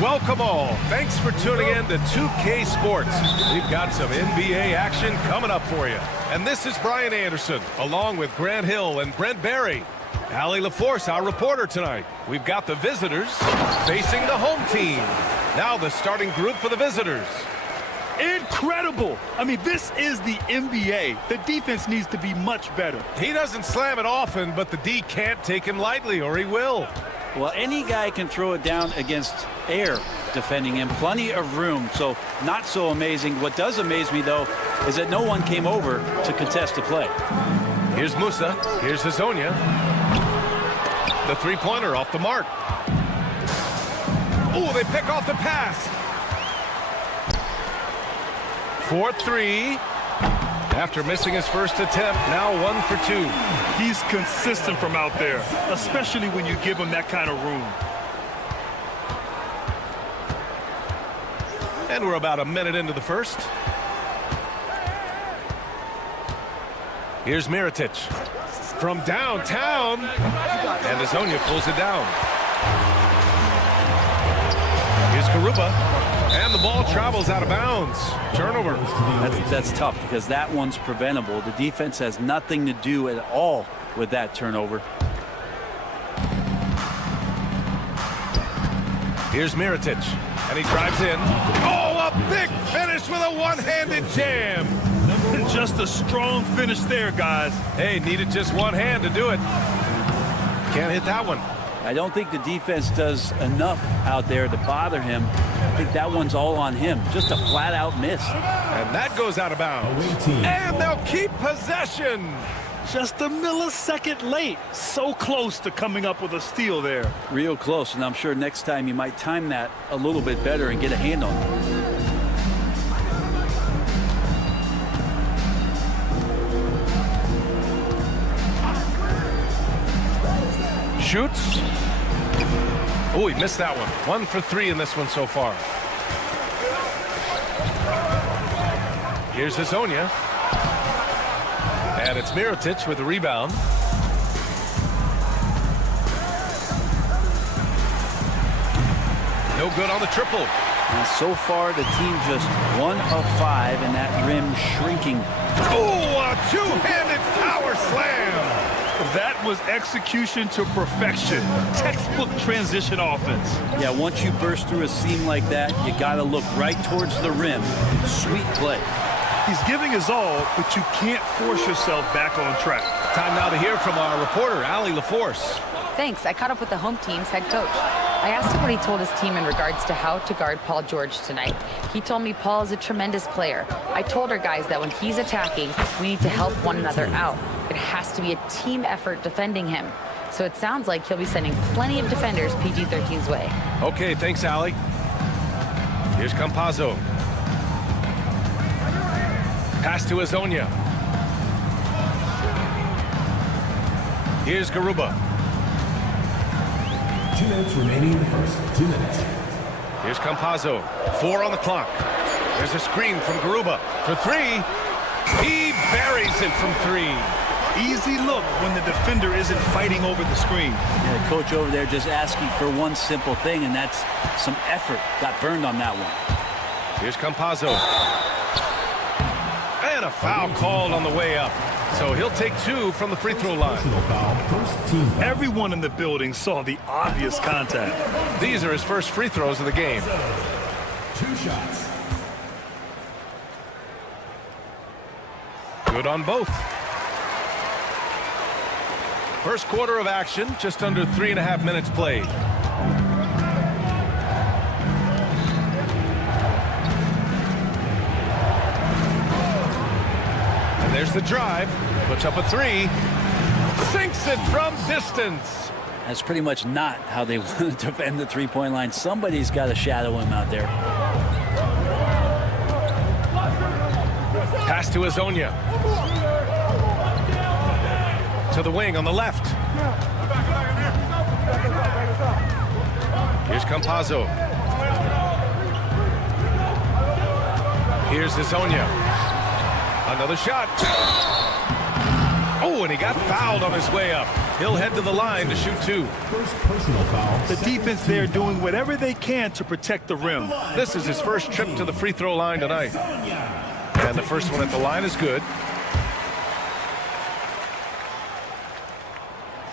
Welcome all. Thanks for tuning in to 2K Sports. We've got some NBA action coming up for you. And this is Brian Anderson, along with Grant Hill and Brent Barry. Allie LaForce, our reporter tonight. We've got the visitors facing the home team. Now the starting group for the visitors. Incredible. I mean, this is the NBA. The defense needs to be much better. He doesn't slam it often, but the D can't take him lightly, or he will. Well, any guy can throw it down against air defending him. Plenty of room, so not so amazing. What does amaze me, though, is that no one came over to contest the play. Here's Musa. Here's Hazonia. The three-pointer off the mark. Oh, they pick off the pass. 4-3. After missing his first attempt, now 1 for 2. He's consistent from out there, especially when you give him that kind of room. And we're about a minute into the first. Here's Mirotic from downtown. And Hazonia pulls it down. Here's Garuba. And the ball travels out of bounds. Turnover. That's tough because that one's preventable. The defense has nothing to do at all with that turnover. Here's Mirotic. And he drives in. Oh, a big finish with a one-handed jam. Just a strong finish there, guys. Hey, needed just one hand to do it. Can't hit that one. I don't think the defense does enough out there to bother him. I think that one's all on him. Just a flat-out miss. And that goes out of bounds. And they'll keep possession. Just a millisecond late. So close to coming up with a steal there. Real close, and I'm sure next time you might time that a little bit better and get a hand on it. Shoots. Oh, he missed that one. 1 for 3 in this one so far. Here's Hazonia. And it's Mirotic with the rebound. No good on the triple. And so far, the team just 1 of 5, and that rim shrinking. Oh, a two-handed power slam. That was execution to perfection. Textbook transition offense. Yeah, once you burst through a seam like that, you got to look right towards the rim. Sweet play. He's giving his all, but you can't force yourself back on track. Time now to hear from our reporter, Allie LaForce. Thanks. I caught up with the home team's head coach. I asked him what he told his team in regards to how to guard Paul George tonight. He told me Paul is a tremendous player. I told our guys that when he's attacking, we need to help one another out. It has to be a team effort defending him. So it sounds like he'll be sending plenty of defenders PG-13's way. Okay, thanks, Allie. Here's Campazzo. Pass to Hazonia. Here's Garuba. 2 minutes remaining in the first. 2 minutes. Here's Campazzo. 4 on the clock. There's a screen from Garuba for 3. He buries it from 3. Easy look when the defender isn't fighting over the screen. Yeah, the coach over there just asking for one simple thing, and that's some effort. Got burned on that one. Here's Campazzo. And a foul called on the way up. So he'll take 2 from the free throw line. First team foul. Everyone in the building saw the obvious contact. These are his first free throws of the game. 2 shots. Good on both. First quarter of action, just under 3.5 minutes played. And there's the drive. Puts up a 3. Sinks it from distance. That's pretty much not how they want to defend the three-point line. Somebody's got to shadow him out there. Pass to Hazonia. To the wing on the left. Here's Campazzo. Here's Hazonia. Another shot. Oh, and he got fouled on his way up. He'll head to the line to shoot 2. First personal foul. The defense there doing whatever they can to protect the rim. This is his first trip to the free throw line tonight. And the first one at the line is good.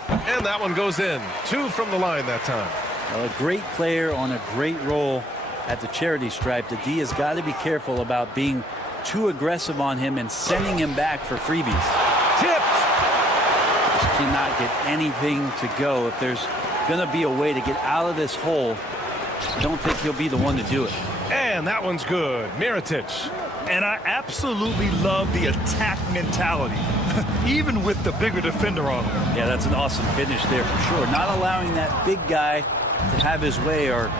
And that one goes in. 2 from the line that time. A great player on a great role at the charity stripe. The D has got to be careful about being too aggressive on him and sending him back for freebies. Tipped. Just cannot get anything to go. If there's going to be a way to get out of this hole, I don't think he'll be the one to do it. And that one's good. Mirotic. And I absolutely love the attack mentality, even with the bigger defender on him. Yeah, that's an awesome finish there for sure. Not allowing that big guy to have his way or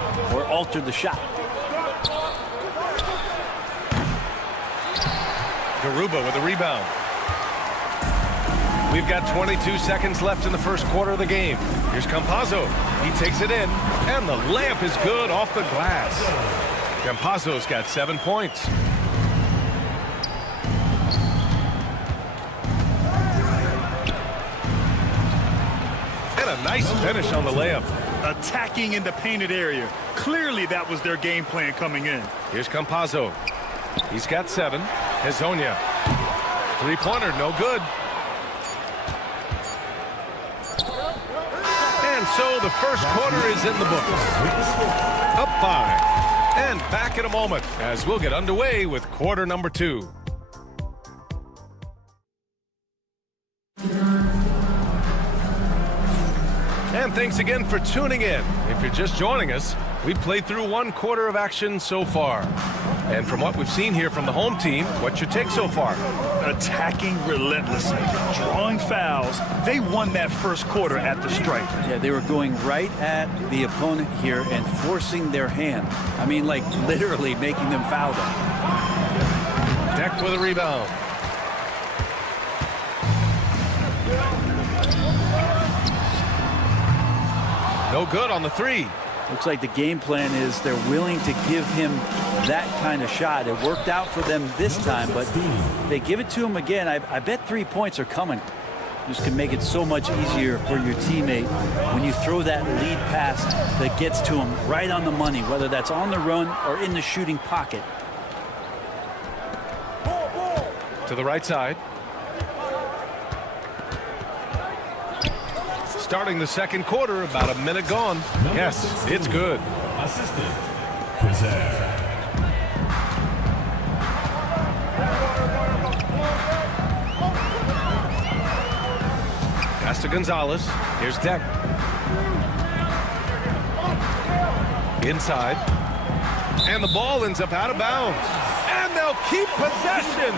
alter the shot. Garuba with a rebound. We've got 22 seconds left in the first quarter of the game. Here's Campazzo. He takes it in, and the layup is good off the glass. Campazzo's got 7 points. And a nice finish on the layup. Attacking in the painted area. Clearly that was their game plan coming in. Here's Campazzo. He's got 7. Hezonja. Three-pointer, no good. And so the first quarter is in the books. Up 5. And back in a moment as we'll get underway with quarter number 2. And thanks again for tuning in. If you're just joining us, we've played through 1 quarter of action so far. And from what we've seen here from the home team, what's your take so far? Attacking relentlessly, drawing fouls. They won that first quarter at the stripe. Yeah, they were going right at the opponent here and forcing their hand. I mean, like literally making them foul them. Deck with a rebound. No good on the 3. Looks like the game plan is they're willing to give him that kind of shot. It worked out for them this time, but if they give it to him again, I bet 3 points are coming. This can make it so much easier for your teammate when you throw that lead pass that gets to him right on the money, whether that's on the run or in the shooting pocket. To the right side. Starting the second quarter, about a minute gone. Yes, it's good. Assistant. Preserve. Pass to Gonzalez. Here's Deck. Inside. And the ball ends up out of bounds. And they'll keep possession.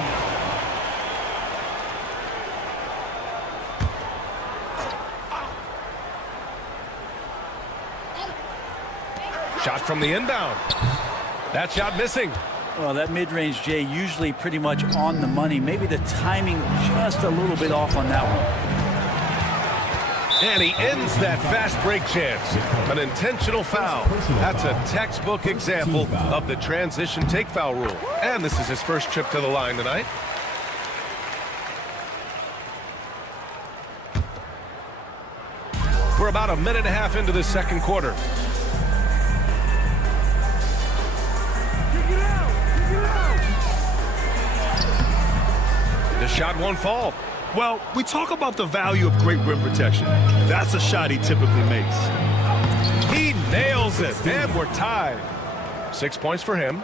Shot from the inbound. That shot missing. Well, that mid-range, Jay, usually pretty much on the money. Maybe the timing just a little bit off on that one. And he ends that fast break chance. An intentional foul. That's a textbook example of the transition take foul rule. And this is his first trip to the line tonight. We're about a minute and a half into the second quarter. The shot won't fall. Well, we talk about the value of great rim protection. That's a shot he typically makes. He nails it, and we're tied. 6 points for him.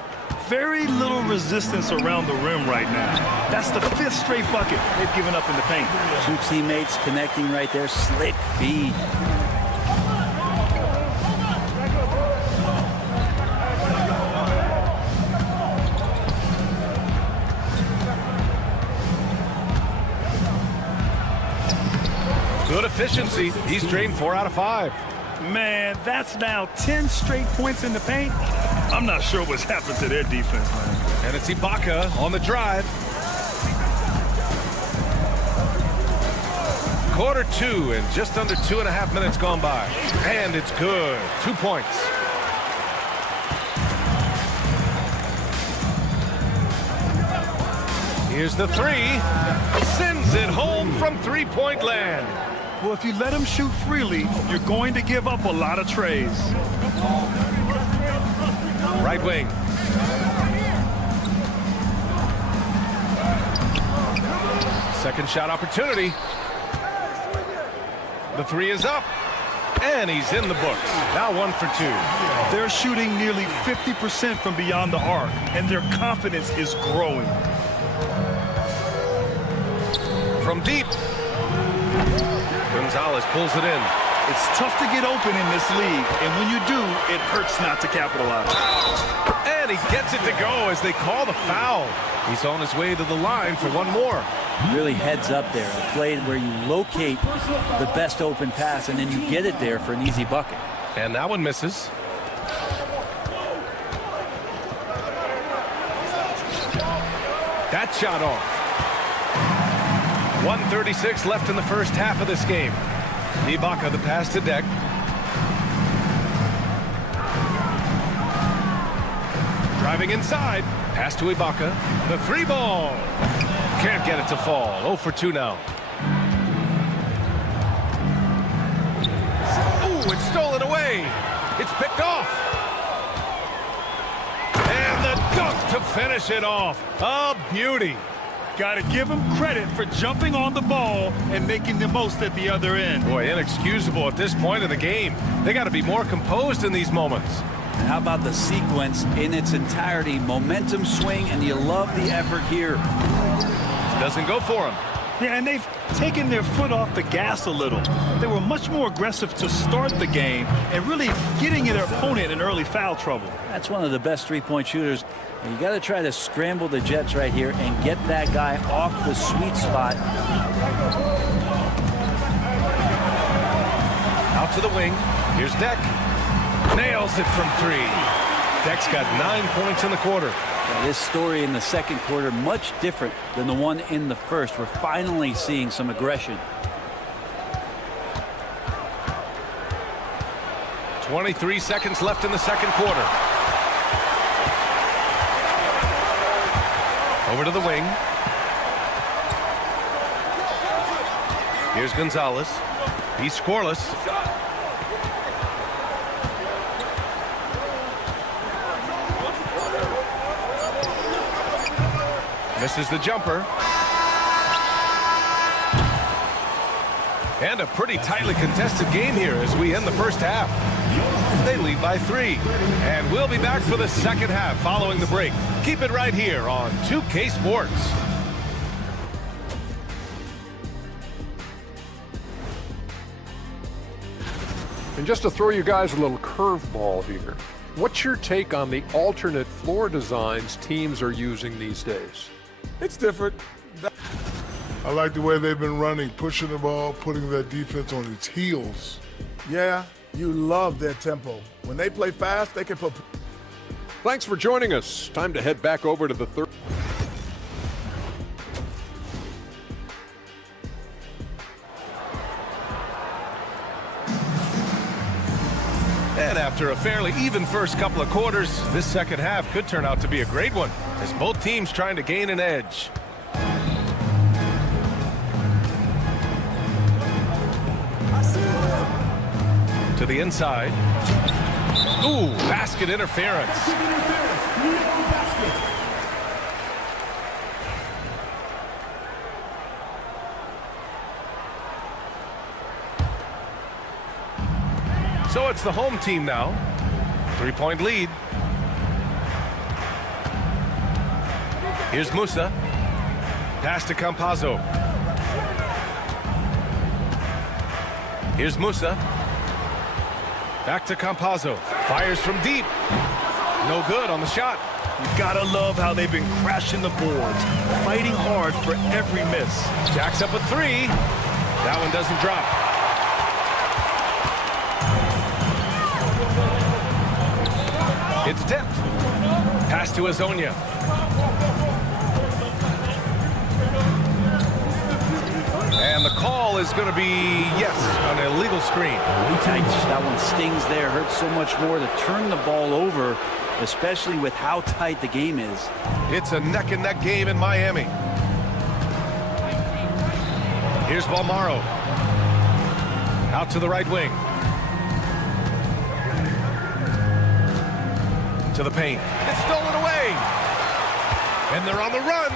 Very little resistance around the rim right now. That's the 5th straight bucket they've given up in the paint. 2 teammates connecting right there. Slick feed. Good efficiency. He's drained 4 out of 5. Man, that's now 10 straight points in the paint. I'm not sure what's happened to their defense, man. And it's Ibaka on the drive. Quarter 2 and just under 2.5 minutes gone by. And it's good. 2 points. Here's the 3. Sends it home from three-point land. Well, if you let him shoot freely, you're going to give up a lot of trays. Right wing. Second shot opportunity. The three is up. And he's in the books. Now 1 for 2. They're shooting nearly 50% from beyond the arc, and their confidence is growing. From deep. Gonzalez pulls it in. It's tough to get open in this league, and when you do, it hurts not to capitalize. And he gets it to go as they call the foul. He's on his way to the line for one more. Really heads up there. A play where you locate the best open pass, and then you get it there for an easy bucket. And that one misses. That shot off. 1:36 left in the first half of this game. Ibaka the pass to Deck. Driving inside. Pass to Ibaka. The three ball. Can't get it to fall. 0 for 2 now. Ooh, it's stolen away. It's picked off. And the dunk to finish it off. A beauty. Got to give him credit for jumping on the ball and making the most at the other end. Boy, inexcusable at this point of the game. They got to be more composed in these moments. And how about the sequence in its entirety? Momentum swing, and you love the effort here. Doesn't go for him. Yeah, and they've taken their foot off the gas a little. They were much more aggressive to start the game and really getting their opponent in early foul trouble. That's one of the best three-point shooters. And you got to try to scramble the Jets right here and get that guy off the sweet spot. Out to the wing. Here's Deck. Nails it from 3. Deck's got 9 points in the quarter. Now, this story in the second quarter, much different than the one in the first. We're finally seeing some aggression. 23 seconds left in the second quarter. Over to the wing. Here's Gonzalez. He's scoreless. Misses the jumper. And a pretty tightly contested game here as we end the first half. They lead by 3. And we'll be back for the second half following the break. Keep it right here on 2K Sports. And just to throw you guys a little curveball here, what's your take on the alternate floor designs teams are using these days? It's different. I like the way they've been running, pushing the ball, putting their defense on its heels. Yeah, you love their tempo. When they play fast, they can put... Thanks for joining us. Time to head back over to the third. And after a fairly even first couple of quarters, this second half could turn out to be a great one as both teams trying to gain an edge. To the inside. Ooh, basket interference. So it's the home team now. 3-point lead. Here's Musa. Pass to Campazzo. Here's Musa. Back to Campazzo. Fires from deep. No good on the shot. You gotta love how they've been crashing the boards, fighting hard for every miss. Jacks up a 3. That one doesn't drop. It's tipped. Pass to Azonia. And the call is going to be, yes, an illegal screen. That one stings there. Hurts so much more to turn the ball over, especially with how tight the game is. It's a neck-and-neck game in Miami. Here's Balmaro. Out to the right wing. To the paint. It's stolen away. And they're on the run.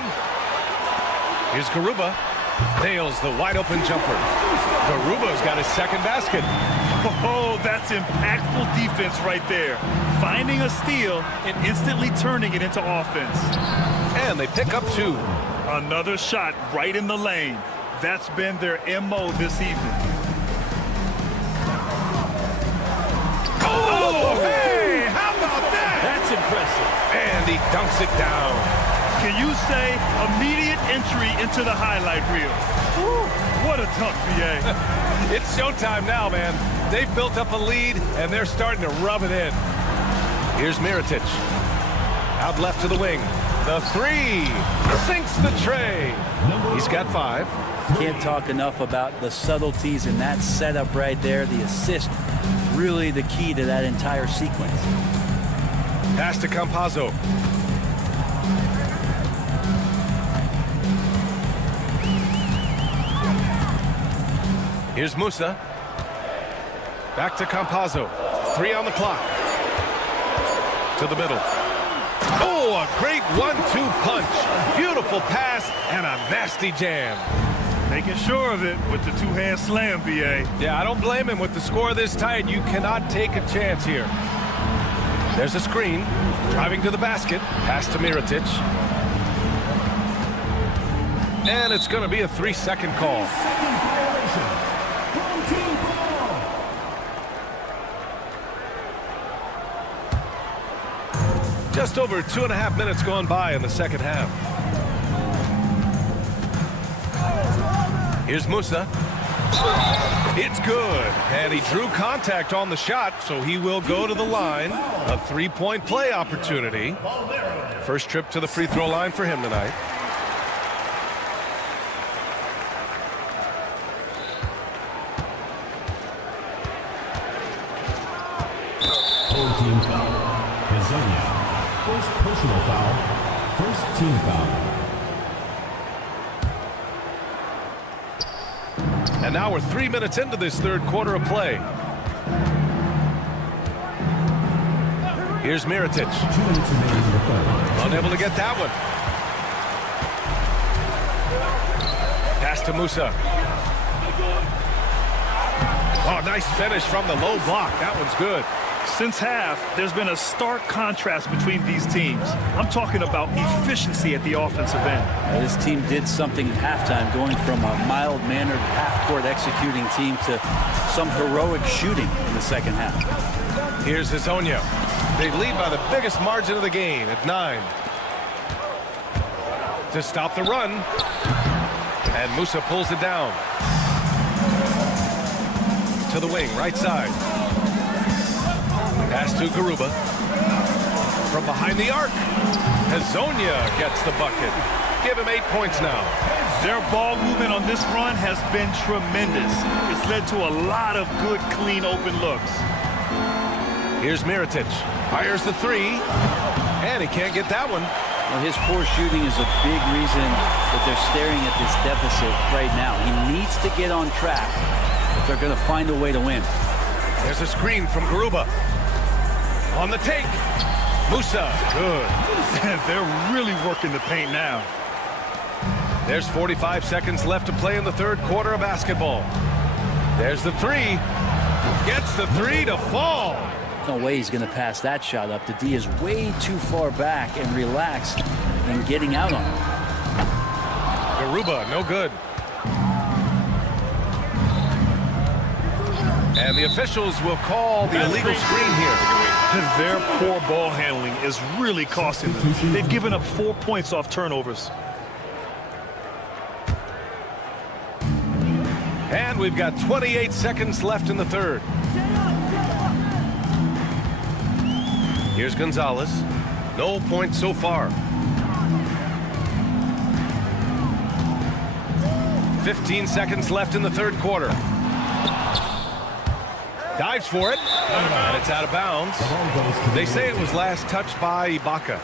Here's Garuba. Nails the wide open jumper. Garuba's got his second basket. Oh, that's impactful defense right there. Finding a steal and instantly turning it into offense. And they pick up 2. Another shot right in the lane. That's been their MO this evening. Oh, hey, how about that? That's impressive. And he dunks it down. Can you say immediate entry into the highlight reel? Woo, what a dunk, BA. It's showtime now, man. They've built up a lead, and they're starting to rub it in. Here's Mirotic. Out left to the wing. The 3 sinks the tray. He's got 5. Can't talk enough about the subtleties in that setup right there. The assist, really the key to that entire sequence. Pass to Campazzo. Here's Musa. Back to Campazzo. 3 on the clock. To the middle. Oh, a great 1-2 punch. Beautiful pass and a nasty jam. Making sure of it with the two-hand slam, BA. Yeah, I don't blame him. With the score this tight, you cannot take a chance here. There's a screen. Driving to the basket. Pass to Mirotic. And it's going to be a 3-second call. Just over 2.5 minutes gone by in the second half. Here's Musa. It's good. And he drew contact on the shot, so he will go to the line. A 3-point play opportunity. First trip to the free throw line for him tonight. Team foul. Hazonia. First personal foul. First team foul. And now we're 3 minutes into this third quarter of play. Here's Mirotic. 2 minutes remaining in the third. Unable to get that one. Pass to Musa. Oh, nice finish from the low block. That one's good. Since half, there's been a stark contrast between these teams. I'm talking about efficiency at the offensive end. This team did something at halftime, going from a mild-mannered half-court executing team to some heroic shooting in the second half. Here's Hazonia. They lead by the biggest margin of the game at 9. To stop the run. And Musa pulls it down. To the wing, right side. Pass to Garuba. From behind the arc. Hazonia gets the bucket. Give him 8 points now. Their ball movement on this run has been tremendous. It's led to a lot of good, clean, open looks. Here's Mirotic. Fires the 3. And he can't get that one. Well, his poor shooting is a big reason that they're staring at this deficit right now. He needs to get on track if they're going to find a way to win. There's a screen from Garuba. On the take. Musa. Good. They're really working the paint now. There's 45 seconds left to play in the third quarter of basketball. There's the 3. Gets the 3 to fall. No way he's going to pass that shot up. The D is way too far back and relaxed in getting out on it. Garuba, no good. And the officials will call the illegal screen here. Their poor ball handling is really costing them. They've given up 4 points off turnovers. And we've got 28 seconds left in the third. Here's Gonzalez. No points so far. 15 seconds left in the third quarter. Dives for it, and it's out of bounds. They say it was last touched by Ibaka.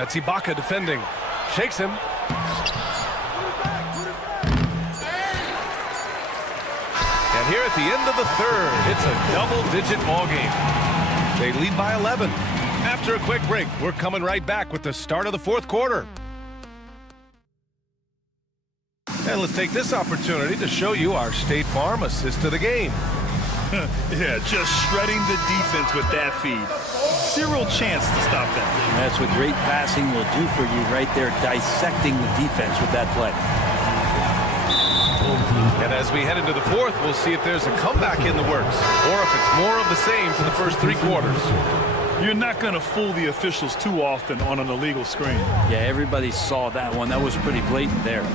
That's Ibaka defending. Shakes him. And here at the end of the third, it's a double-digit ball game. They lead by 11. After a quick break, we're coming right back with the start of the fourth quarter. And let's take this opportunity to show you our State Farm assist of the game. Yeah, just shredding the defense with that feed. Zero chance to stop that. That's what great passing will do for you right there, dissecting the defense with that play. And as we head into the fourth, we'll see if there's a comeback in the works or if it's more of the same for the first three quarters. You're not going to fool the officials too often on an illegal screen. Yeah, everybody saw that one. That was pretty blatant there.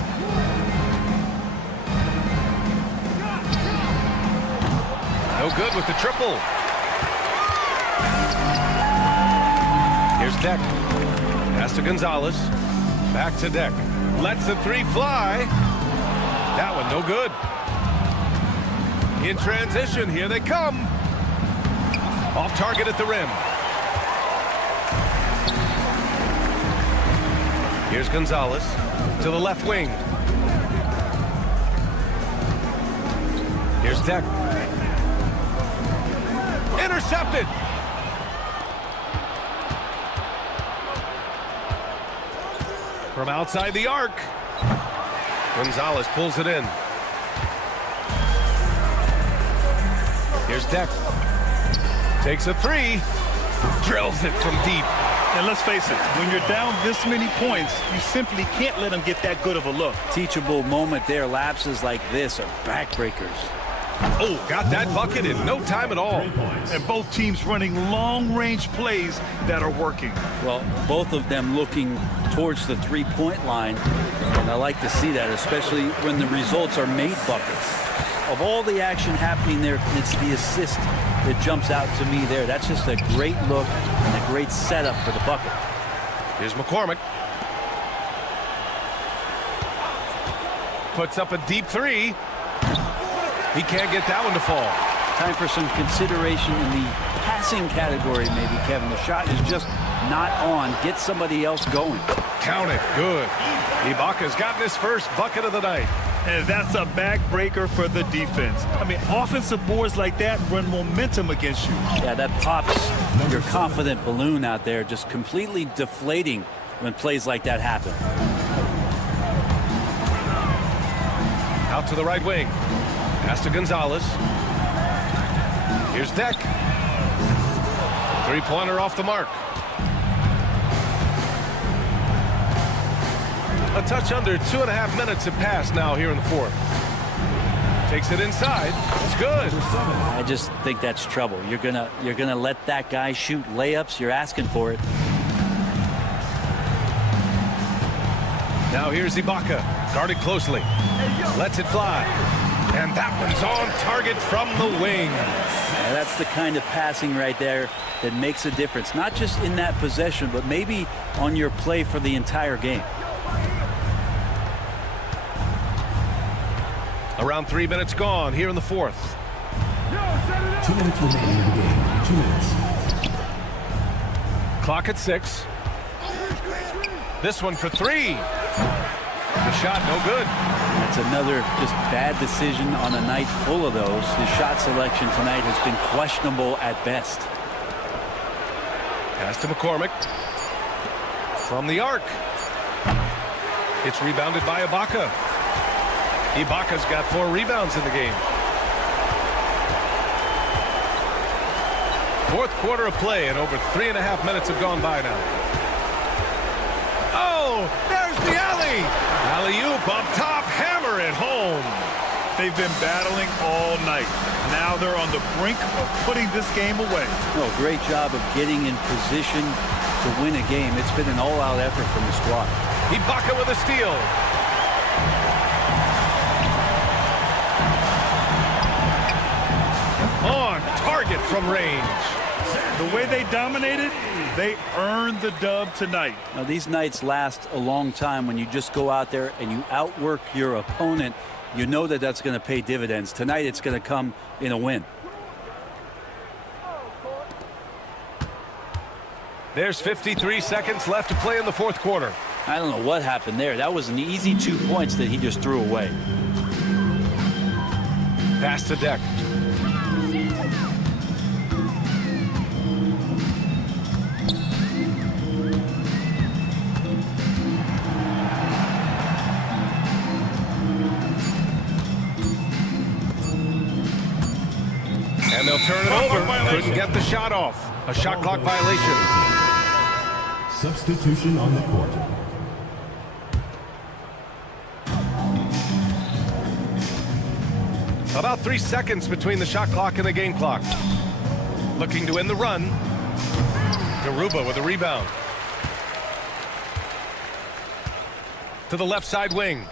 No good with the triple. Here's Deck. Pass to Gonzalez. Back to Deck. Lets the three fly. That one no good. In transition, here they come. Off target at the rim. Here's Gonzalez to the left wing. Here's Deck. Intercepted. From outside the arc. Gonzalez pulls it in. Here's Deck. Takes a three. Drills it from deep. And let's face it, when you're down this many points, you simply can't let them get that good of a look. Teachable moment there. Lapses like this are backbreakers. Oh, got that bucket in no time at all. And both teams running long-range plays that are working. Well, both of them looking towards the three-point line, and I like to see that, especially when the results are made buckets. Of all the action happening there, it's the assist that jumps out to me there. That's just a great look and a great setup for the bucket. Here's McCormick. Puts up a deep three. He can't get that one to fall. Time for some consideration in the passing category, maybe, Kevin. The shot is just not on. Get somebody else going. Count it. Good. Ibaka's got his first bucket of the night. And that's a backbreaker for the defense. I mean, offensive boards like that run momentum against you. Yeah, that pops your confident balloon out there, just completely deflating when plays like that happen. Out to the right wing. Pass to Gonzalez. Here's Deck. Three-pointer off the mark. A touch under 2.5 minutes have passed now here in the fourth. Takes it inside. It's good. I just think that's trouble. You're gonna let that guy shoot layups. You're asking for it. Now here's Ibaka. Guarded closely. Lets it fly. And that one's on target from the wing. Yeah, that's the kind of passing right there that makes a difference. Not just in that possession, but maybe on your play for the entire game. Around 3 minutes gone here in the fourth. 2 minutes remaining in the game. 2 minutes. Clock at 6. This one for three. The shot no good. That's another just bad decision on a night full of those. His shot selection tonight has been questionable at best. Pass to McCormick. From the arc. It's rebounded by Ibaka. Ibaka's got 4 rebounds in the game. Fourth quarter of play, and over 3.5 minutes have gone by now. Oh, there's the alley. Alley-oop up top, hammer it home. They've been battling all night. Now they're on the brink of putting this game away. Oh, great job of getting in position to win a game. It's been an all-out effort from the squad. Ibaka with a steal. On target from range. The way they dominated, they earned the dub tonight. Now, these nights last a long time when you just go out there and you outwork your opponent. You know that that's going to pay dividends. Tonight, it's going to come in a win. There's 53 seconds left to play in the fourth quarter. I don't know what happened there. That was an easy 2 points that he just threw away. Pass to Deck. And they'll turn it over. Couldn't get the shot off. A shot clock violation. Substitution on the court. About 3 seconds between the shot clock and the game clock. Looking to win the run. Garuba with a rebound. To the left side wing.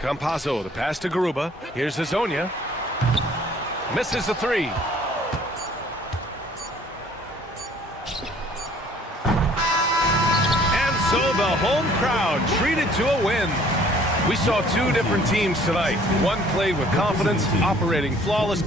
Campazzo, the pass to Garuba. Here's Hazonia. Misses the three. And so the home crowd treated to a win. We saw two different teams tonight. One played with confidence, operating flawless.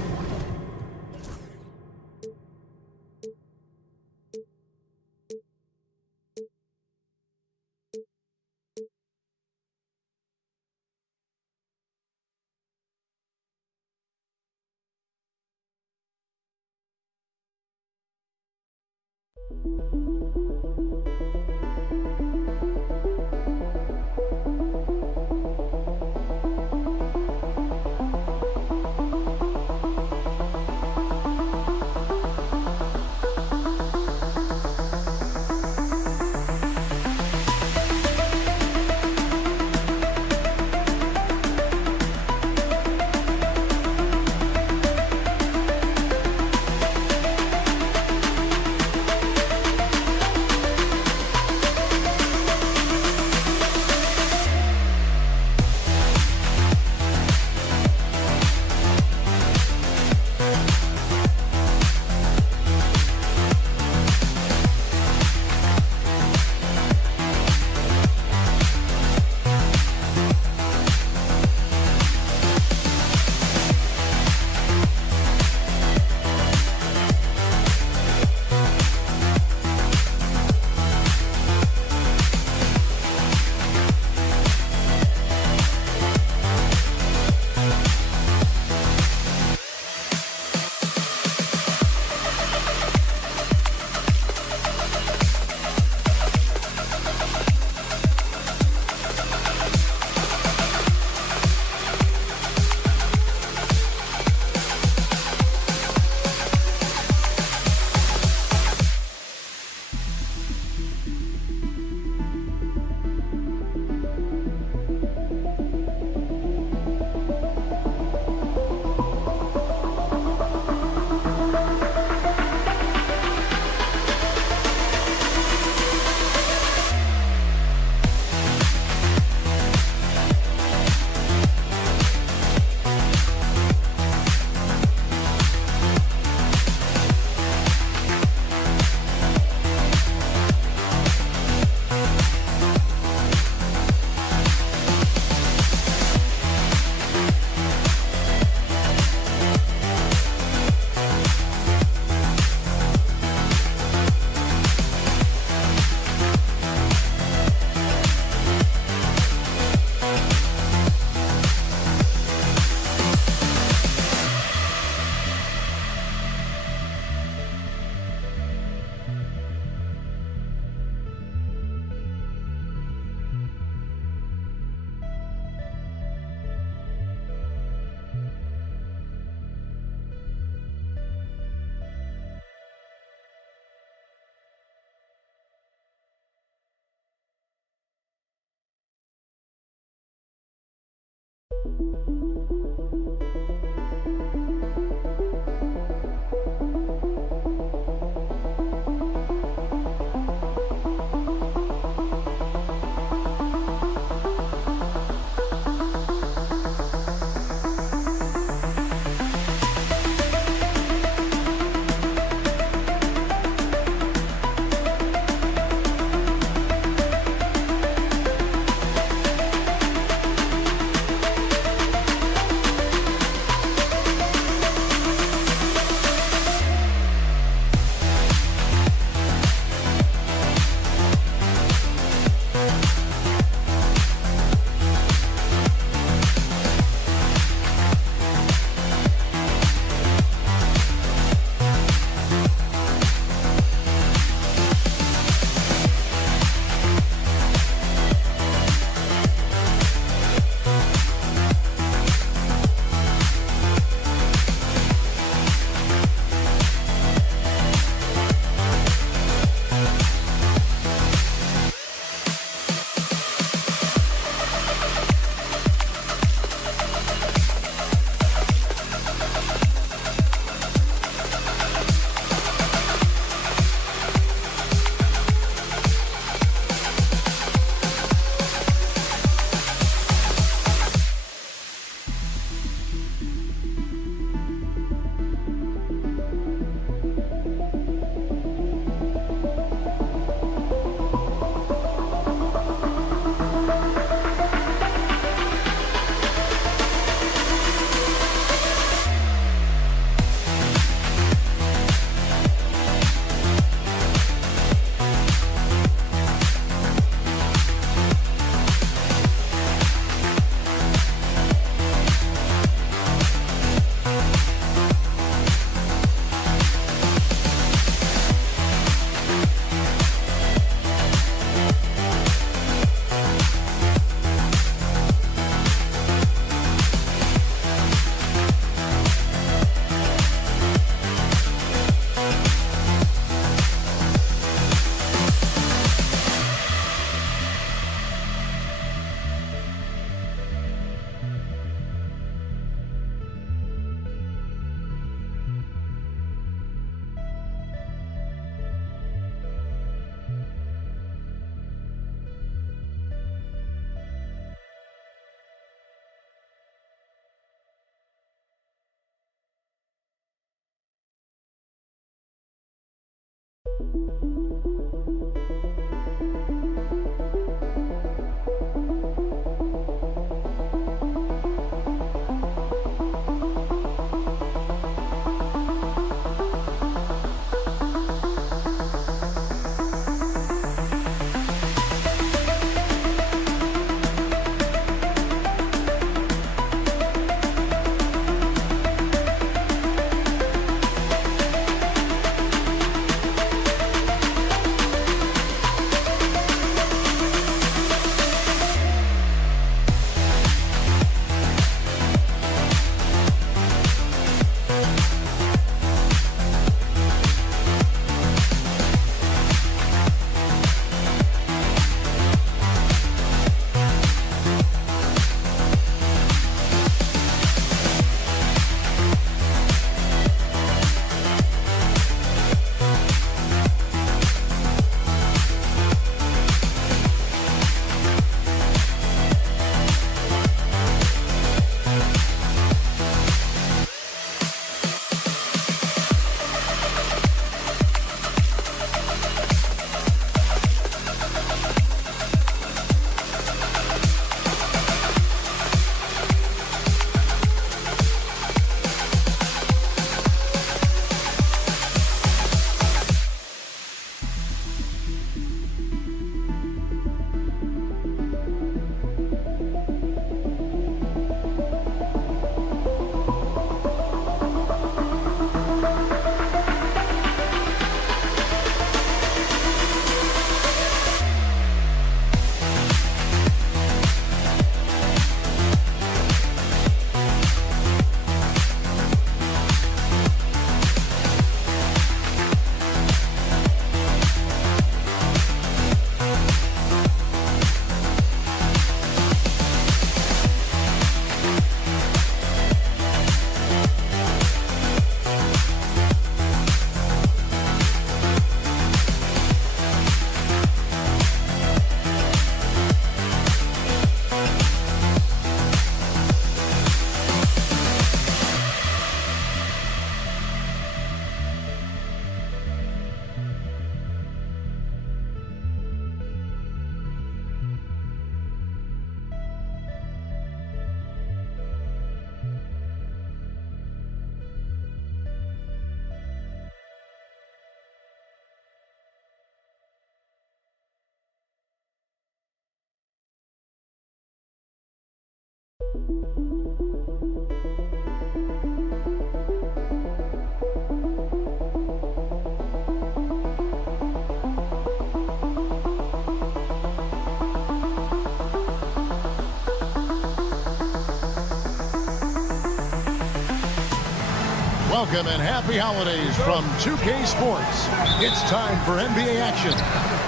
Welcome and happy holidays from 2K Sports. It's time for NBA action.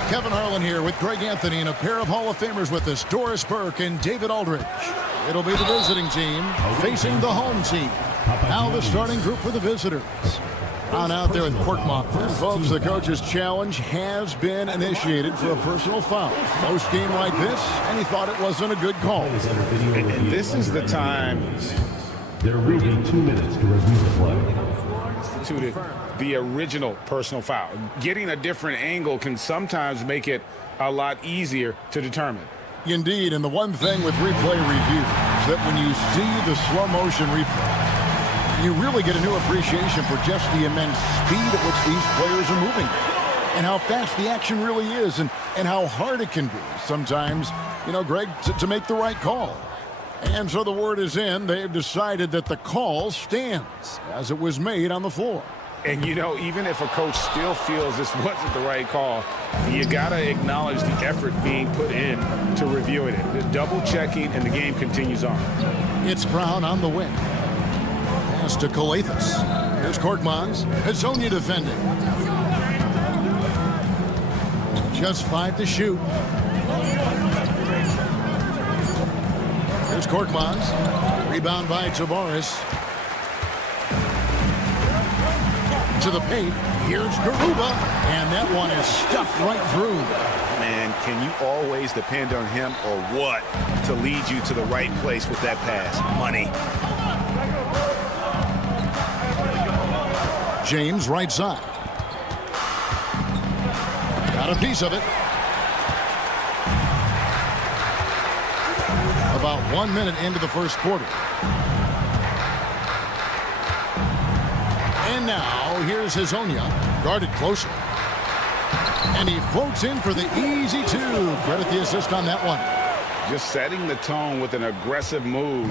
Kevin Harlan here with Greg Anthony and a pair of Hall of Famers with us, Doris Burke and David Aldridge. It'll be the visiting team facing the home team. Now the starting group for the visitors. On out there in Corkmont. Folks, the coach's challenge has been initiated for a personal foul. Most game like this, and he thought it wasn't a good call. And this is the time There will be 2 minutes to review the play. to the original personal foul. Getting a different angle can sometimes make it a lot easier to determine. Indeed, and the one thing with replay review is that when you see the slow motion replay, you really get a new appreciation for just the immense speed at which these players are moving and how fast the action really is and how hard it can be sometimes, you know, Greg, to make the right call. And so the word is in. They've decided that the call stands as it was made on the floor. And, you know, even if a coach still feels this wasn't the right call, you got to acknowledge the effort being put in to reviewing it. The double checking, and the game continues on. It's Brown on the wing. Pass to Calathis. Here's Korkmaz. Hazonia defending. Just 5 to shoot. Here's Korkmaz. Rebound by Tavares. To the paint. Here's Garuba. And that one is stuffed right through. Man, can you always depend on him or what to lead you to the right place with that pass? Money. James right side. Got a piece of it. About 1 minute into the first quarter. And now here's Hazonia, guarded closer. And he floats in for the easy two. Credit the assist on that one. Just setting the tone with an aggressive move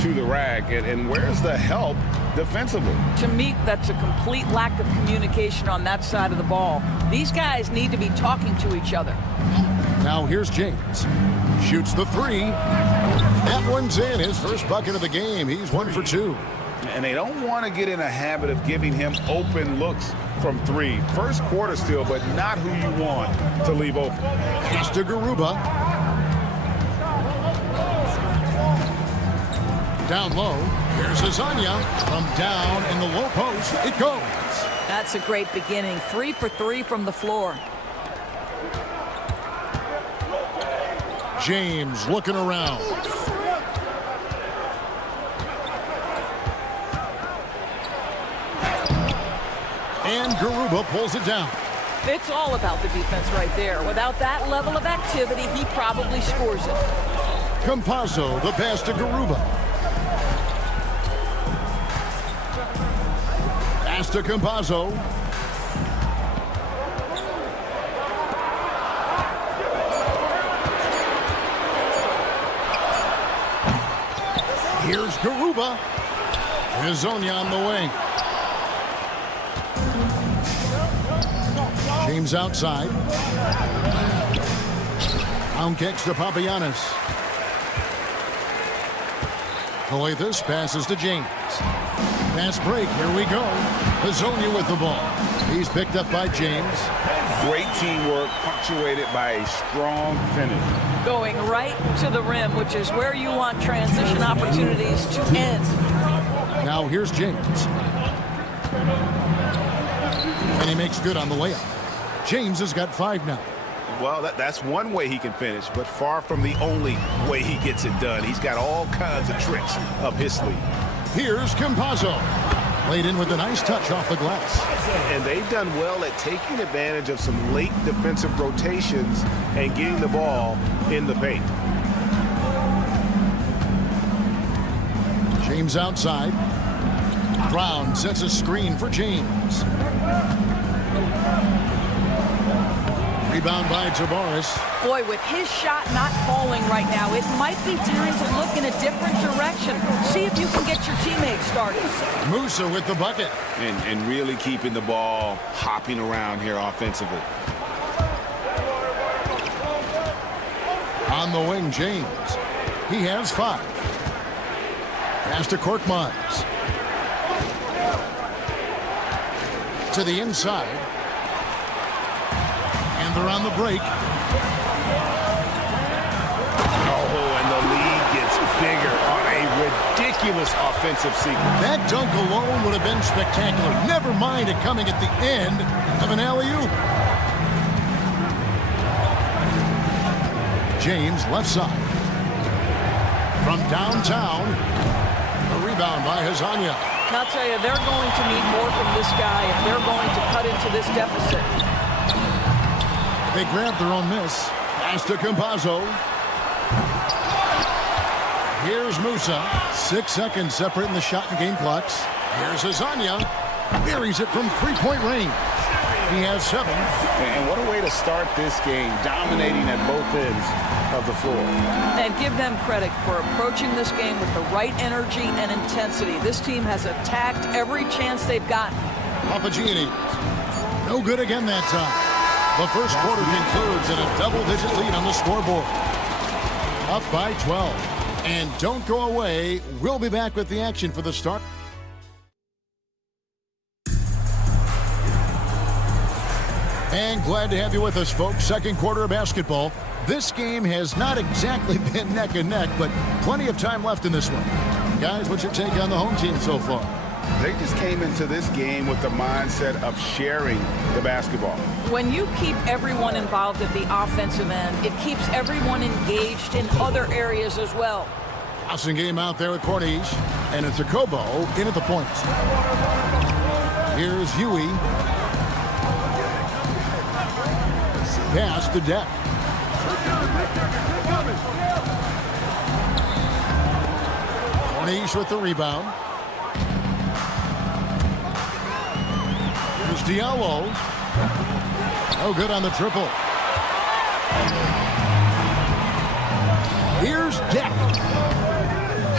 to the rack. And where's the help defensively? To me, that's a complete lack of communication on that side of the ball. These guys need to be talking to each other. Now here's James. Shoots the three. That one's in. His first bucket of the game. He's 1 for 2. And they don't want to get in a habit of giving him open looks from three. First quarter still, but not who you want to leave open. Pass to Garuba. Down low. Here's Hazonia. From down in the low post. It goes. That's a great beginning. 3 for 3 from the floor. James looking around. And Garuba pulls it down. It's all about the defense right there. Without that level of activity, he probably scores it. Campazzo, the pass to Garuba. Pass to Campazzo. Here's Garuba. Hazonia on the wing. James outside. Down kicks to Papagiannis. Coletas passes to James. Pass break. Here we go. Hazonia with the ball. He's picked up by James. Great teamwork punctuated by a strong finish. Going right to the rim, which is where you want transition opportunities to end. Now here's James. And he makes good on the layup. James has got 5 now. Well, that's one way he can finish, but far from the only way he gets it done. He's got all kinds of tricks up his sleeve. Here's Campazzo. Laid in with a nice touch off the glass. And they've done well at taking advantage of some late defensive rotations and getting the ball in the paint. James outside. Brown sets a screen for James. Rebound by Tavares. Boy, with his shot not falling right now, it might be time to look in a different direction. See if you can get your teammates started. Musa with the bucket. And really keeping the ball hopping around here offensively. On the wing, James. He has 5. Pass to Korkmaz. To the inside. And they're on the break. Oh, and the lead gets bigger on a ridiculous offensive sequence. That dunk alone would have been spectacular. Never mind it coming at the end of an alley-oop. James left side. From downtown. A rebound by Hazonia. I'll tell you, they're going to need more from this guy if they're going to cut into this deficit. They grab their own miss. Pass to Campazzo. Here's Musa. 6 seconds separating the shot and game clocks. Here's Hazonia. Buries it from 3-point range. He has 7. And what a way to start this game, dominating at both ends of the floor. And give them credit for approaching this game with the right energy and intensity. This team has attacked every chance they've gotten. Papagiannis. No good again that time. The first quarter concludes in a double-digit lead on the scoreboard. Up by 12. And don't go away. We'll be back with the action for the start. And glad to have you with us, folks. Second quarter of basketball. This game has not exactly been neck and neck, but plenty of time left in this one. Guys, what's your take on the home team so far? They just came into this game with the mindset of sharing the basketball. When you keep everyone involved at the offensive end, it keeps everyone engaged in other areas as well. Awesome game out there with Corniche, and it's a Kobo in at the point. Here's Huey. pass to Deck. Corniche with the rebound. Here's Diallo. No good on the triple. Here's Deck.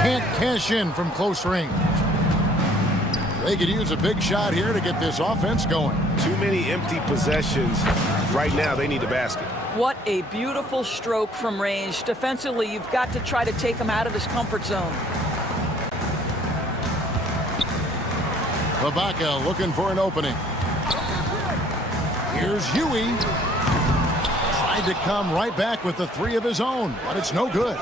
Can't cash in from close range. They could use a big shot here to get this offense going. Too many empty possessions. Right now, they need a basket. What a beautiful stroke from range. Defensively, you've got to try to take him out of his comfort zone. Ibaka looking for an opening. Here's Huey. Tried to come right back with the three of his own, but it's no good.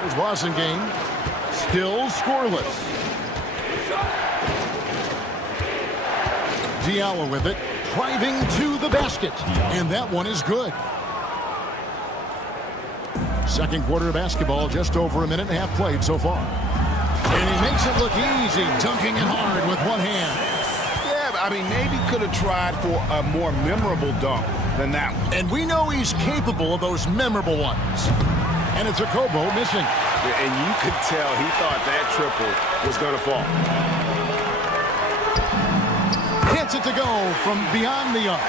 Here's Wasengame. Still scoreless. Diallo with it. Driving to the basket. And that one is good. Second quarter of basketball, just over a minute and a half played so far. And he makes it look easy, dunking it hard with one hand. Yeah, I mean, maybe could have tried for a more memorable dunk than that one. And we know he's capable of those memorable ones. And it's a Kobo missing. And you could tell he thought that triple was going to fall. Gets it to go from beyond the arc.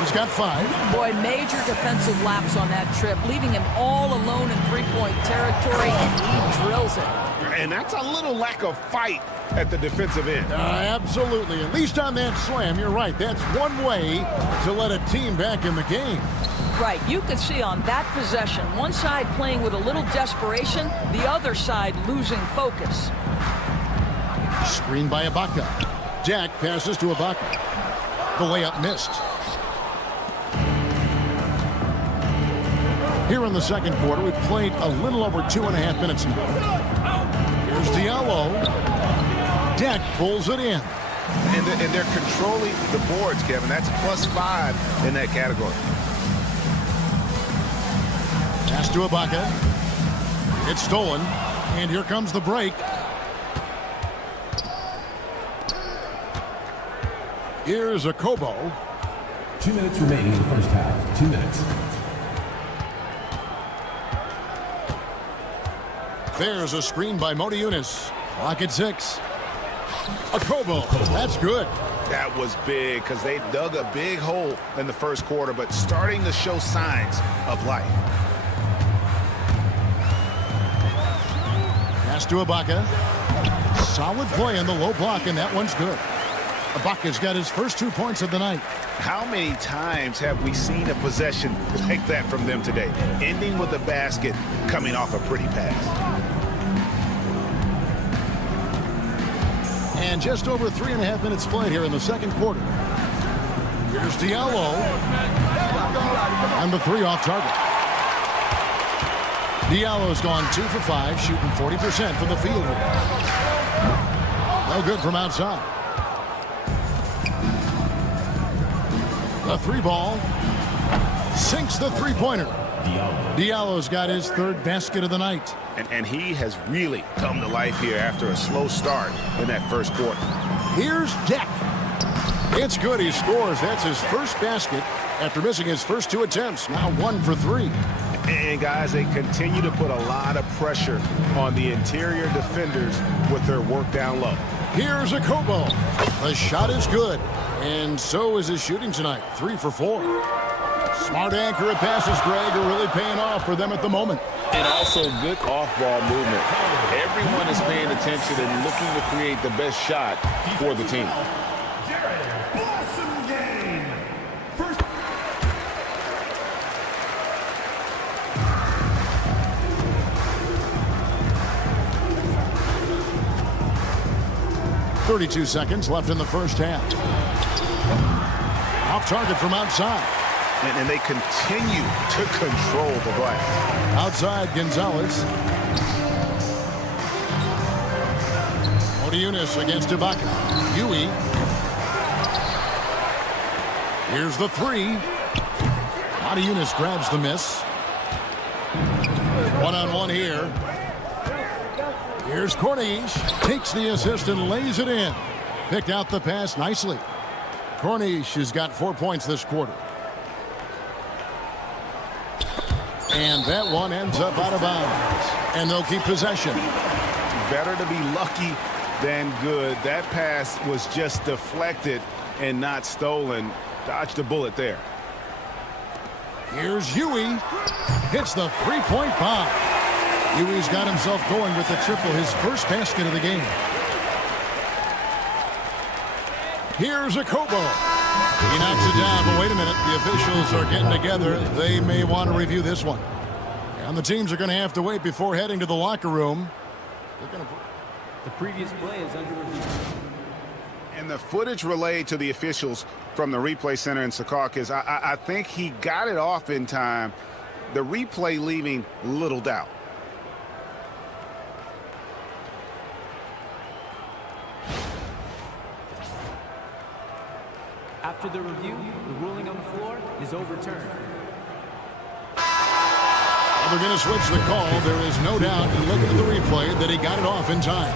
He's got 5. Boy, major defensive lapse on that trip, leaving him all alone in three-point territory, and he drills it. And that's a little lack of fight at the defensive end. Absolutely. At least on that slam, you're right. That's one way to let a team back in the game. Right. You could see on that possession, one side playing with a little desperation, the other side losing focus. Screen by Ibaka. Jack passes to Ibaka. The layup missed. Here in the second quarter, we've played a little over 2.5 minutes now. Here's Diallo. Deck pulls it in. And they're controlling the boards, Kevin. That's +5 in that category. Pass to Ibaka. It's stolen. And here comes the break. Here's a Kobo. 2 minutes remaining in the first half. 2 minutes. There's a screen by Modiunas. Clock at 6. A Kobo. That's good. That was big because they dug a big hole in the first quarter, but starting to show signs of life. Pass to Ibaka. Solid play on the low block, and that one's good. Ibaka's got his first 2 points of the night. How many times have we seen a possession like that from them today? Ending with a basket, coming off a pretty pass. And just over 3.5 minutes played here in the second quarter. Here's Diallo. And the 3 off target. Diallo's gone 2 for 5, shooting 40% from the field here. No good from outside. The 3 ball sinks the 3-pointer. Diallo's got his 3rd basket of the night. And he has really come to life here after a slow start in that first quarter. Here's Deck. It's good. He scores. That's his first basket after missing his first 2 attempts. Now 1 for 3. And guys, they continue to put a lot of pressure on the interior defenders with their work down low. Here's a Kobo. The shot is good. And so is his shooting tonight. 3 for 4. Smart accurate passes, Greg, are really paying off for them at the moment. And also good off-ball movement. Everyone is paying attention and looking to create the best shot for the team. First. 32 seconds left in the first half. Off target from outside. And they continue to control the glass. Outside, Gonzalez. Modiunas against Ibaka. Huey. Here's the 3. Modiunas grabs the miss. One-on-one here. Here's Corniche. Takes the assist and lays it in. Picked out the pass nicely. Cornish has got 4 points this quarter. And that one ends up out of bounds. And they'll keep possession. Better to be lucky than good. That pass was just deflected and not stolen. Dodged a bullet there. Here's Huey. Hits the three-point bomb. Huey's got himself going with the triple, his first basket of the game. Here's a Kobo. He knocks it down, but wait a minute. The officials are getting together. They may want to review this one. And the teams are going to have to wait before heading to the locker room. The previous play is under review. And the footage relayed to the officials from the replay center in Secaucus, I think he got it off in time. The replay leaving little doubt. After the review, the ruling on the floor is overturned. They're going to switch the call. There is no doubt, looking at the replay, that he got it off in time.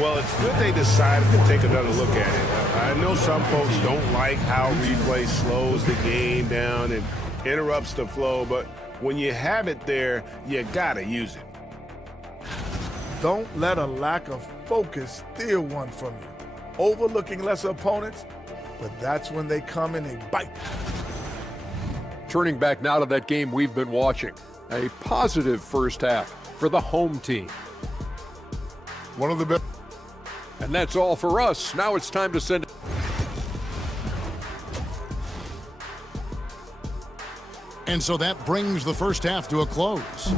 Well, it's good they decided to take another look at it. I know some folks don't like how replay slows the game down and interrupts the flow, but when you have it there, you got to use it. Don't let a lack of focus steal one from you. Overlooking lesser opponents, but that's when they come and they bite. Turning back now to that game we've been watching. A positive first half for the home team. One of the best. And that's all for us. Now it's time to send. And so that brings the first half to a close.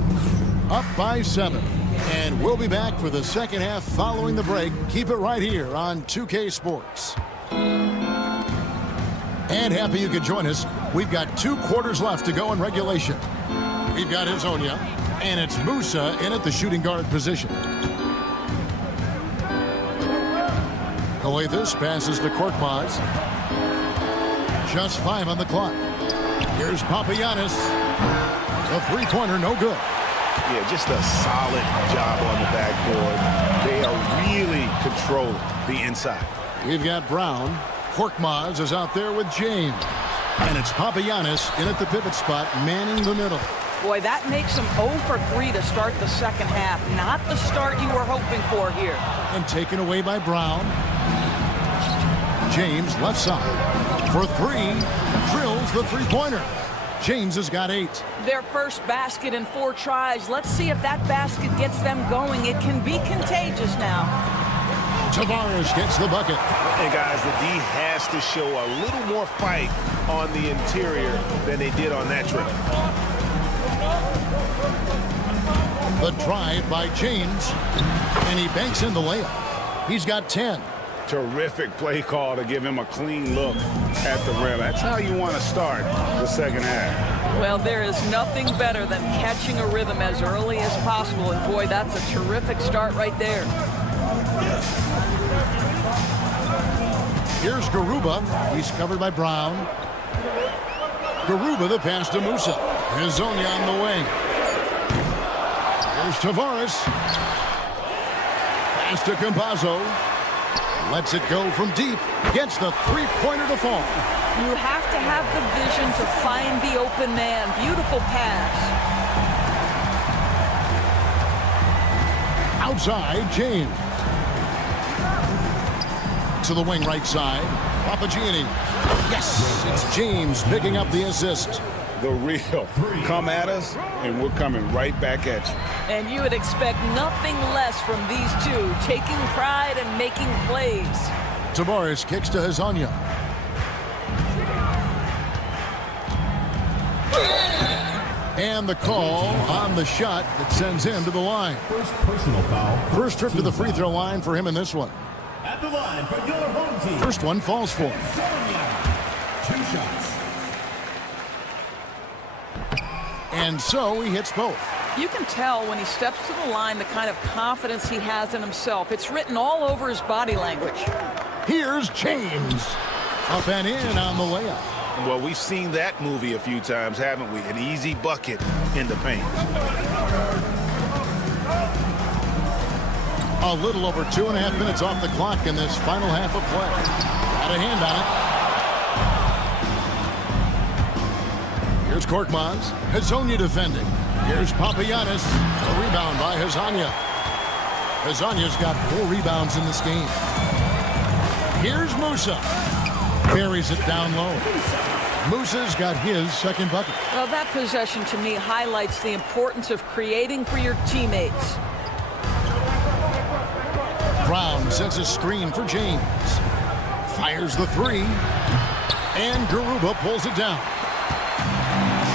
Up by 7. And we'll be back for the second half following the break. Keep it right here on 2K Sports. And happy you could join us. We've got 2 quarters left to go in regulation. We've got Hezonja, and it's Musa in at the shooting guard position. Coletas passes to Korkmaz. Just 5 on the clock. Here's Papagiannis. The three-pointer, no good. Yeah, just a solid job on the backboard. They are really controlling the inside. We've got Brown. Korkmaz is out there with James. And it's Papagiannis in at the pivot spot, manning the middle. Boy, that makes them 0 for 3 to start the second half. Not the start you were hoping for here. And taken away by Brown. James left side for 3. Drills the three-pointer. James has got 8. Their first basket in 4 tries. Let's see if that basket gets them going. It can be contagious now. Tavares gets the bucket. And guys, the D has to show a little more fight on the interior than they did on that trip. The drive by James, and he banks in the layup. He's got 10. Terrific play call to give him a clean look at the rim. That's how you want to start the second half. Well, there is nothing better than catching a rhythm as early as possible. And boy, that's a terrific start right there. Here's Garuba. He's covered by Brown. Garuba, the pass to Musa. Hezonja on the wing. Here's Tavares. Pass to Campazzo. Lets it go from deep. Gets the three-pointer to fall. You have to have the vision to find the open man. Beautiful pass. Outside, James. To the wing right side. Papagiannis. Yes, it's James picking up the assist. The real come at us, and we're coming right back at you. And you would expect nothing less from these two, taking pride and making plays. Tavares kicks to Hezonja. And the call on the shot that sends him to the line. First personal foul. First trip to the free throw line for him in this one. At the line for your home team. First one falls for him. 2 shots. And so he hits both. You can tell when he steps to the line the kind of confidence he has in himself. It's written all over his body language. Here's James. Up and in on the layup. Well, we've seen that movie a few times, haven't we? An easy bucket in the paint. A little over 2.5 minutes off the clock in this final half of play. Got a hand on it. Here's Korkmaz. Hazonia defending. Here's Papagiannis. A rebound by Hazonia. Hazonia's got 4 rebounds in this game. Here's Musa. Buries it down low. Musa's got his second bucket. Well, that possession to me highlights the importance of creating for your teammates. Brown sets a screen for James. Fires the 3. And Garuba pulls it down.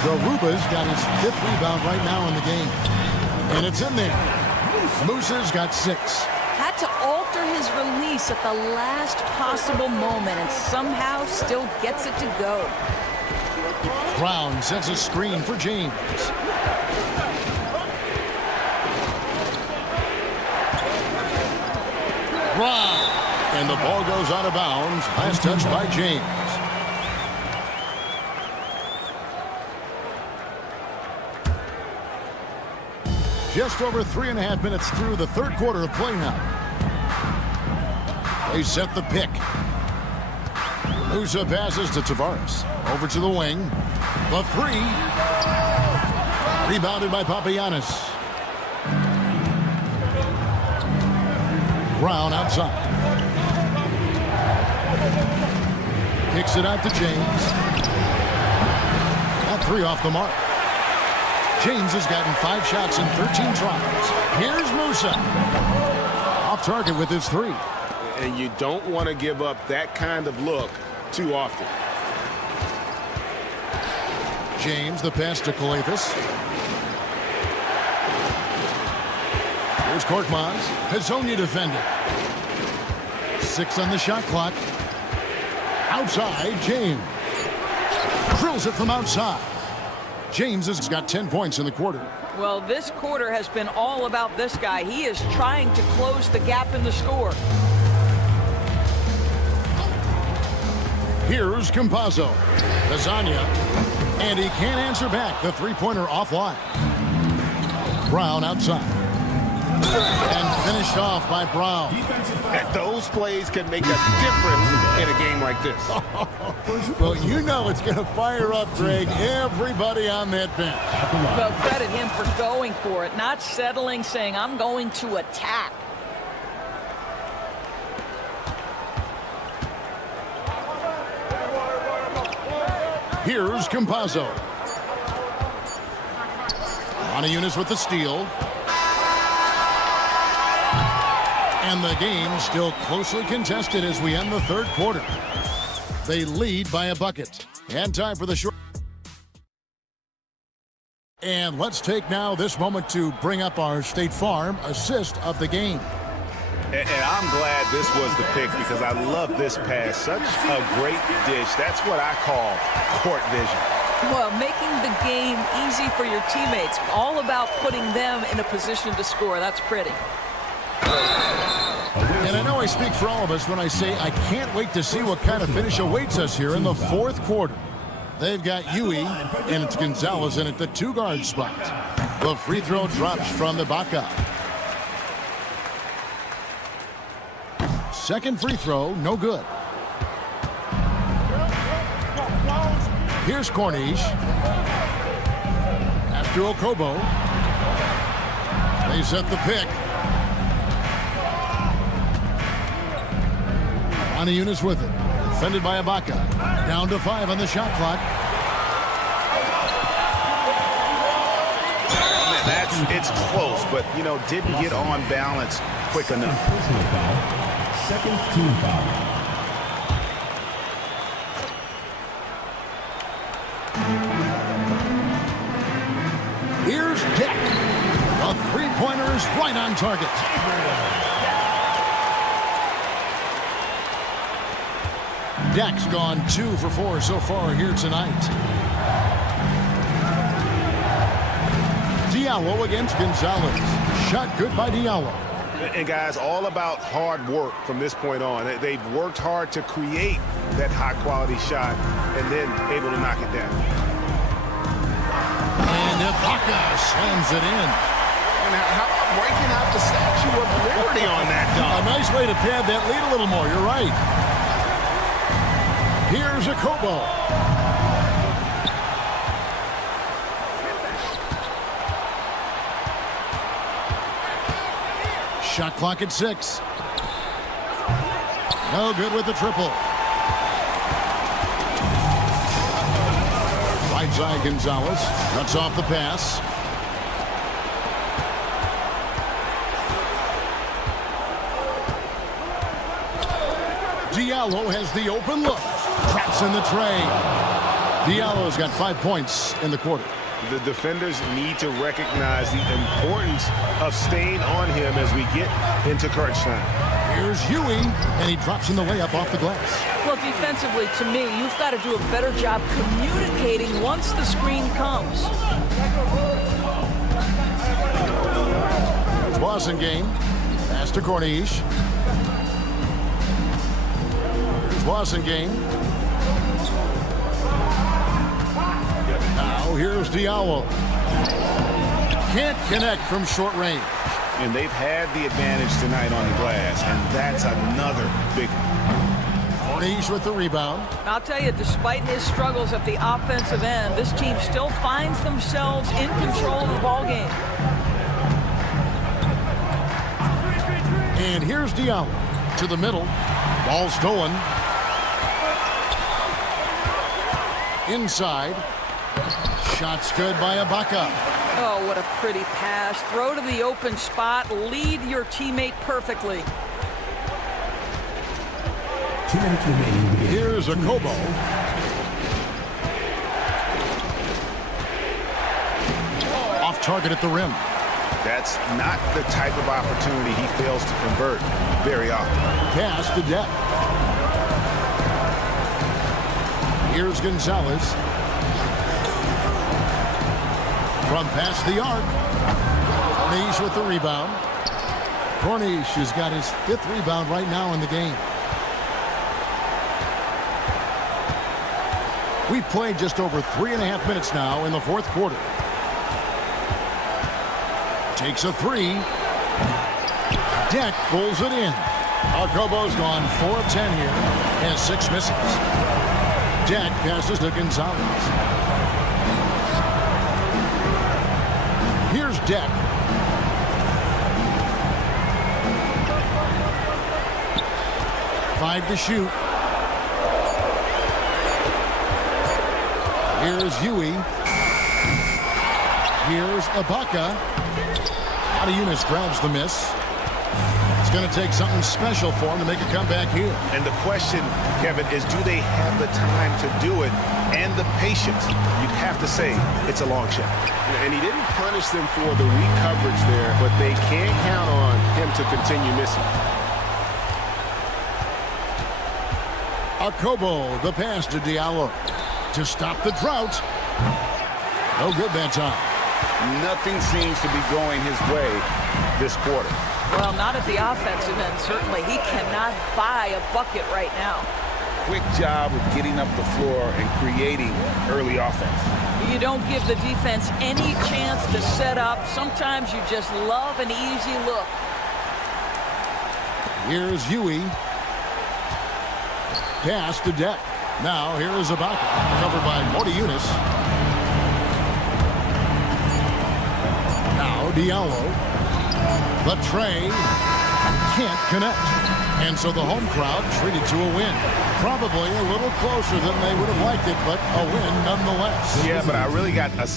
Garuba's got his 5th rebound right now in the game. And it's in there. Musa's got 6. Had to alter his release at the last possible moment and somehow still gets it to go. Brown sets a screen for James. Brown. And the ball goes out of bounds. Last touch by James. Just over 3.5 minutes through the third quarter of play now. They set the pick. Musa passes to Tavares. Over to the wing. The 3. Rebounded by Papagiannis. Brown outside. Kicks it out to James. That 3 off the mark. James has gotten 5 shots in 13 tries. Here's Musa. Off target with his 3. And you don't want to give up that kind of look too often. James, the pass to Kalathis. Here's Korkmaz. Hazonia defending. 6 on the shot clock. Outside, James. Drills it from outside. James has got 10 points in the quarter. Well, this quarter has been all about this guy. He is trying to close the gap in the score. Here's Campazzo. Hazonia. And he can't answer back. The 3-pointer offline. Brown outside. And finished off by Brown. Those plays can make a difference in a game like this. Well, you know it's going to fire up, Greg, everybody on that bench. Well, credit him for going for it, not settling, saying, I'm going to attack. Here's Campazzo. Eunice with the steal. And the game still closely contested as we end the third quarter. They lead by a bucket. And time for the short. And let's take now this moment to bring up our State Farm assist of the game. And I'm glad this was the pick because I love this pass. Such a great dish. That's what I call court vision. Well, making the game easy for your teammates. All about putting them in a position to score. That's pretty. And I know I speak for all of us when I say I can't wait to see what kind of finish awaits us here in the fourth quarter. They've got Yui, and it's Gonzalez in at the 2-guard spot. The free throw drops from Ibaka. Second free throw, no good. Here's Cornish. After Okobo. They set the pick. Eunice with it. Defended by Ibaka. Down to 5 on the shot clock. It's close, but, didn't get on balance quick enough. Personal foul. Second team foul. Here's Deck. A 3-pointer is right on target. Deck's gone 2 for 4 so far here tonight. Diallo against Gonzalez. Shot good by Diallo. And guys, all about hard work from this point on. They've worked hard to create that high-quality shot and then able to knock it down. And Ibaka slams it in. And how about breaking out the Statue of Liberty on that dunk? A nice way to pad that lead a little more. You're right. Here's Okobo. Shot clock at 6. No good with the triple. Right side, Gonzalez cuts off the pass. Diallo has the open look. Traps in the tray. Diallo's got 5 points in the quarter. The defenders need to recognize the importance of staying on him as we get into crunch time. Here's Huey, and he drops in the layup off the glass. Well, defensively, to me, you've got to do a better job communicating once the screen comes. It's Boston game. Pass to Corniche. Here's Boston game. Now here's Diallo. Can't connect from short range. And they've had the advantage tonight on the glass, and that's another big one. Corniche with the rebound. I'll tell you, despite his struggles at the offensive end, this team still finds themselves in control of the ball game. And here's Diallo to the middle. Ball stolen. Inside. Shots good by Ibaka. Oh, what a pretty pass. Throw to the open spot. Lead your teammate perfectly. 2 minutes remaining. Here's a Kobo. Off target at the rim. That's not the type of opportunity he fails to convert very often. Pass to Deck. Here's Gonzalez. From past the arc. Corniche with the rebound. Corniche has got his 5th rebound right now in the game. We've played just over 3.5 minutes now in the 4th quarter. Takes a 3. Deck pulls it in. Alcobo's gone 4 of 10 here. Has 6 misses. Deck passes to Gonzalez. Here's Deck. Five to shoot. Here's Huey. Here's Ibaka. Eunice grabs the miss. It's going to take something special for him to make a comeback here. And the question, Kevin, is do they have the time to do it and the patience? You'd have to say it's a long shot. And he didn't punish them for the weak coverage there, but they can't count on him to continue missing. Akobo, the pass to Diallo. To stop the drought. No good that time. Nothing seems to be going his way this quarter. Well, not at the offensive end, certainly. He cannot buy a bucket right now. Quick job of getting up the floor and creating early offense. You don't give the defense any chance to set up. Sometimes you just love an easy look. Here's Huey. Pass to Deck. Now here is Ibaka. Covered by Eunice. Now Diallo. The tray. Can't connect. And so the home crowd treated to a win. Probably a little closer than they would have liked it, but a win nonetheless. Yeah, but I really got a...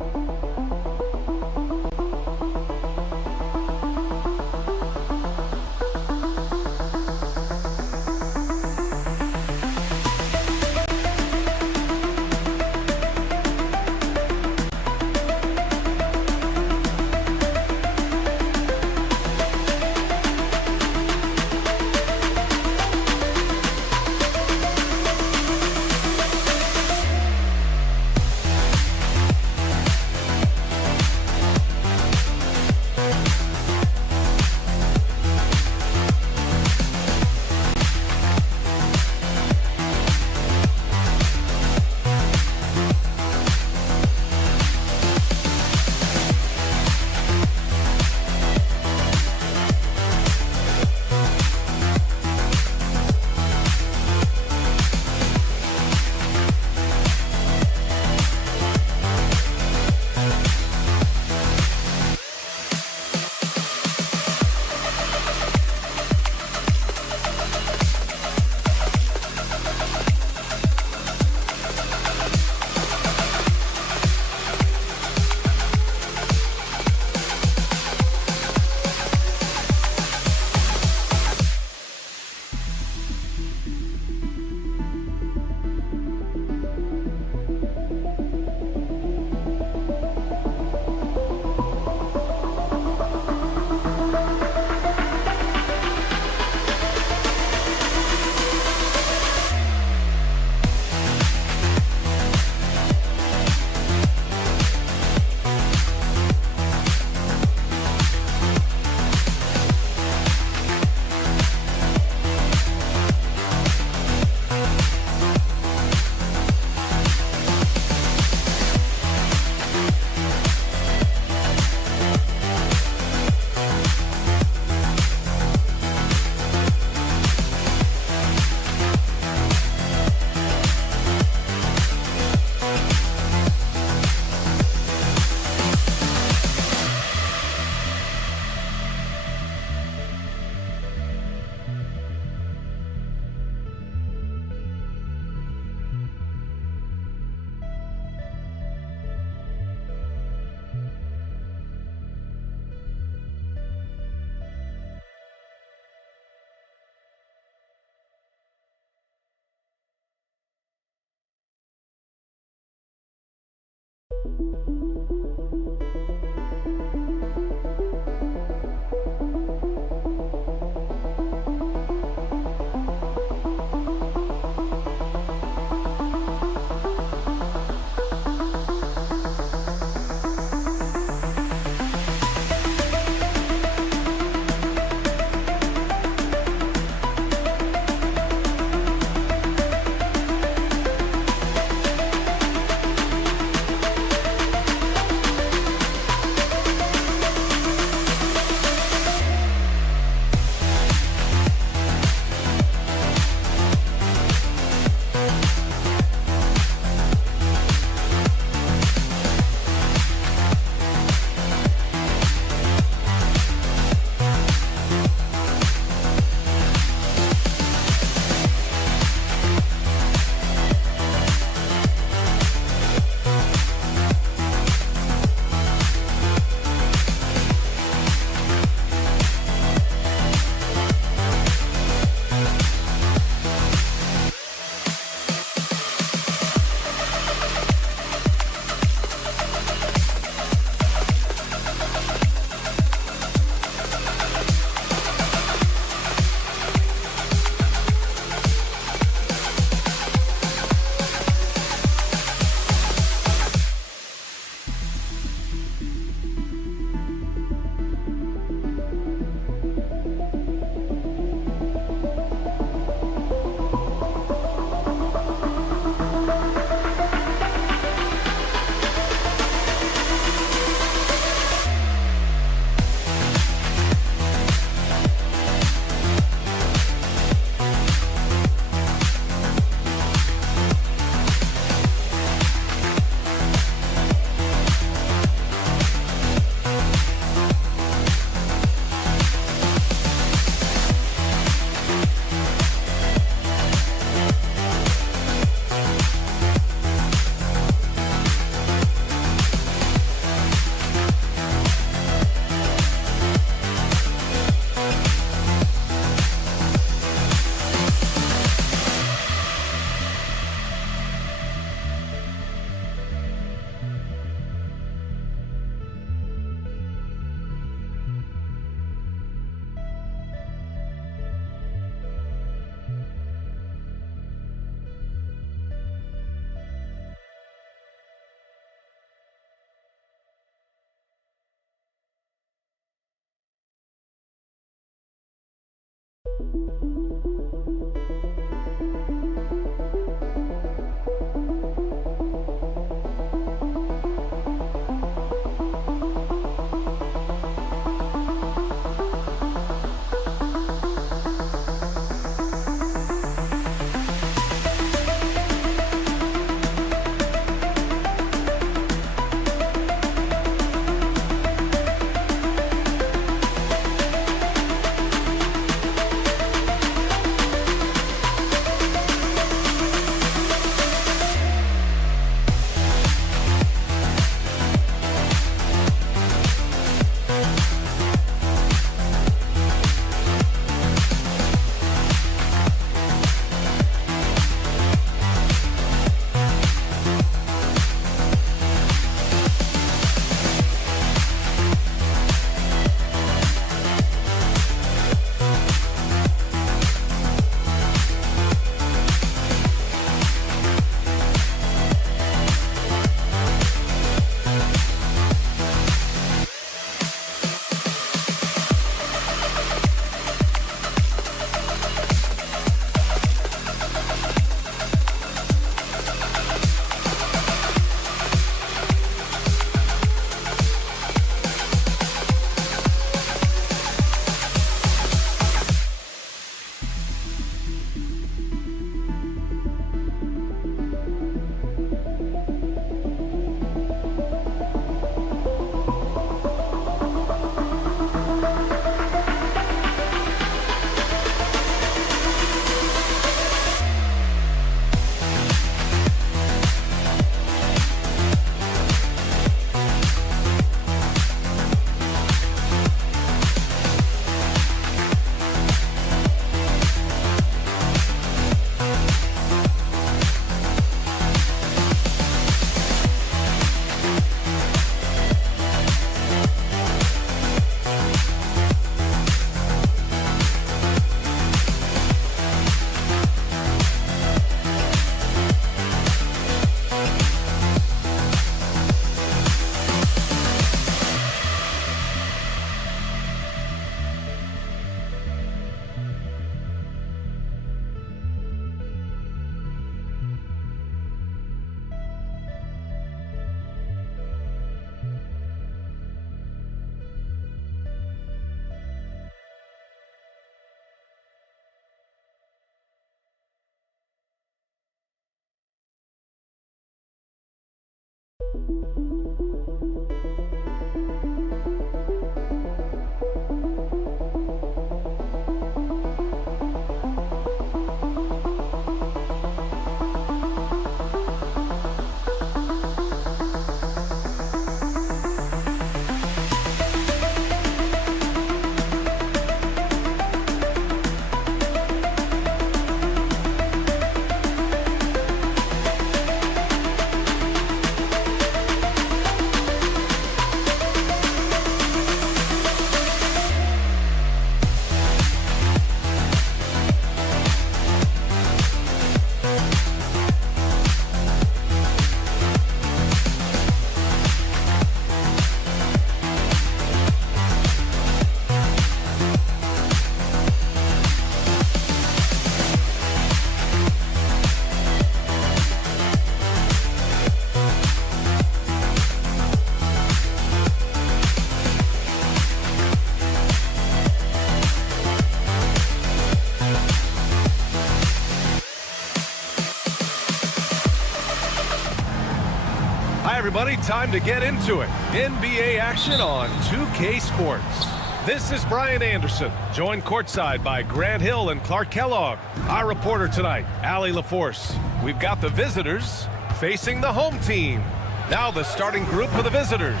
Hi, everybody. Time to get into it. NBA action on 2K Sports. This is Brian Anderson, joined courtside by Grant Hill and Clark Kellogg. Our reporter tonight, Allie LaForce. We've got the visitors facing the home team. Now the starting group for the visitors.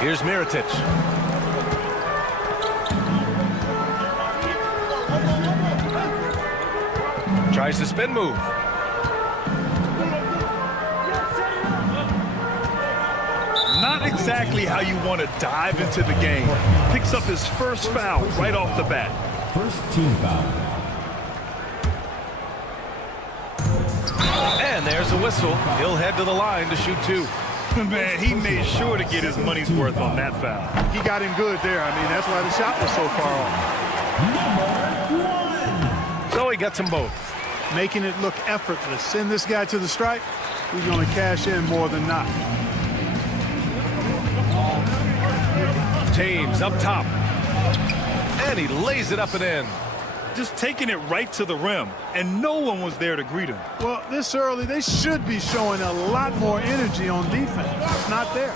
Here's Mirotic. Tries the spin move. Not exactly how you want to dive into the game. Picks up his first foul right off the bat. First team foul. And there's a whistle. He'll head to the line to shoot two. Man, he made sure to get his money's worth on that foul. He got him good there. I mean, that's why the shot was so far off. So he gets them both. Making it look effortless. Send this guy to the stripe. He's going to cash in more than not. James up top. And he lays it up and in. Just taking it right to the rim, and no one was there to greet him. Well, this early, they should be showing a lot more energy on defense. It's not there.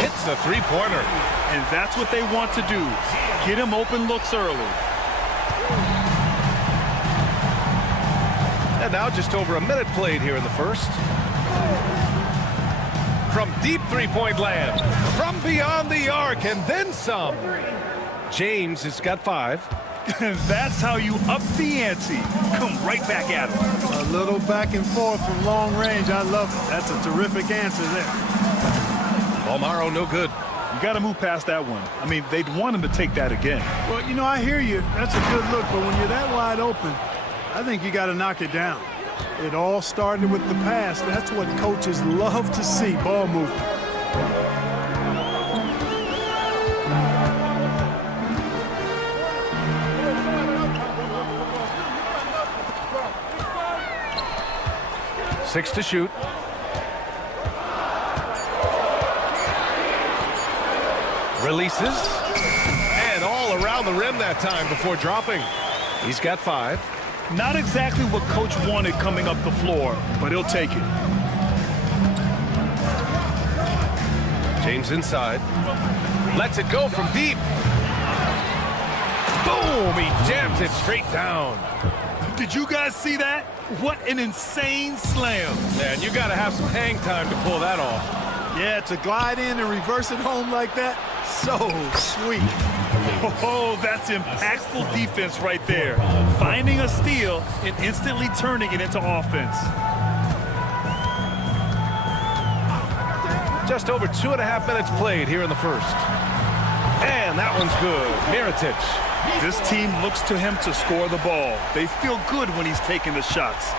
Hits the three-pointer. And that's what they want to do. Get him open looks early. And now just over a minute played here in the first. From deep three-point land. From beyond the arc and then some. James has got 5. And that's how you up the ante. Come right back at him. A little back and forth from long range. I love it. That's a terrific answer there. Balmaro no good. You got to move past that one. I mean, they'd want him to take that again. Well, you know, I hear you. That's a good look. But when you're that wide open, I think you got to knock it down. It all started with the pass. That's what coaches love to see, ball movement. Six to shoot. Releases. And all around the rim that time before dropping. He's got 5. Not exactly what coach wanted coming up the floor, but he'll take it. James inside. Lets it go from deep. Boom! He jams it straight down. Did you guys see that? What an insane slam. Man, you got to have some hang time to pull that off. Yeah, to glide in and reverse it home like that, so sweet. Oh, that's impactful defense right there. Finding a steal and instantly turning it into offense. Just over 2.5 minutes played here in the first. And that one's good. Mirotic. This team looks to him to score the ball. They feel good when he's taking the shots.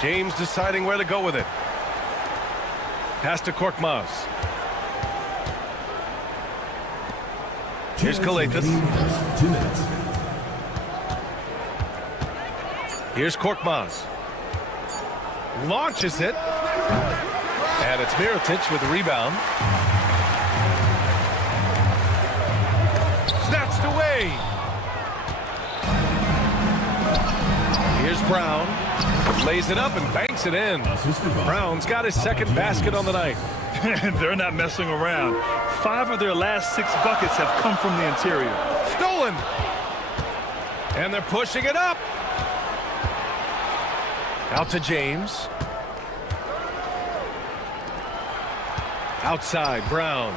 James deciding where to go with it. Pass to Korkmaz. Here's Kalathis. 2 minutes. Here's Korkmaz. Launches it. And it's Mirotic with the rebound. Snatched away. Here's Brown. Lays it up and banks it in. Brown's got his second basket on the night. They're not messing around. 5 of their last 6 buckets have come from the interior. Stolen. And they're pushing it up. Out to James. Outside, Brown.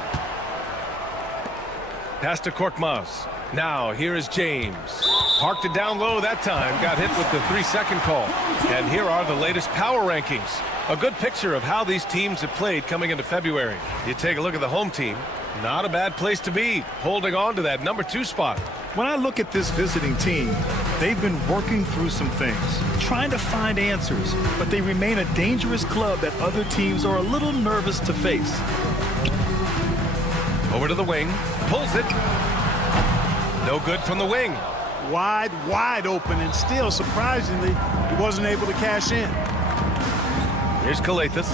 Pass to Korkmaz. Now, here is James. Parked it down low that time. Got hit with the 3-second call. And here are the latest power rankings. A good picture of how these teams have played coming into February. You take a look at the home team. Not a bad place to be, holding on to that number 2 spot. When I look at this visiting team, they've been working through some things, trying to find answers, but they remain a dangerous club that other teams are a little nervous to face. Over to the wing, pulls it. No good from the wing. Wide open, and still, surprisingly, he wasn't able to cash in. Here's Kalathis.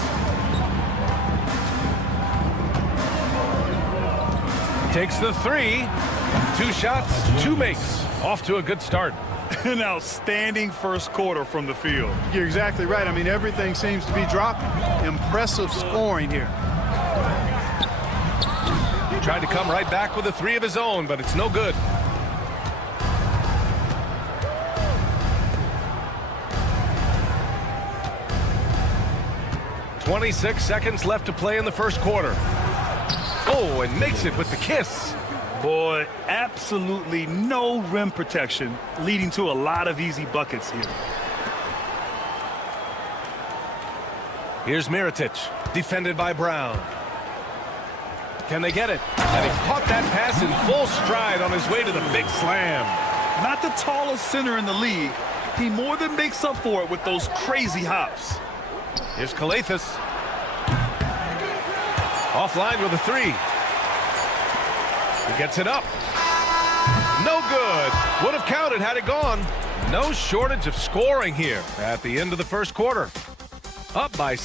Takes the 3. 2 shots, 2 makes. Off to a good start. An outstanding first quarter from the field. You're exactly right. I mean, everything seems to be dropping. Impressive scoring here. Tried to come right back with a 3 of his own, but it's no good. "26 seconds left to play in the first quarter." Oh, and makes it with the kiss. Boy, absolutely no rim protection, leading to a lot of easy buckets here. Here's Mirotic, defended by Brown. Can they get it? And he caught that pass in full stride on his way to the big slam. Not the tallest center in the league. He more than makes up for it with those crazy hops. Here's Kalathis. Offline with a 3. He gets it up. No good. Would have counted had it gone. No shortage of scoring here at the end of the first quarter. Up by...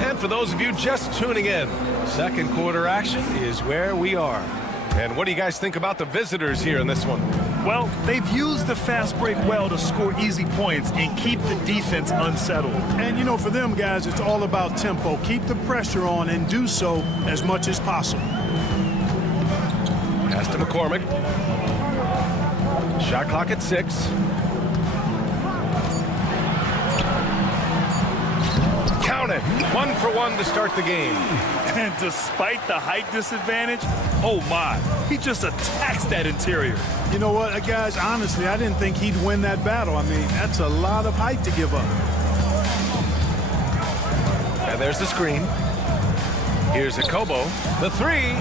And for those of you just tuning in, second quarter action is where we are. And what do you guys think about the visitors here in this one? Well, they've used the fast break well to score easy points and keep the defense unsettled. And, you know, for them guys, it's all about tempo. Keep the pressure on and do so as much as possible. Pass to McCormick. Shot clock at 6. Count it. 1 for 1 to start the game. And despite the height disadvantage, oh my, he just attacks that interior. You know what, guys, honestly, I didn't think he'd win that battle. I mean, that's a lot of height to give up. And there's the screen. Here's Akobo. The 3.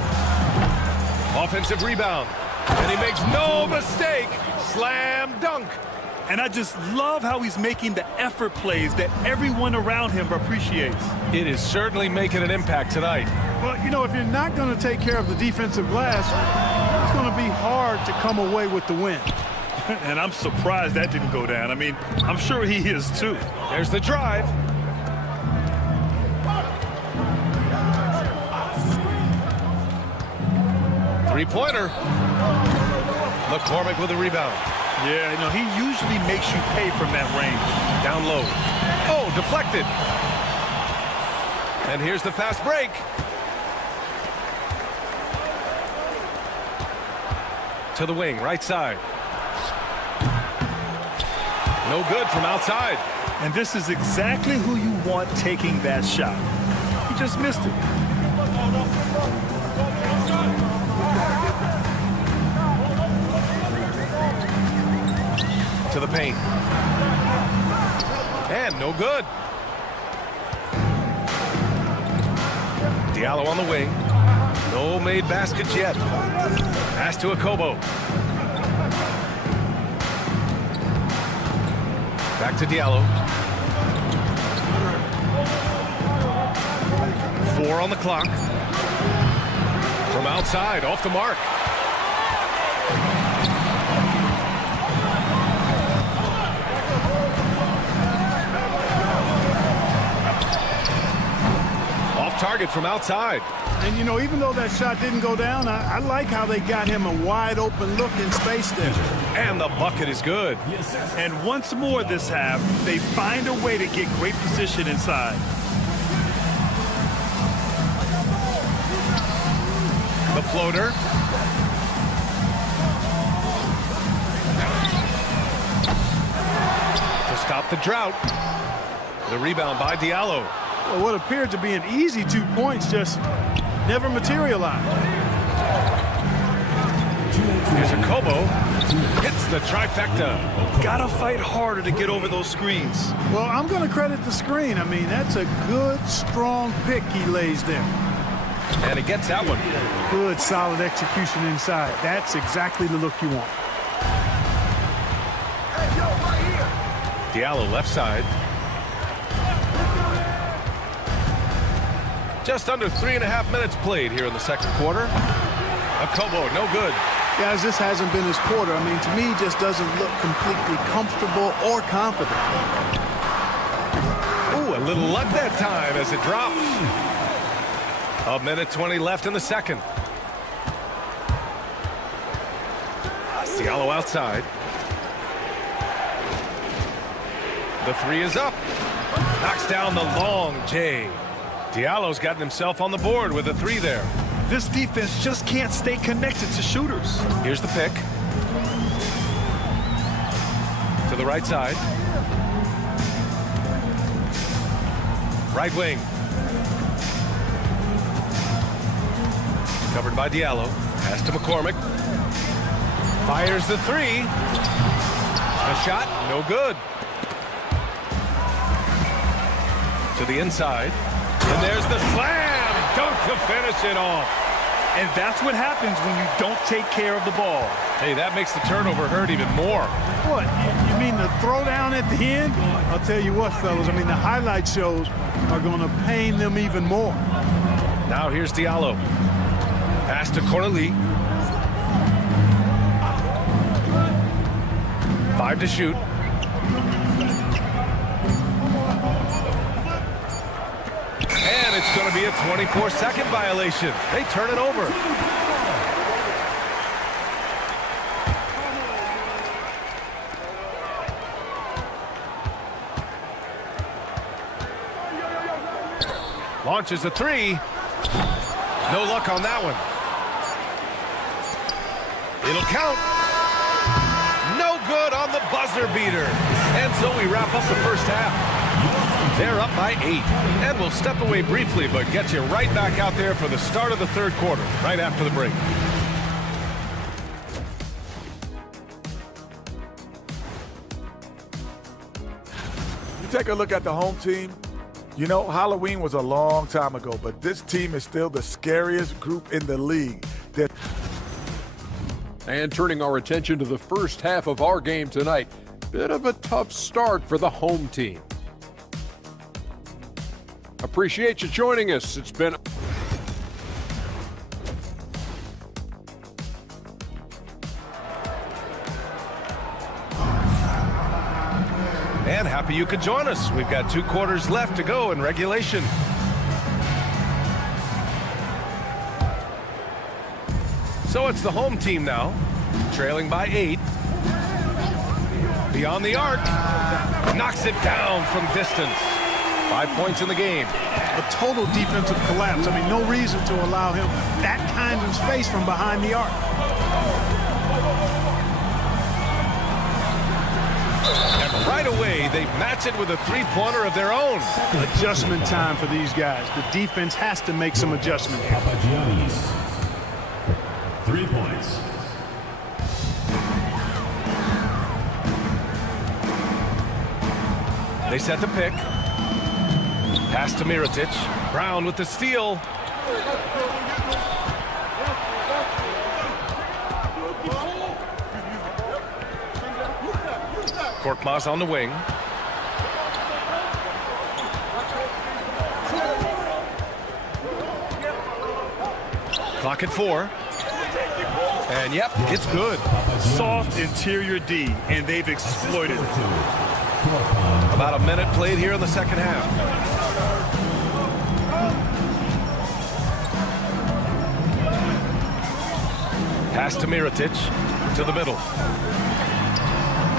Offensive rebound. And he makes no mistake. Slam dunk. And I just love how he's making the effort plays that everyone around him appreciates. It is certainly making an impact tonight. Well, you know, if you're not going to take care of the defensive glass, it's going to be hard to come away with the win. And I'm surprised that didn't go down. I mean, I'm sure he is too. There's the drive. Three-pointer. McCormick with a rebound. Yeah, you know, he usually makes you pay from that range. Down low. Oh, deflected. And here's the fast break. To the wing, right side. No good from outside. And this is exactly who you want taking that shot. He just missed it. To the paint. And no good. Diallo on the wing. No made baskets yet. Pass to Akobo. Back to Diallo. 4 on the clock. From outside, off the mark. target from outside. And, you know, even though that shot didn't go down, I like how they got him a wide open look in space there. And the bucket is good. And once more this half, they find a way to get great position inside. The floater. To stop the drought. The rebound by Diallo. Well, what appeared to be an easy 2 points just never materialized. Here's a Kobo. Hits the trifecta. Gotta fight harder to get over those screens. Well, I'm going to credit the screen. I mean, that's a good, strong pick he lays there. And he gets that one. Good, solid execution inside. That's exactly the look you want. Diallo left side. Just under 3.5 minutes played here in the second quarter. A Kobo, no good. Guys, this hasn't been his quarter. I mean, to me, he just doesn't look completely comfortable or confident. Ooh, a little luck that time as it drops. A minute 20 left in the second. Diallo outside. The three is up. Knocks down the long J. Diallo's gotten himself on the board with a three there. This defense just can't stay connected to shooters. Here's the pick. To the right side. Right wing. Covered by Diallo. Pass to McCormick. Fires the three. A shot, no good. To the inside. And there's the slam dunk to finish it off. And that's what happens when you don't take care of the ball. Hey, that makes the turnover hurt even more. What, you mean the throwdown at the end? I'll tell you what, fellas, I mean, the highlight shows are going to pain them even more. Now here's Diallo. Pass to Corneli. 5 to shoot. And it's going to be a 24-second violation. They turn it over. Launches a three. No luck on that one. It'll count. No good on the buzzer beater. And so we wrap up the first half. They're up by 8. And we'll step away briefly, but get you right back out there for the start of the third quarter, right after the break. You take a look at the home team. You know, Halloween was a long time ago, but this team is still the scariest group in the league. And turning our attention to the first half of our game tonight, bit of a tough start for the home team. Appreciate you joining us. It's been And happy you could join us. We've got 2 quarters left to go in regulation. So it's the home team now, trailing by 8. Beyond the arc, knocks it down from distance. 5 points in the game. A total defensive collapse. I mean, no reason to allow him that kind of space from behind the arc. And right away, they match it with a three-pointer of their own. Adjustment time for these guys. The defense has to make some adjustment here. 3 points. They set the pick. Pass to Mirotic. Brown with the steal. Korkmaz on the wing. Clock at 4. And yep, it's good. Soft interior D, and they've exploited it. About a minute played here in the second half. Pass to Mirotic to the middle.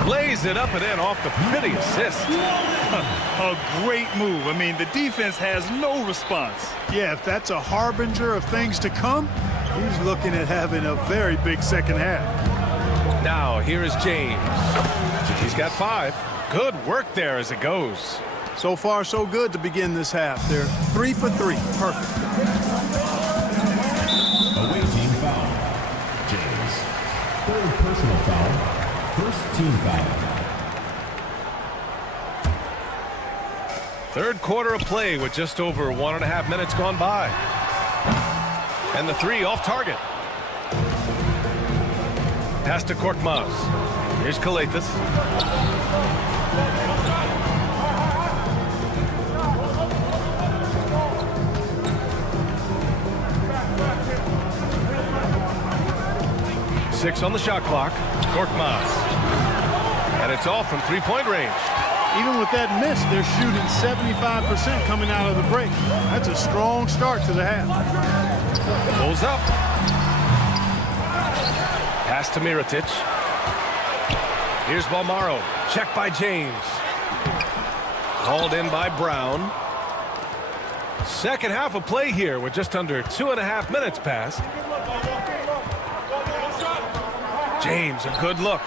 Lays it up and in off the pretty assist. A great move. I mean, the defense has no response. Yeah, if that's a harbinger of things to come, he's looking at having a very big second half. Now, here is James. He's got 5. Good work there as it goes. So far, so good to begin this half. They're 3 for 3. Perfect. Away team foul. James. 3rd personal foul. 1st team foul. 3rd quarter of play with just over 1.5 minutes gone by. And the 3 off target. Pass to Korkmaz. Here's Kalathis. Six on the shot clock. Korkmaz. And it's off from 3-point range. Even with that miss, they're shooting 75% coming out of the break. That's a strong start to the half. Pulls up. Pass to Mirotic. Here's Balmaro. Checked by James. Called in by Brown. Second half of play here with just under 2.5 minutes passed. James, a good look.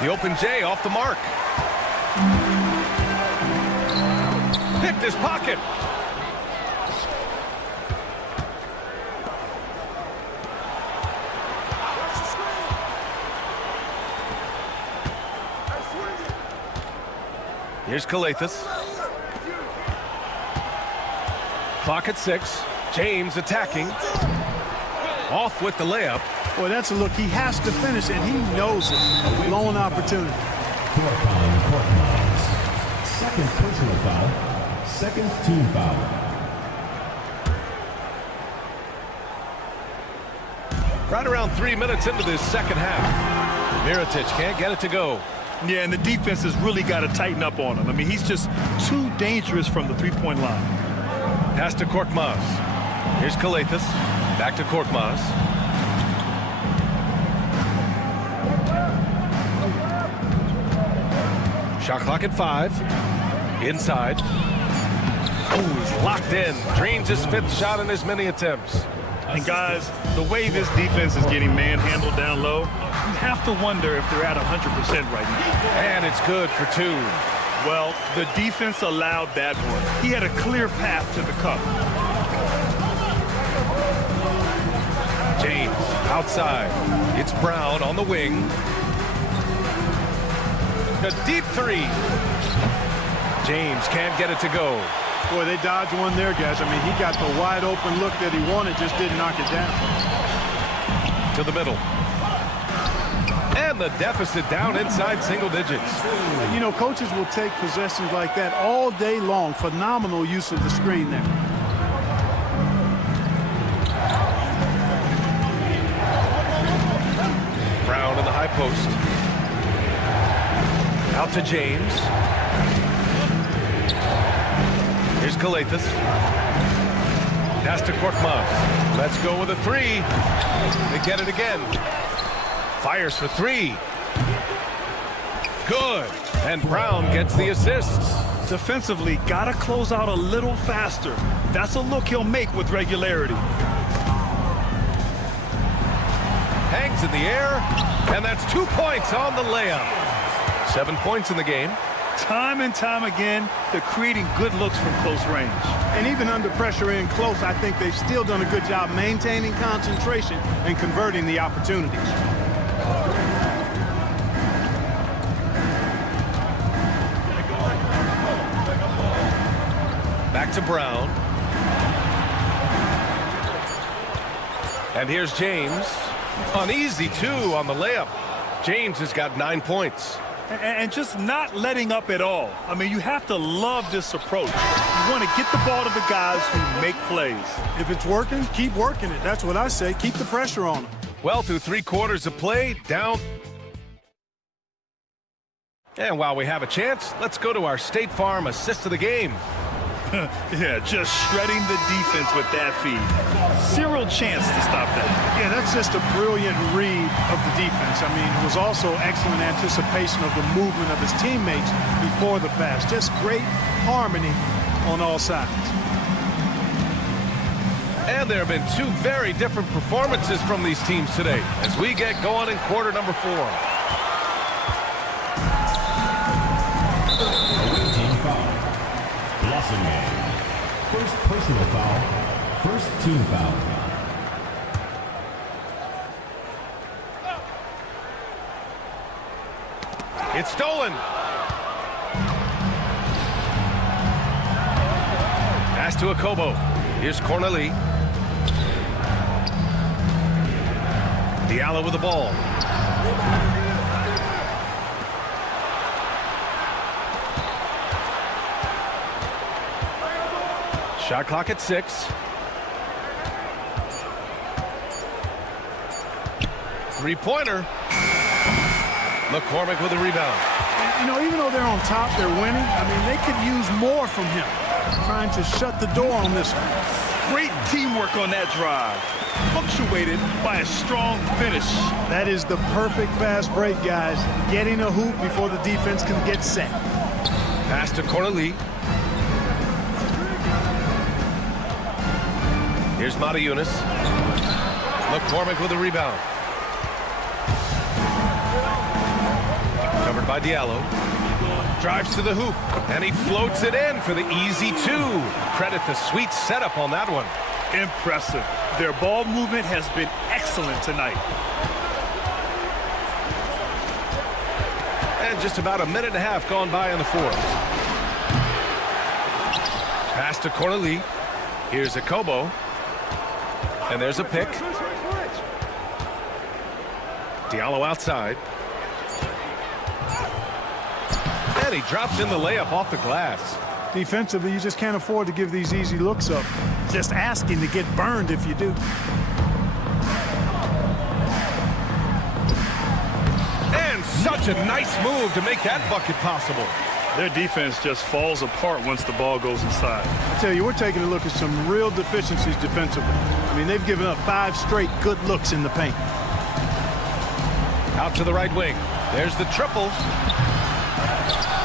The open J off the mark. Picked his pocket. Here's Kalathis. Clock at 6. James attacking. Off with the layup. Boy, that's a look he has to finish, and he knows it. A blown opportunity. 4th on Korkmaz. 2nd personal foul. 2nd team foul. Right around 3 minutes into this second half. Mirotic can't get it to go. Yeah, and the defense has really got to tighten up on him. I mean, he's just too dangerous from the 3-point line. Pass to Korkmaz. Here's Kalathis. Back to Korkmaz. Shot clock at 5. Inside. Oh, he's locked in. Drains his 5th shot in as many attempts. And guys, the way this defense is getting manhandled down low, you have to wonder if they're at 100% right now. And it's good for 2. Well, the defense allowed that one. He had a clear path to the cup. James outside. It's Brown on the wing. A deep 3. James can't get it to go. Boy, they dodged one there, guys. I mean, he got the wide open look that he wanted, just didn't knock it down. To the middle. And the deficit down inside single digits. You know, coaches will take possessions like that all day long. Phenomenal use of the screen there. Brown in the high post. Out to James. Here's Kalathis. Pass to Korkmaz. Let's go with a 3. They get it again. Fires for 3. Good. And Brown gets the assist. Defensively, got to close out a little faster. That's a look he'll make with regularity. Hangs in the air. And that's 2 points on the layup. 7 points in the game. Time and time again, they're creating good looks from close range. And even under pressure in close, I think they've still done a good job maintaining concentration and converting the opportunities. Back to Brown. And here's James. An easy 2 on the layup. James has got 9 points. And just not letting up at all. I mean, you have to love this approach. You want to get the ball to the guys who make plays. If it's working, keep working it. That's what I say. Keep the pressure on them. Well, through 3 quarters of play, down. And while we have a chance, let's go to our State Farm assist of the game. Yeah, just shredding the defense with that feed. Zero chance to stop that. Yeah, that's just a brilliant read of the defense. I mean, it was also excellent anticipation of the movement of his teammates before the pass. Just great harmony on all sides. And there have been two very different performances from these teams today as we get going in quarter number 4. Away team foul. Lossing game. First personal foul. First team foul. It's stolen. Pass to Akobo. Here's Corneli. Diallo with the ball. Shot clock at 6. Three-pointer. McCormick with the rebound. You know, even though they're on top, they're winning. I mean, they could use more from him. Trying to shut the door on this one. Great teamwork on that drive. Punctuated by a strong finish. That is the perfect fast break, guys. Getting a hoop before the defense can get set. Pass to Corneli. Here's Mata-Yunus. McCormick with the rebound. Covered by Diallo. Drives to the hoop, and he floats it in for the easy 2. Credit the sweet setup on that one. Impressive. Their ball movement has been excellent tonight. And just about a minute and a half gone by in the 4th. Pass to Corneli. Here's Akobo. And there's a pick. Diallo outside. And he drops in the layup off the glass. Defensively, you just can't afford to give these easy looks up. Just asking to get burned if you do. And such a nice move to make that bucket possible. Their defense just falls apart once the ball goes inside. I tell you, we're taking a look at some real deficiencies defensively. I mean, they've given up 5 straight good looks in the paint. Out to the right wing. There's the triple.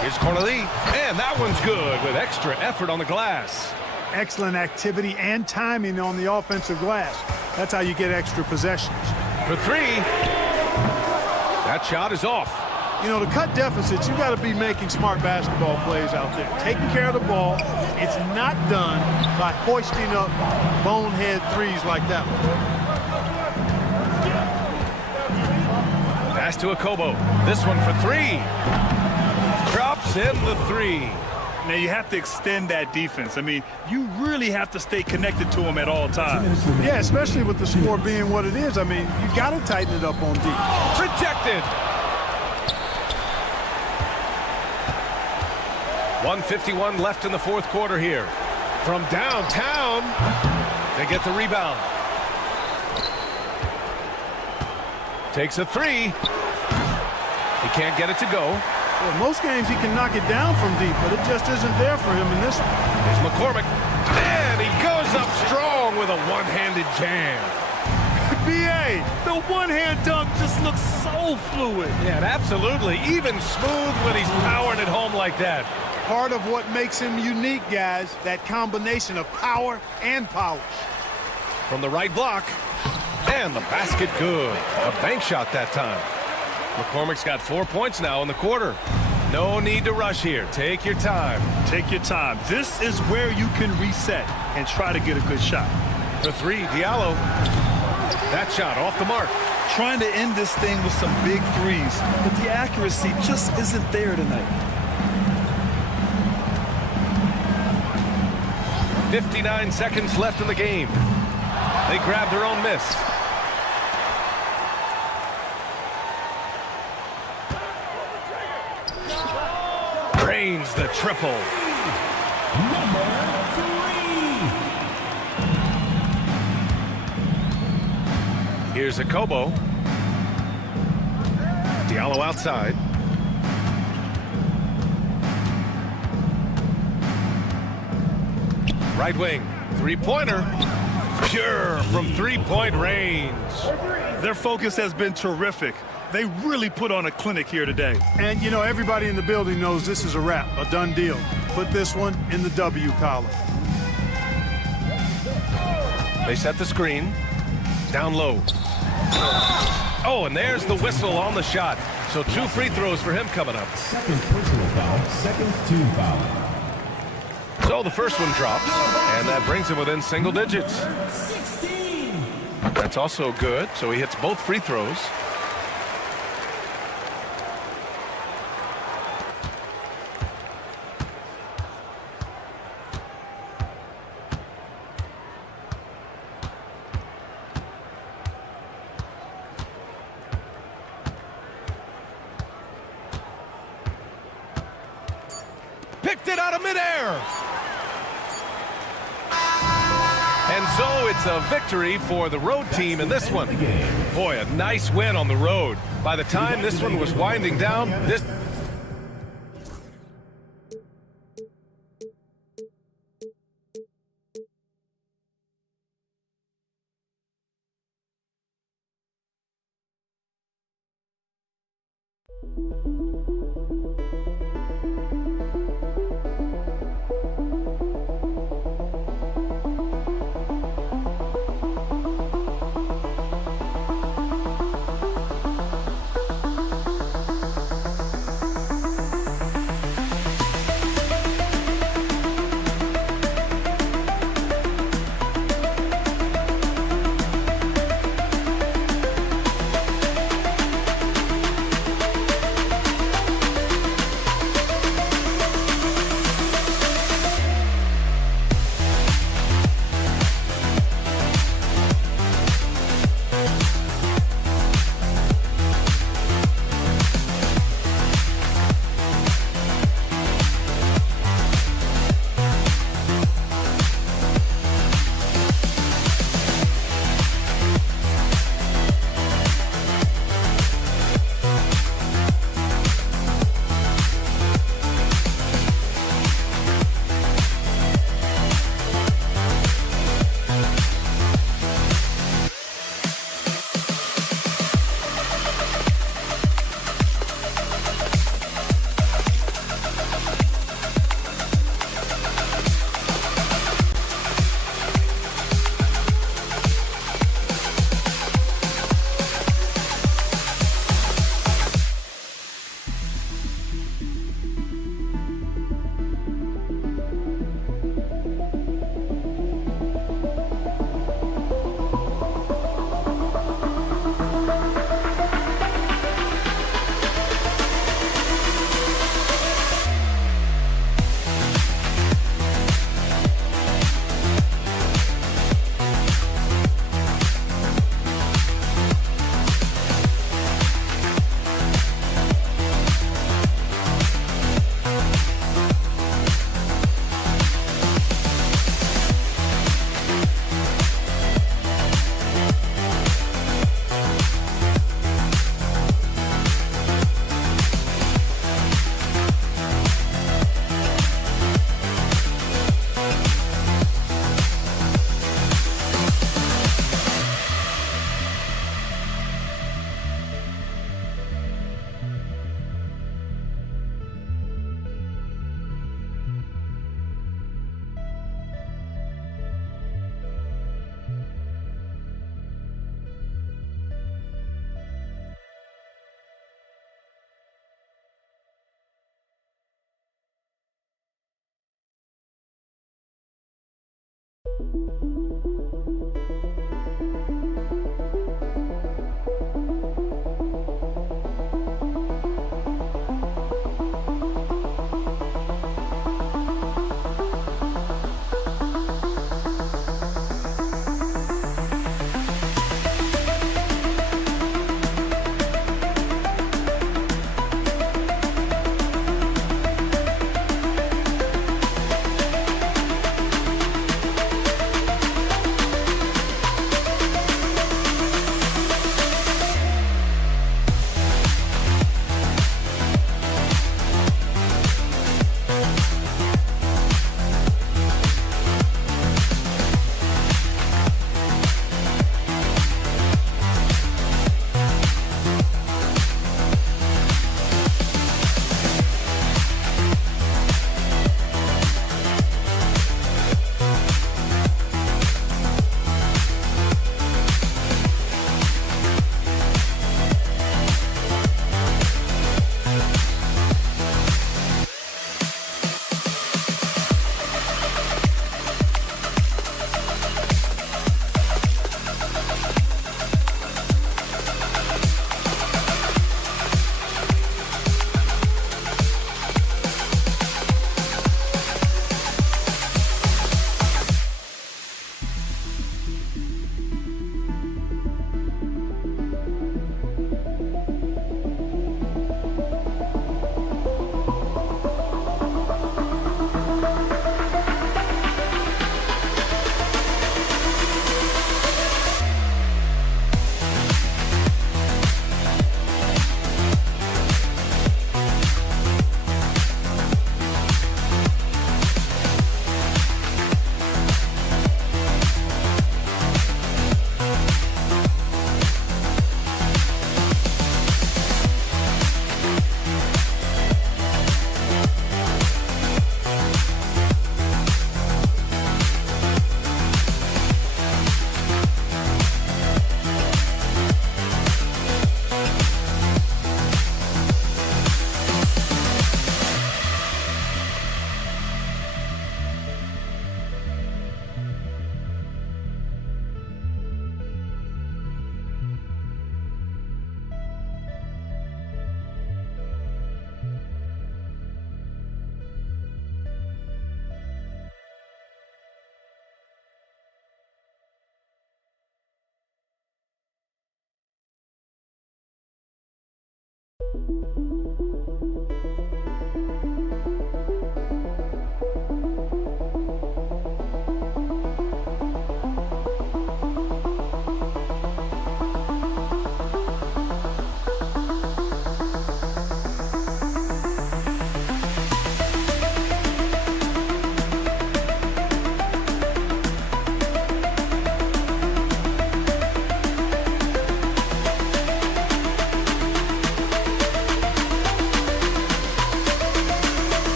Here's Corneli, and that one's good with extra effort on the glass. Excellent activity and timing on the offensive glass. That's how you get extra possessions. For 3, that shot is off. You know, to cut deficits, you got to be making smart basketball plays out there. Taking care of the ball. It's not done by hoisting up bonehead threes like that one. Pass to Akobo. This one for 3. Drops in the 3. Now you have to extend that defense. I mean, you really have to stay connected to them at all times. Yeah, especially with the score being what it is. I mean, you got to tighten it up on D. Rejected. 1:51 left in the 4th quarter here. From downtown, they get the rebound. Takes a 3. He can't get it to go. Well, most games he can knock it down from deep, but it just isn't there for him in this one. Here's McCormick. And he goes up strong with a one-handed jam. B.A., the one-hand dunk just looks so fluid. Yeah, absolutely. Even smooth when he's powering it home like that. Part of what makes him unique, guys, that combination of power and polish. From the right block, and the basket good. A bank shot that time. McCormick's got 4 points now in the quarter. No need to rush here. Take your time. Take your time. This is where you can reset and try to get a good shot. For 3, Diallo. That shot off the mark. Trying to end this thing with some big threes, but the accuracy just isn't there tonight. 59 seconds left in the game. They grab their own miss. Drains the triple. Number 3. Here's Akobo. Diallo outside. Right wing, three-pointer. Pure from three-point range. Their focus has been terrific. They really put on a clinic here today. And, you know, everybody in the building knows this is a wrap, a done deal. Put this one in the W column. They set the screen. Down low. Oh, and there's the whistle on the shot. So 2 free throws for him coming up. Second personal foul, second team foul. So the first one drops, and that brings him within single digits. 16. That's also good, so he hits both free throws. Picked it out of midair. And so it's a victory for the road team in this one. Boy, a nice win on the road. By the time this one was winding down, this...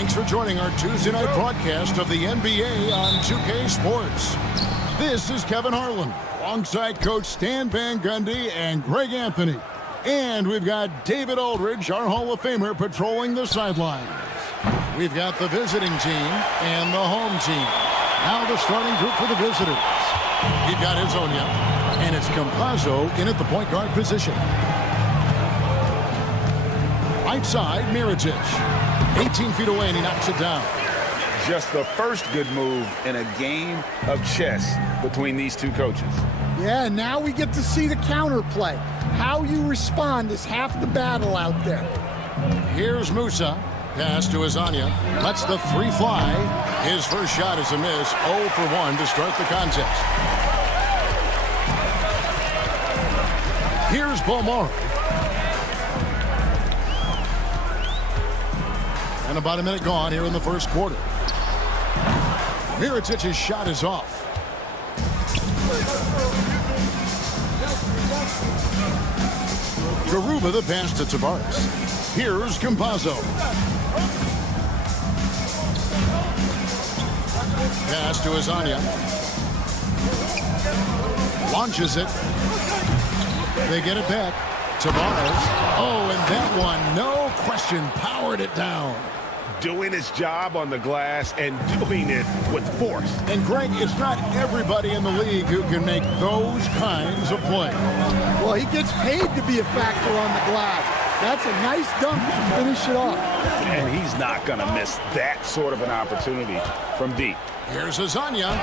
Thanks for joining our Tuesday night broadcast of the NBA on 2K Sports. This is Kevin Harlan, alongside Coach Stan Van Gundy and Greg Anthony. And we've got David Aldridge, our Hall of Famer, patrolling the sidelines. We've got the visiting team and the home team. Now the starting group for the visitors. You've got Hezonja, and it's Campazzo in at the point guard position. Right side, Mirotic. 18 feet away, and he knocks it down. Just the first good move in a game of chess between these two coaches. Yeah, now we get to see the counterplay. How you respond is half the battle out there. Here's Musa. Pass to Hezonja. Lets the three fly. His first shot is a miss. 0 for 1 to start the contest. Here's Bolmaro. And about a minute gone here in the first quarter. Mirotic's shot is off. Garuba the pass to Tavares. Here's Campazzo. Pass to Hezonja. Launches it. They get it back. Tavares. Oh, and that one, no question, powered it down. Doing his job on the glass and doing it with force. And Greg, it's not everybody in the league who can make those kinds of plays. Well, he gets paid to be a factor on the glass. That's a nice dunk to finish it off. And he's not going to miss that sort of an opportunity from deep. Here's Hezonja.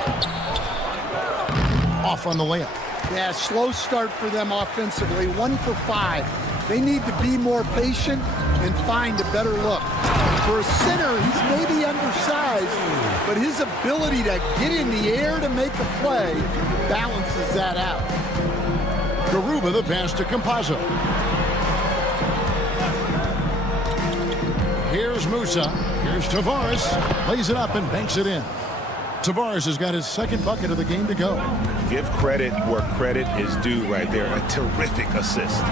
Off on the layup. Yeah, slow start for them offensively. 1 for 5. They need to be more patient and find a better look. For a center, he's maybe undersized, but his ability to get in the air to make a play balances that out. Garuba the pass to Campazzo. Here's Musa. Here's Tavares. Lays it up and banks it in. Tavares has got his second bucket of the game to go. Give credit where credit is due right there. A terrific assist.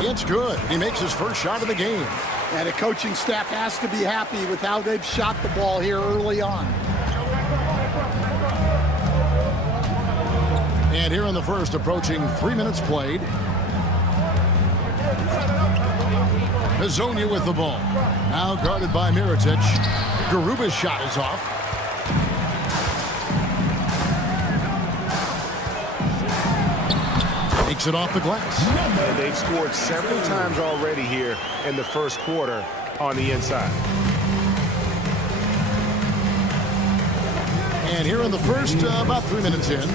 It's good. He makes his first shot of the game. And the coaching staff has to be happy with how they've shot the ball here early on. And here in the first, approaching 3 minutes played. Hezonja with the ball. Now guarded by Mirotic. Garuba's shot is off. Takes it off the glass. And they've scored several times already here in the first quarter on the inside. And here in the first, about 3 minutes in.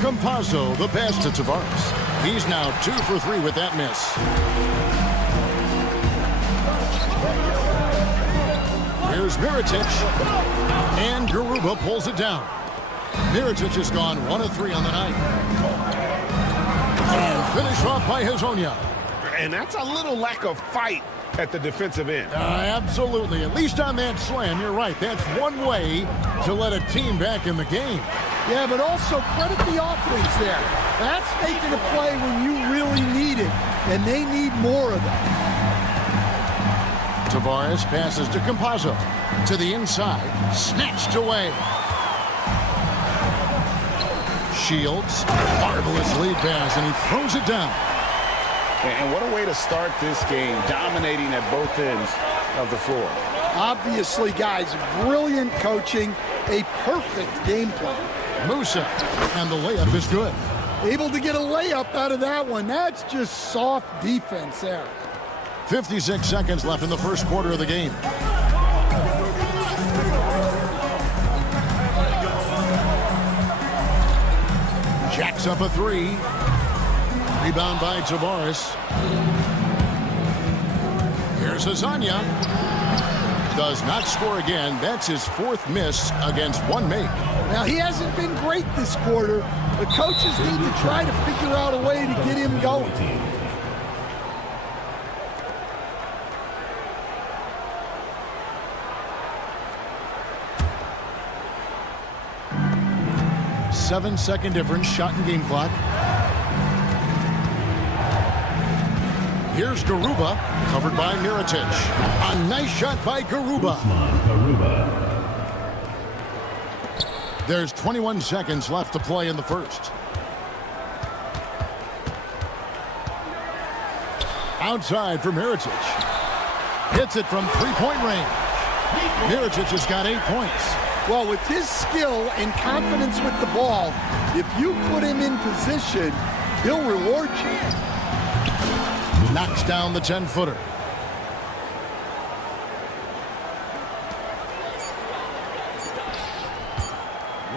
Campazzo, the pass to Tavares. He's now 2 for 3 with that miss. Here's Mirotic. And Garuba pulls it down. Mirotic has gone 1 of 3 on the night. And finished off by Hezonja. And that's a little lack of fight at the defensive end. Absolutely. At least on that slam, you're right. That's one way to let a team back in the game. Yeah, but also credit the offense there. That's making a play when you really need it, and they need more of it. Tavares passes to Campazzo. To the inside. Snatched away. Shields. Marvelous lead pass, and he throws it down. And what a way to start this game, dominating at both ends of the floor. Obviously, guys, brilliant coaching, a perfect game plan. Musa, and the layup is good. Able to get a layup out of that one. That's just soft defense there. 56 seconds left in the first quarter of the game. Jacks up a 3. Rebound by Tavares. Here's Hezonja. Does not score again. That's his 4th miss against 1 make. Now, he hasn't been great this quarter. The coaches need to try to figure out a way to get him going. Seven-second difference, shot and game clock. Here's Garuba, covered by Mirotic. A nice shot by Garuba. There's 21 seconds left to play in the first. Outside for Mirotic. Hits it from three-point range. Mirotic has got 8 points. Well, with his skill and confidence with the ball, if you put him in position, he'll reward you. Knocks down the 10-footer.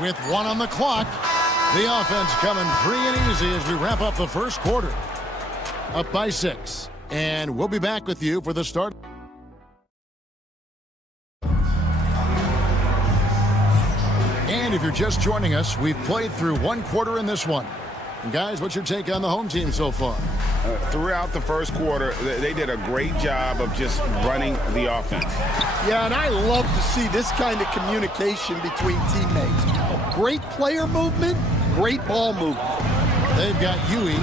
With 1 on the clock, the offense coming free and easy as we wrap up the first quarter. Up by 6. And we'll be back with you for the start. And if you're just joining us, we've played through 1 quarter in this one. And guys, what's your take on the home team so far? Throughout the first quarter, they did a great job of just running the offense. Yeah, and I love to see this kind of communication between teammates. Great player movement, great ball movement. They've got Huey,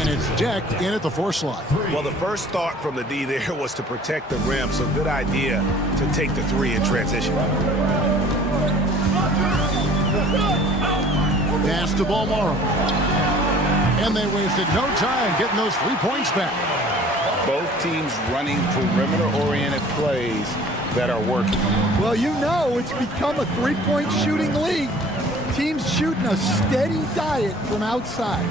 and it's Deck in at the 4 slot. Well, the first thought from the D there was to protect the rim, so good idea to take the 3 in transition. Pass to Balmoro. And they wasted no time getting those 3 points back. Both teams running perimeter-oriented plays that are working. Well, you know it's become a 3-point shooting league. Teams shooting a steady diet from outside.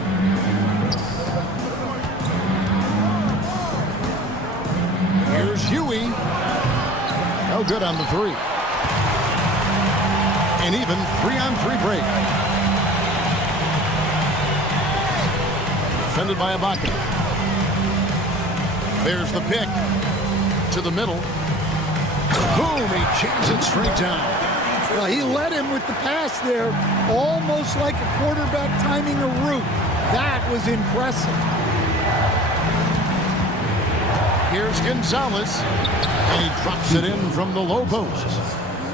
Here's Huey. No good on the 3. And even 3-on-3 break. Defended by Ibaka. There's the pick. To the middle. Boom, he jams it straight down. Well, he led him with the pass there, almost like a quarterback timing a route. That was impressive. Here's Gonzalez. And he drops it in from the low post.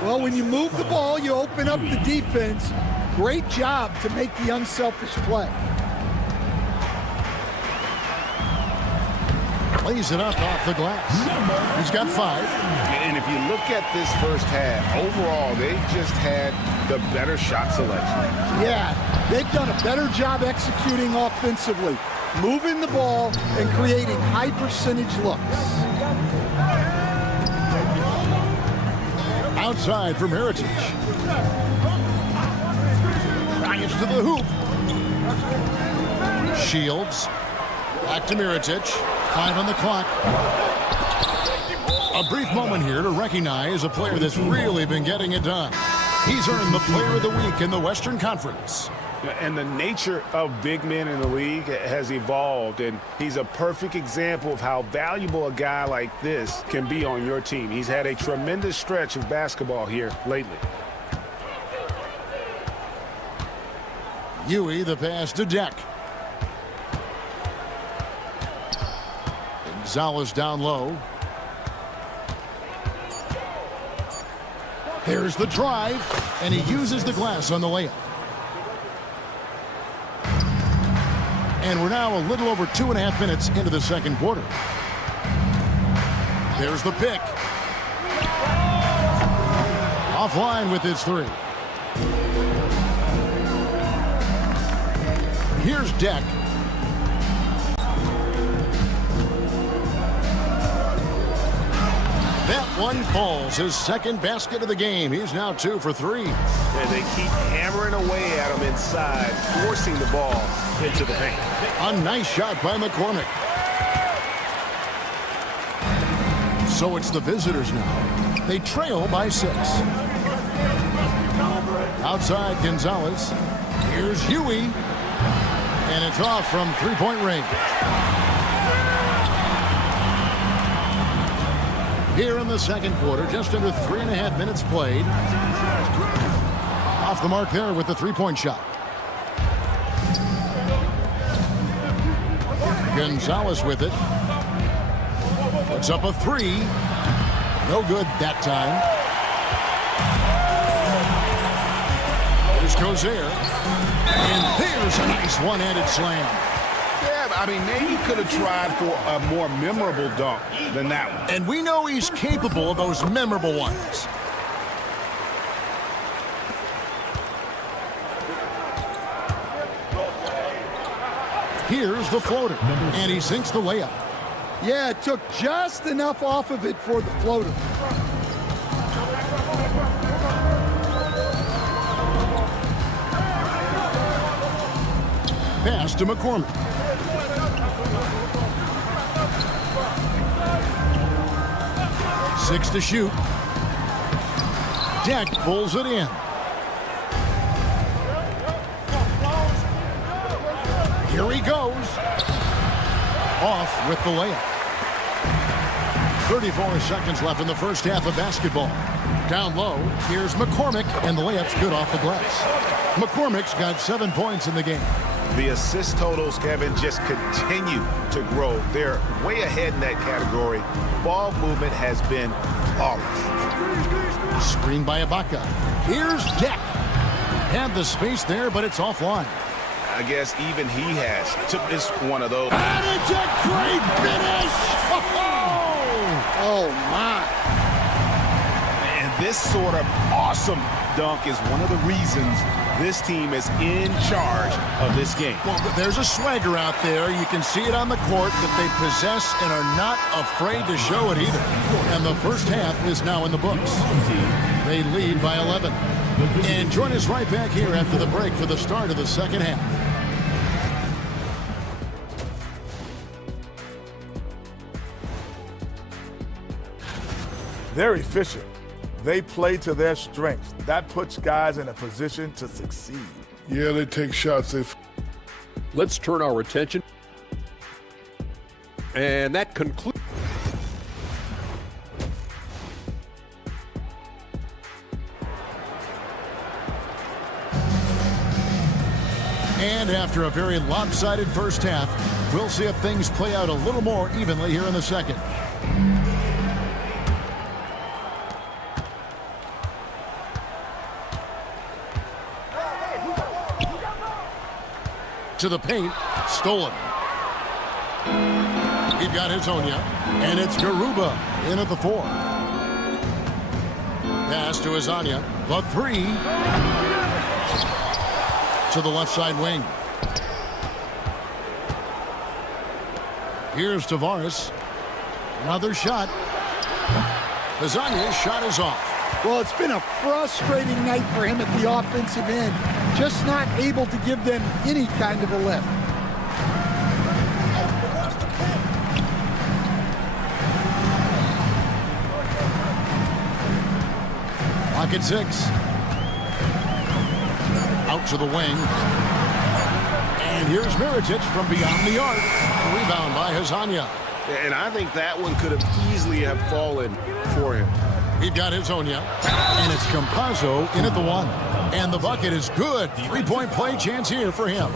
Well, when you move the ball, you open up the defense. Great job to make the unselfish play. Plays it up off the glass. He's got 5. And if you look at this first half, overall, they've just had the better shot selection. Yeah, they've done a better job executing offensively, moving the ball and creating high percentage looks. Outside for Mirotic. Drives to the hoop. Shields. Back to Mirotic. 5 on the clock. A brief moment here to recognize a player that's really been getting it done. He's earned the Player of the Week in the Western Conference. And the nature of big men in the league has evolved, and he's a perfect example of how valuable a guy like this can be on your team. He's had a tremendous stretch of basketball here lately. Huey, the pass to Deck. Gonzalez down low. There's the drive, and he uses the glass on the layup. And we're now a little over 2.5 minutes into the second quarter. There's the pick. Offline with his 3. Here's Deck. That one falls, his second basket of the game. He's now 2 for 3. And they keep hammering away at him inside, forcing the ball into the paint. A nice shot by McCormick. So it's the visitors now. They trail by 6. Outside Gonzalez. Here's Huey. And it's off from 3-point range. Here in the second quarter, just under 3.5 minutes played. Off the mark there with the 3-point shot. Gonzalez with it. Puts up a 3. No good that time. There's Cozier. And there's a nice one-handed slam. Yeah, I mean, maybe could have tried for a more memorable dunk than that one. And we know he's capable of those memorable ones. Here's the floater, and he sinks the layup. Yeah, it took just enough off of it for the floater. Pass to McCormick. Six to shoot. Deck pulls it in. Here he goes. Off with the layup. 34 seconds left in the first half of basketball. Down low, here's McCormick, and the layup's good off the glass. McCormick's got 7 points in the game. The assist totals, Kevin, just continue to grow. They're way ahead in that category. Ball movement has been flawless. Screen by Ibaka. Here's Deck. Had the space there, but it's offline. I guess even he has to miss one of those. And it's a great finish! Oh, my. And this sort of awesome dunk is one of the reasons this team is in charge of this game. Well, there's a swagger out there. You can see it on the court that they possess and are not afraid to show it either. And the first half is now in the books. They lead by 11. And join us right back here after the break for the start of the second half. They're efficient. They play to their strengths. That puts guys in a position to succeed. Yeah, they take shots. Let's turn our attention. And that concludes. And after a very lopsided first half, we'll see if things play out a little more evenly here in the second. To the paint, stolen. We've got Hezonja, and it's Garuba in at the 4. Pass to Hezonja, the 3. To the left side wing. Here's Tavares. Another shot. Hezonja's shot is off. Well, it's been a frustrating night for him at the offensive end. Just not able to give them any kind of a lift. Pocket 6. Out to the wing. And here's Mirotic from beyond the arc. Rebound by Hezonja. And I think that one could have easily have fallen for him. We've got Hezonja, and it's Campazzo in at the 1. And the bucket is good. 3-point play chance here for him.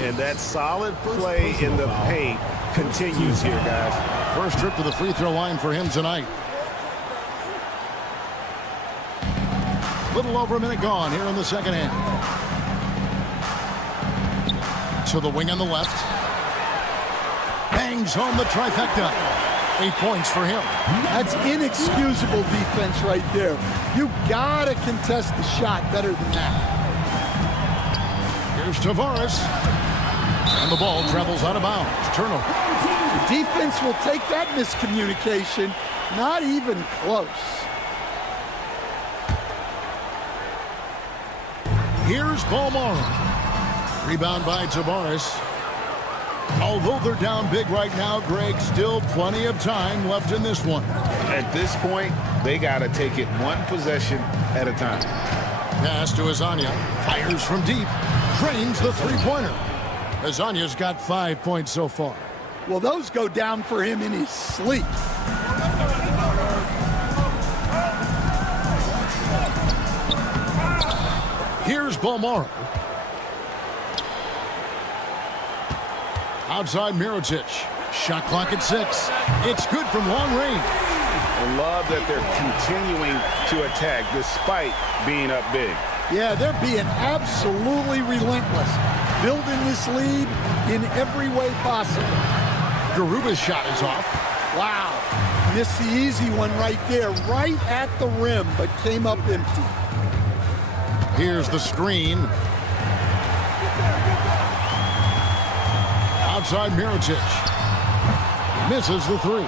And that solid play in the paint continues here, guys. First trip to the free throw line for him tonight. Little over a minute gone here in the second half. To the wing on the left. Bangs home the trifecta. 8 points for him. That's inexcusable defense right there. You gotta contest the shot better than that. Here's Tavares. And the ball travels out of bounds. Turnover. The defense will take that miscommunication. Not even close. Here's Balmora. Rebound by Tavares. Although they're down big right now, Greg, still plenty of time left in this one. At this point, they got to take it one possession at a time. Pass to Hezonja. Fires from deep. Drains the three-pointer. Hezonja's got 5 points so far. Well, those go down for him in his sleep. Here's Balmora. Outside Mirotic. Shot clock at 6. It's good from long range. I love that they're continuing to attack despite being up big. Yeah, they're being absolutely relentless, building this lead in every way possible. Garuba's shot is off. Wow, missed the easy one right there, right at the rim, but came up empty. Here's the screen. Outside Mirotic. Misses the three.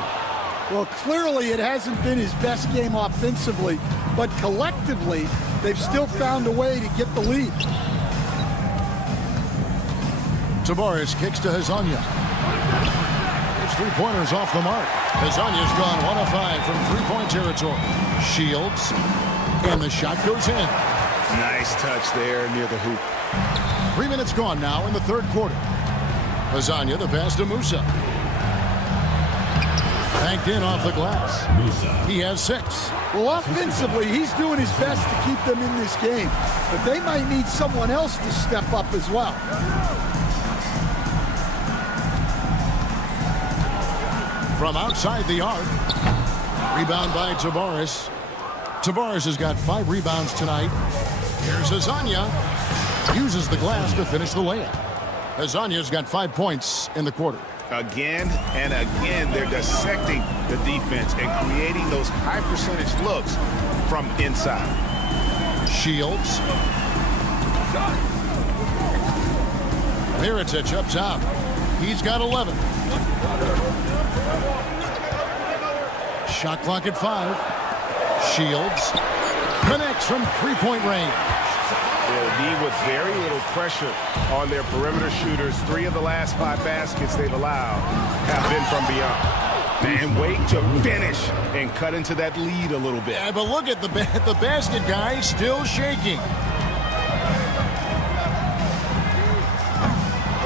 Well, clearly it hasn't been his best game offensively, but collectively, they've still found a way to get the lead. Tavares kicks to Hezonja. His three-pointers off the mark. Hezonja's gone 1 of 5 from three-point territory. Shields, and the shot goes in. Nice touch there near the hoop. 3 minutes gone now in the third quarter. Hezonja, the pass to Musa. Banked in off the glass. He has 6. Well, offensively, he's doing his best to keep them in this game, but they might need someone else to step up as well. From outside the arc. Rebound by Tavares. Tavares has got 5 rebounds tonight. Here's Hezonja. Uses the glass to finish the layup. Hezonja's got 5 points in the quarter. Again and again, they're dissecting the defense and creating those high percentage looks from inside. Shields. Mirotic up top. He's got 11. Shot clock at 5. Shields connects from three-point range. They'll with very little pressure on their perimeter shooters. 3 of the last 5 baskets they've allowed have been from beyond. And wait to finish and cut into that lead a little bit. Yeah, but look at the basket guy still shaking.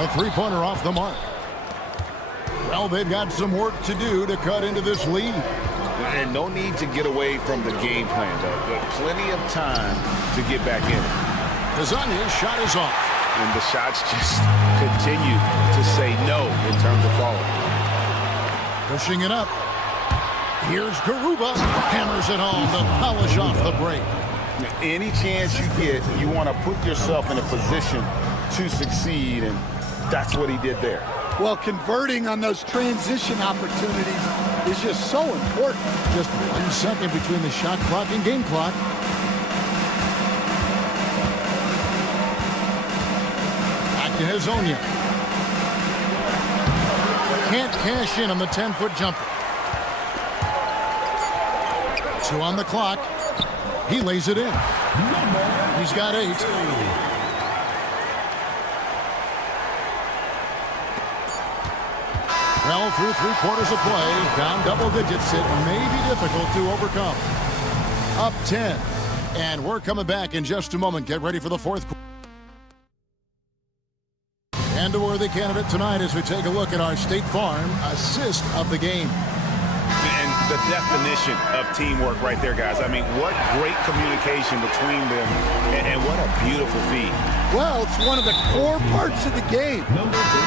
A three-pointer off the mark. Well, they've got some work to do to cut into this lead. And no need to get away from the game plan, though. But plenty of time to get back in it. Hezonja's shot is off. And the shots just continue to say no in terms of falling. Pushing it up. Here's Garuba. Hammers it home to polish off the break. Any chance you get, you want to put yourself in a position to succeed, and that's what he did there. Well, converting on those transition opportunities is just so important. Just 1 second between the shot clock and game clock. Back to Hezonja. Can't cash in on the 10-foot jumper. 2 on the clock. He lays it in. He's got 8. Well, through 3 quarters of play, down double digits, it may be difficult to overcome. Up 10. And we're coming back in just a moment. Get ready for the fourth quarter. And a worthy candidate tonight as we take a look at our State Farm assist of the game. And the definition of teamwork right there, guys. I mean, what great communication between them, and what a beautiful feed. Well, it's one of the core parts of the game.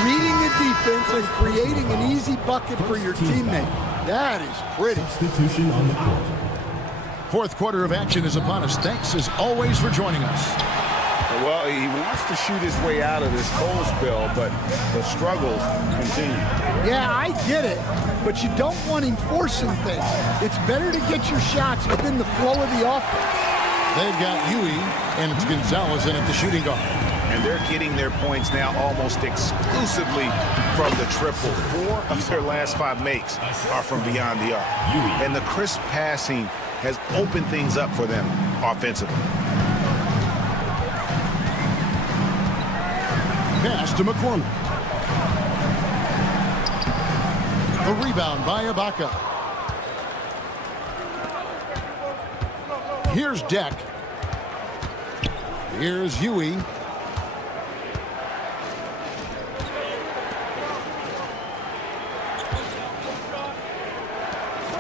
Reading the defense and creating an easy bucket for your teammate. That is pretty. Substitution on the court. Fourth quarter of action is upon us. Thanks, as always, for joining us. Well, he wants to shoot his way out of this cold spell, but the struggles continue. Yeah, I get it, but you don't want him forcing things. It's better to get your shots within the flow of the offense. They've got Huey, and it's Gonzalez in at the shooting guard. And they're getting their points now almost exclusively from the triple. 4 of their last 5 makes are from beyond the arc. And the crisp passing has opened things up for them offensively. Pass to McCormick. The rebound by Ibaka. Here's Deck. Here's Huey.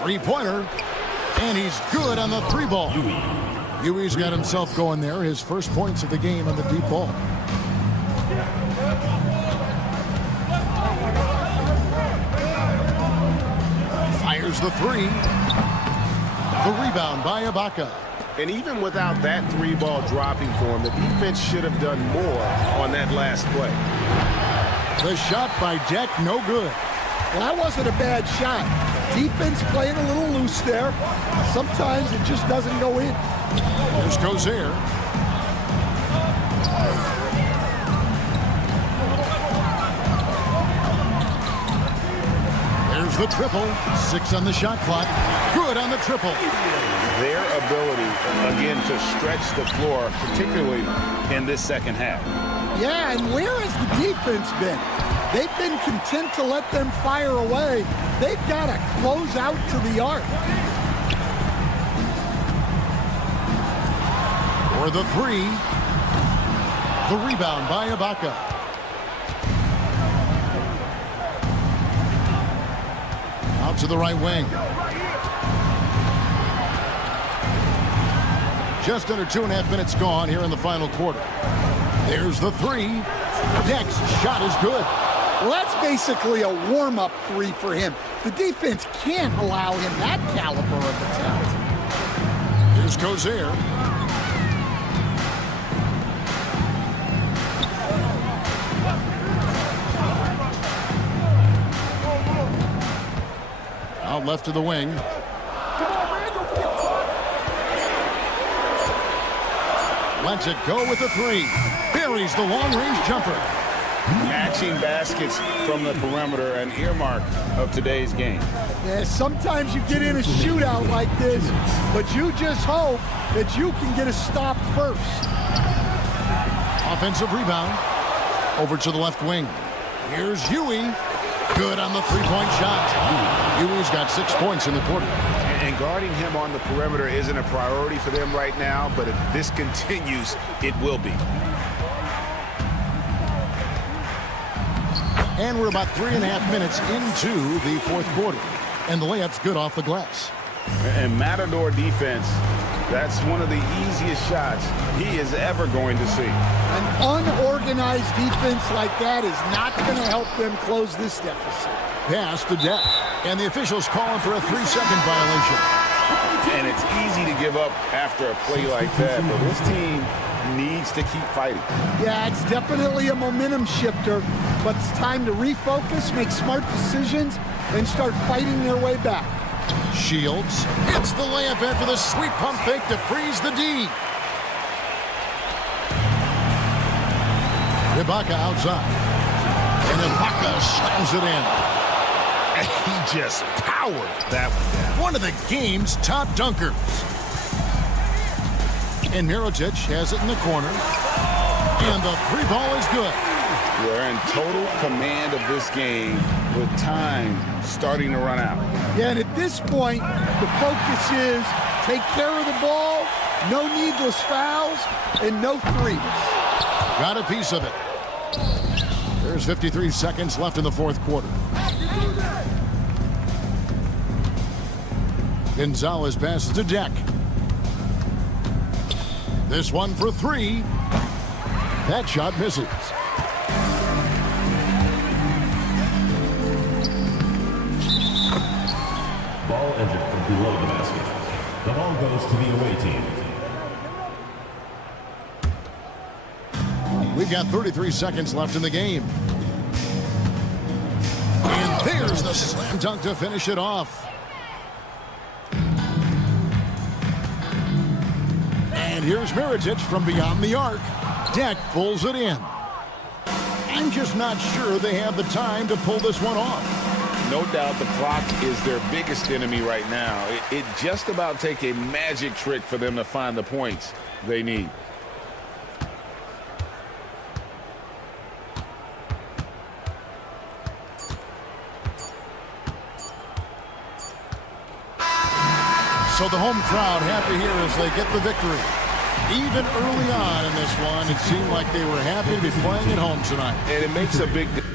Three-pointer. And he's good on the 3-ball. Huey's got himself going there. His first points of the game on the deep ball. Fires the 3. The rebound by Ibaka. And even without that three-ball dropping for him, the defense should have done more on that last play. The shot by Deck, no good. Well, that wasn't a bad shot. Defense playing a little loose there. Sometimes it just doesn't go in. Here's Gozer. There's the triple. 6 on the shot clock. Good on the triple. Their ability, again, to stretch the floor, particularly in this second half. Yeah, and where has the defense been? They've been content to let them fire away. They've got to close out to the arc. For the 3. The rebound by Ibaka. Out to the right wing. Just under 2.5 minutes gone here in the final quarter. There's the 3. Next shot is good. Well, that's basically a warm-up 3 for him. The defense can't allow him that caliber of attempt. Here's Gozer. Out left to the wing. Lets it go with the 3. Buries the long-range jumper. Matching baskets from the perimeter, an earmark of today's game. Yeah, sometimes you get in a shootout like this, but you just hope that you can get a stop first. Offensive rebound. Over to the left wing. Here's Huey. Good on the three-point shot. Huey's got 6 points in the quarter. And guarding him on the perimeter isn't a priority for them right now, but if this continues, it will be. And we're about 3.5 minutes into the fourth quarter. And the layup's good off the glass. And Matador defense, that's one of the easiest shots he is ever going to see. An unorganized defense like that is not going to help them close this deficit. Pass to Deck. And the officials calling for a 3-second violation. And it's easy to give up after a play like that, but this team needs to keep fighting. Yeah, it's definitely a momentum shifter, but it's time to refocus, make smart decisions, and start fighting their way back. Shields hits the layup after the sweet pump fake to freeze the D. Ibaka outside. And Ibaka slams it in. He just powered that one down. One of the game's top dunkers. And Mirotic has it in the corner. And the 3-ball is good. They're in total command of this game with time starting to run out. Yeah, and at this point, the focus is take care of the ball, no needless fouls, and no threes. Got a piece of it. There's 53 seconds left in the fourth quarter. Gonzalez passes to Deck. This one for 3. That shot misses. Ball entered from below the basket. The ball goes to the away team. We've got 33 seconds left in the game. And there's the slam dunk to finish it off. And here's Mirotic from beyond the arc. Deck pulls it in. I'm just not sure they have the time to pull this one off. No doubt the clock is their biggest enemy right now. It just about take a magic trick for them to find the points they need. So the home crowd happy here as they get the victory. Even early on in this one, it seemed like they were happy to be playing at home tonight. And it makes a big difference.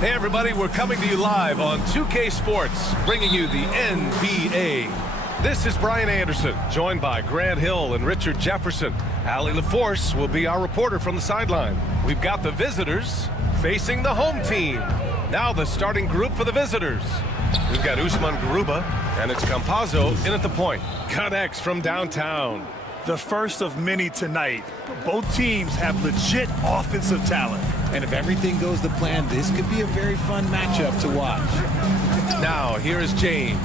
Hey everybody, we're coming to you live on 2K Sports, bringing you the NBA. This is Brian Anderson, joined by Grant Hill and Richard Jefferson. Allie LaForce will be our reporter from the sideline. We've got the visitors facing the home team. Now the starting group for the visitors. We've got Usman Garuba, and it's Campazzo in at the point. Cut X from downtown. The first of many tonight. Both teams have legit offensive talent. And if everything goes to plan, this could be a very fun matchup to watch. Now, here is James.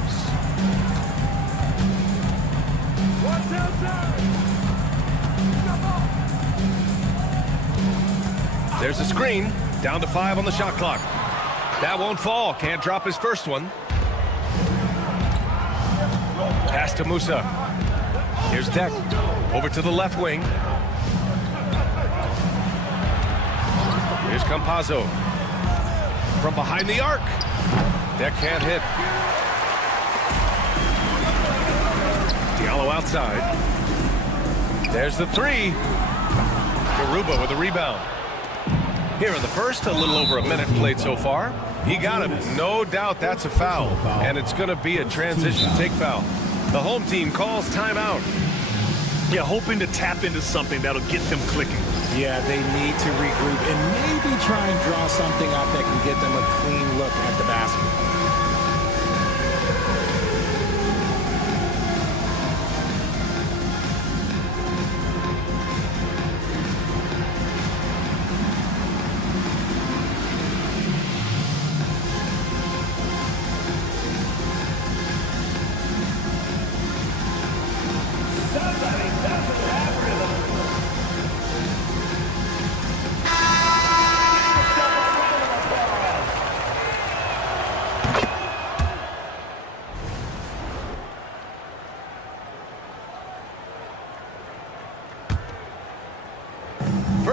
There's a screen. Down to 5 on the shot clock. That won't fall. Can't drop his first one. Pass to Musa. Here's Deck. Over to the left wing. Here's Campazzo. From behind the arc. Deck can't hit. Diallo outside. There's the three. Garuba with a rebound. Here in the first, a little over a minute played so far. He got him. No doubt that's a foul. And it's going to be a transition take foul. The home team calls timeout. Yeah, hoping to tap into something that'll get them clicking. Yeah, they need to regroup and maybe try and draw something up that can get them a clean look at the basket.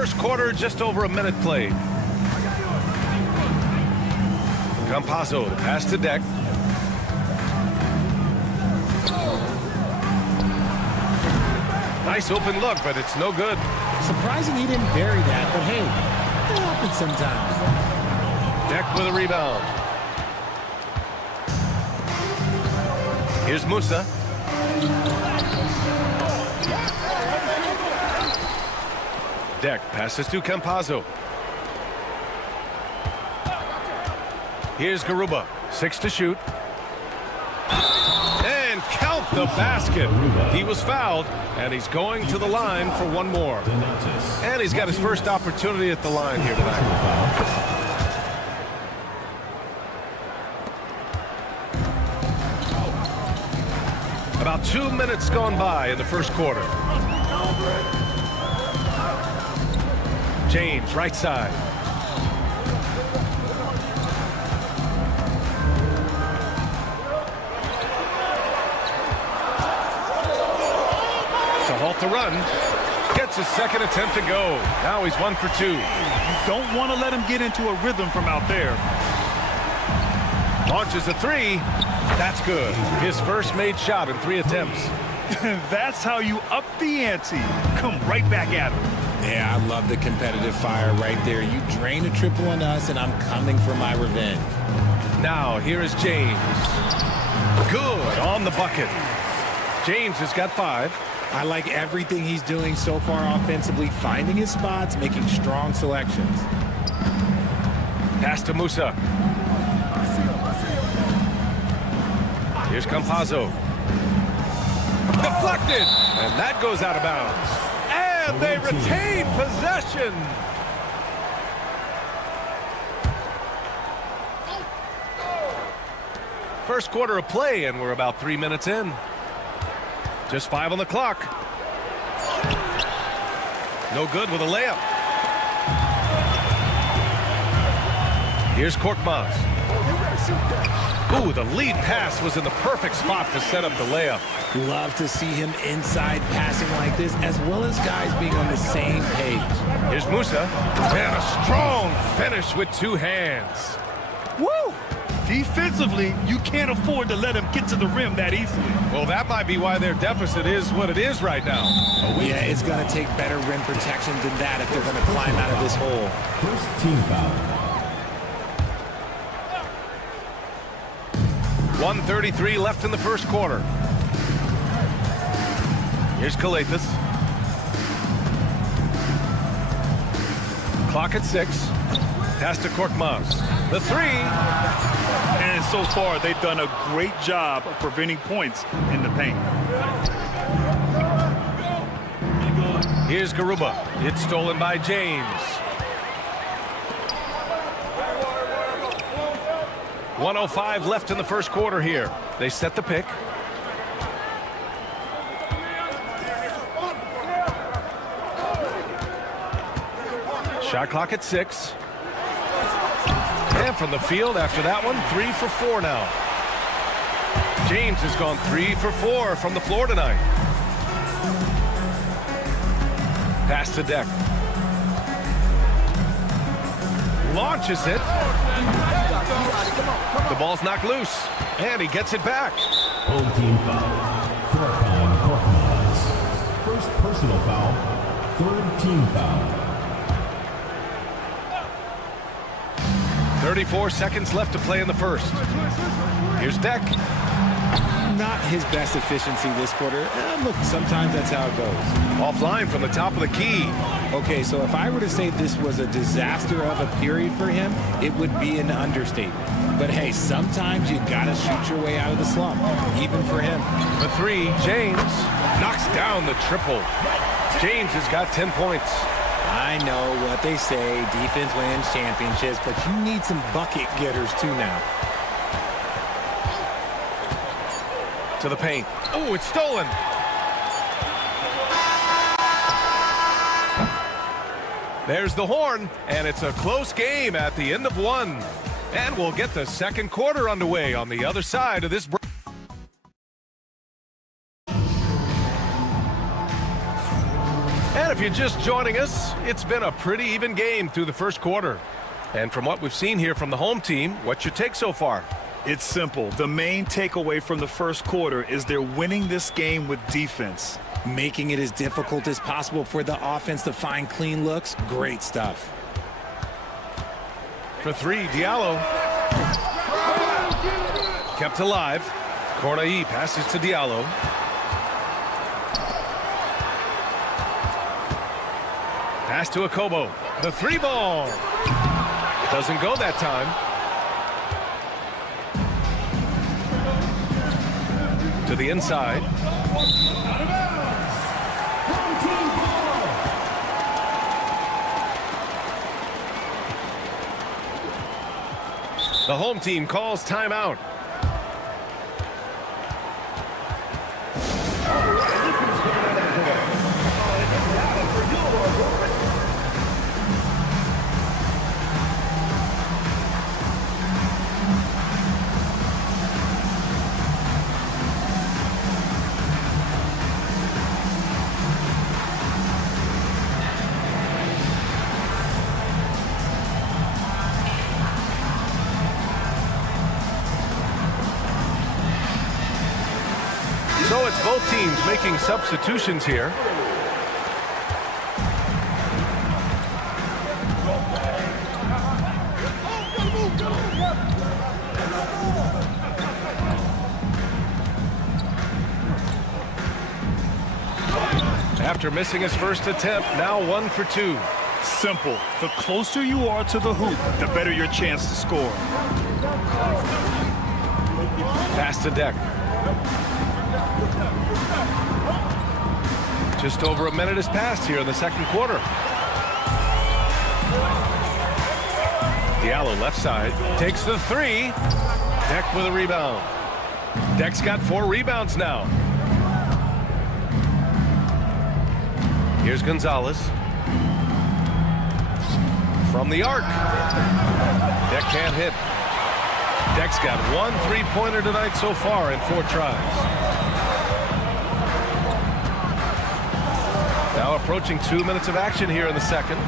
First quarter, just over a minute played. Campazzo, the pass to Deck. Nice open look, but it's no good. Surprising he didn't bury that, but hey, it happens sometimes. Deck with a rebound. Here's Musa. Deck passes to Campazzo. Here's Garuba. 6 to shoot. And count the basket. He was fouled, and he's going to the line for one more. And he's got his first opportunity at the line here tonight. About 2 minutes gone by in the first quarter. James, right side. To halt the run. Gets his second attempt to go. Now he's 1 for 2. You don't want to let him get into a rhythm from out there. Launches a 3. That's good. His first made shot in 3 attempts. That's how you up the ante. Come right back at him. Yeah, I love the competitive fire right there. You drain a triple on us, and I'm coming for my revenge. Now, here is James. Good on the bucket. James has got 5. I like everything he's doing so far offensively, finding his spots, making strong selections. Pass to Musa. Here's Campazzo. Deflected, and that goes out of bounds. And they retain possession. First quarter of play, and we're about 3 minutes in. Just 5 on the clock. No good with a layup. Here's Korkmaz. Ooh, the lead pass was in the perfect spot to set up the layup. Love to see him inside passing like this, as well as guys being on the same page. Here's Musa. And a strong finish with 2 hands. Woo! Defensively, you can't afford to let him get to the rim that easily. Well, that might be why their deficit is what it is right now. Yeah, it's going to take better rim protection than that if they're going to climb out of this hole. First team foul. 1:33 left in the first quarter. Here's Kalathis. Clock at 6. Pass to Korkmaz. The 3. And so far, they've done a great job of preventing points in the paint. Here's Garuba. It's stolen by James. 1:05 left in the first quarter here. They set the pick. Shot clock at 6. And from the field after that one, 3 for 4 now. James has gone 3 for 4 from the floor tonight. Pass to Deck. Launches it. The ball's knocked loose, and he gets it back. Home team foul. Fanfan Korkmaz. First personal foul. Third team foul. 34 seconds left to play in the first. Here's Deck. Not his best efficiency this quarter. Look, sometimes that's how it goes. Offline from the top of the key. Okay, so if I were to say this was a disaster of a period for him, it would be an understatement. But hey, sometimes you gotta shoot your way out of the slump, even for him. The 3, James knocks down the triple. James has got 10 points. I know what they say, defense wins championships, but you need some bucket getters too now. To the paint. Oh, it's stolen. There's the horn, and it's a close game at the end of 1. And we'll get the second quarter underway on the other side of this break. And if you're just joining us, it's been a pretty even game through the first quarter. And from what we've seen here from the home team, what's your take so far? It's simple. The main takeaway from the first quarter is they're winning this game with defense. Making it as difficult as possible for the offense to find clean looks. Great stuff. For 3, Diallo. Kept alive. Cornei passes to Diallo. Pass to Akobo. The 3 ball. Doesn't go that time. To the inside. The home team calls timeout. So it's both teams making substitutions here. After missing his first attempt, now 1 for 2. Simple. The closer you are to the hoop, the better your chance to score. Pass to Deck. Just over a minute has passed here in the second quarter. Diallo left side, takes the 3. Deck with a rebound. Deck's got 4 rebounds now. Here's Gonzalez. From the arc. Deck can't hit. Deck's got 1 3-pointer tonight so far in 4 tries. Now approaching 2 minutes of action here in the second.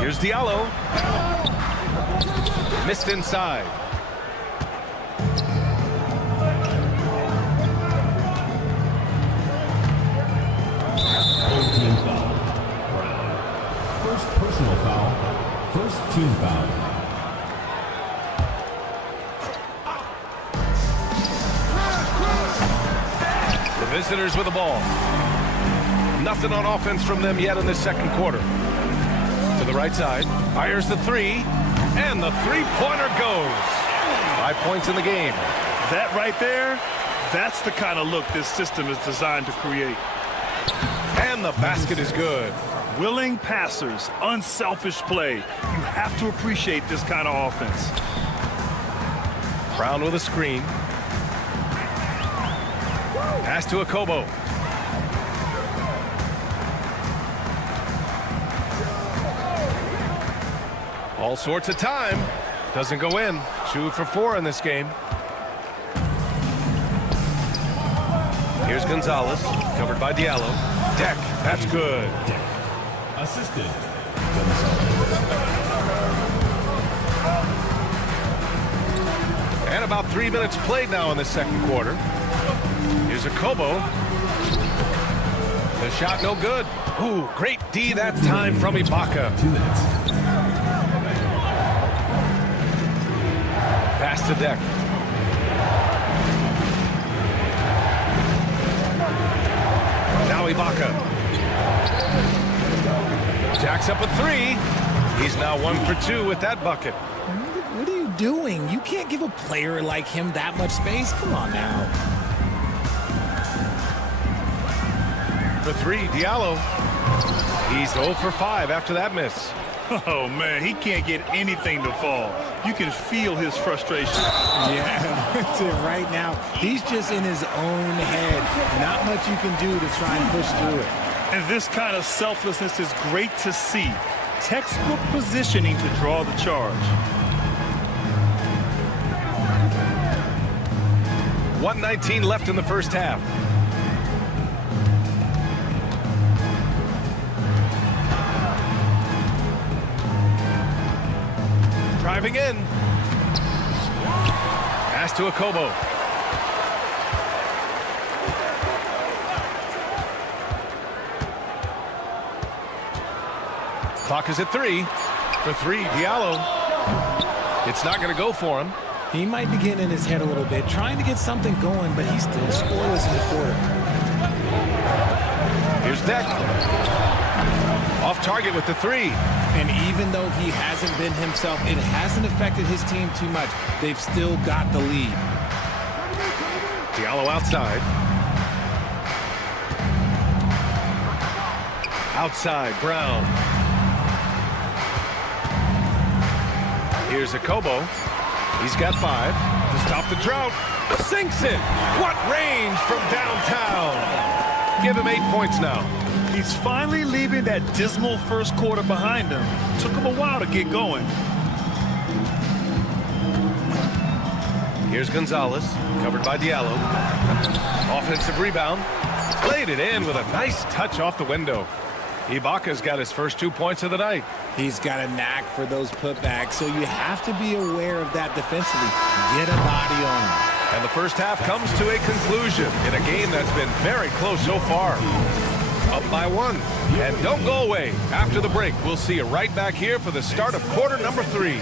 Here's Diallo. Missed inside. Home team foul. First personal foul. First team foul. The visitors with the ball. Nothing on offense from them yet in this second quarter. To the right side, fires the 3, and the 3-pointer goes. 5 points in the game. That right there, that's the kind of look this system is designed to create. And the basket is good. Willing passers, unselfish play. You have to appreciate this kind of offense. Brown with a screen. Pass to Akobo. All sorts of time. Doesn't go in. 2 for 4 in this game. Here's Gonzalez. Covered by Diallo. Deck. That's good. Assisted. And about 3 minutes played now in the second quarter. Here's Akobo. The shot no good. Ooh, great D that time from Ibaka. 2 minutes. Pass to Deck. Now Ibaka. Jacks up a 3. He's now 1 for 2 with that bucket. What are you doing? You can't give a player like him that much space. Come on now. For 3, Diallo. He's 0 for 5 after that miss. Oh, man, he can't get anything to fall. You can feel his frustration. Yeah, that's it right now. He's just in his own head. Not much you can do to try and push through it. And this kind of selflessness is great to see. Textbook positioning to draw the charge. 1:19 left in the first half. Driving in. Pass to Akobo. Clock is at 3. For 3, Diallo. It's not going to go for him. He might be getting in his head a little bit, trying to get something going, but he's still scoreless in the quarter. Here's Deck. Off target with the three. And even though he hasn't been himself, it hasn't affected his team too much. They've still got the lead. Diallo outside. Outside, Brown. Here's Akobo. He's got 5 to stop the drought. Sinks it. What range from downtown. Give him 8 points now. He's finally leaving that dismal first quarter behind him. Took him a while to get going. Here's Gonzalez, covered by Diallo. Offensive rebound. Played it in with a nice touch off the window. Ibaka's got his first 2 points of the night. He's got a knack for those putbacks, so you have to be aware of that defensively. Get a body on him. And the first half comes to a conclusion in a game that's been very close so far. Up by 1. And don't go away. After the break, we'll see you right back here for the start of quarter number 3.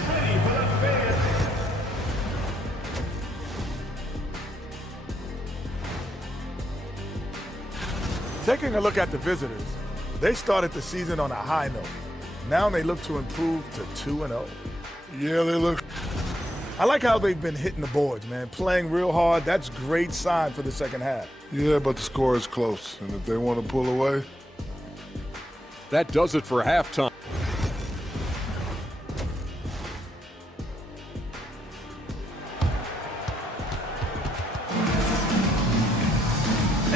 Taking a look at the visitors, they started the season on a high note. Now they look to improve to 2-0. Yeah, they look. I like how they've been hitting the boards, man. Playing real hard. That's great sign for the second half. Yeah, but the score is close. And if they want to pull away. That does it for halftime.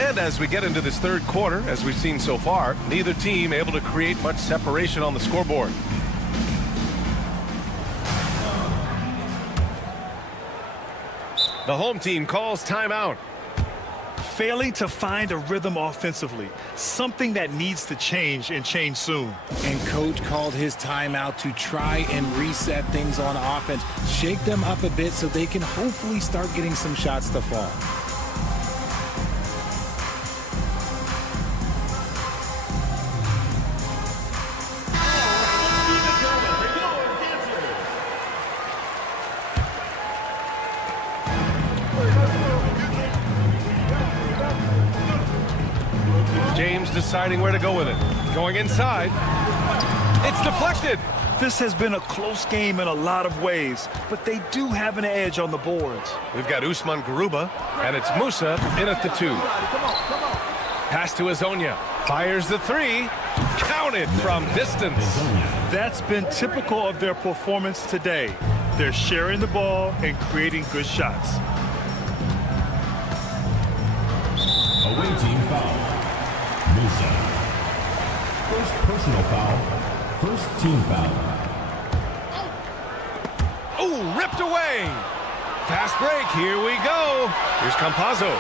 And as we get into this third quarter, as we've seen so far, neither team able to create much separation on the scoreboard. The home team calls timeout. Failing to find a rhythm offensively, something that needs to change and change soon. And coach called his timeout to try and reset things on offense, shake them up a bit so they can hopefully start getting some shots to fall. James deciding where to go with it. Going inside. It's deflected. This has been a close game in a lot of ways, but they do have an edge on the boards. We've got Usman Garuba, and it's Musa in at the 2. Pass to Azonia. Fires the 3. Counted from distance. That's been typical of their performance today. They're sharing the ball and creating good shots. Away team foul. Musa. First personal foul. First team foul. Oh, ripped away. Fast break. Here we go. Here's Campazzo.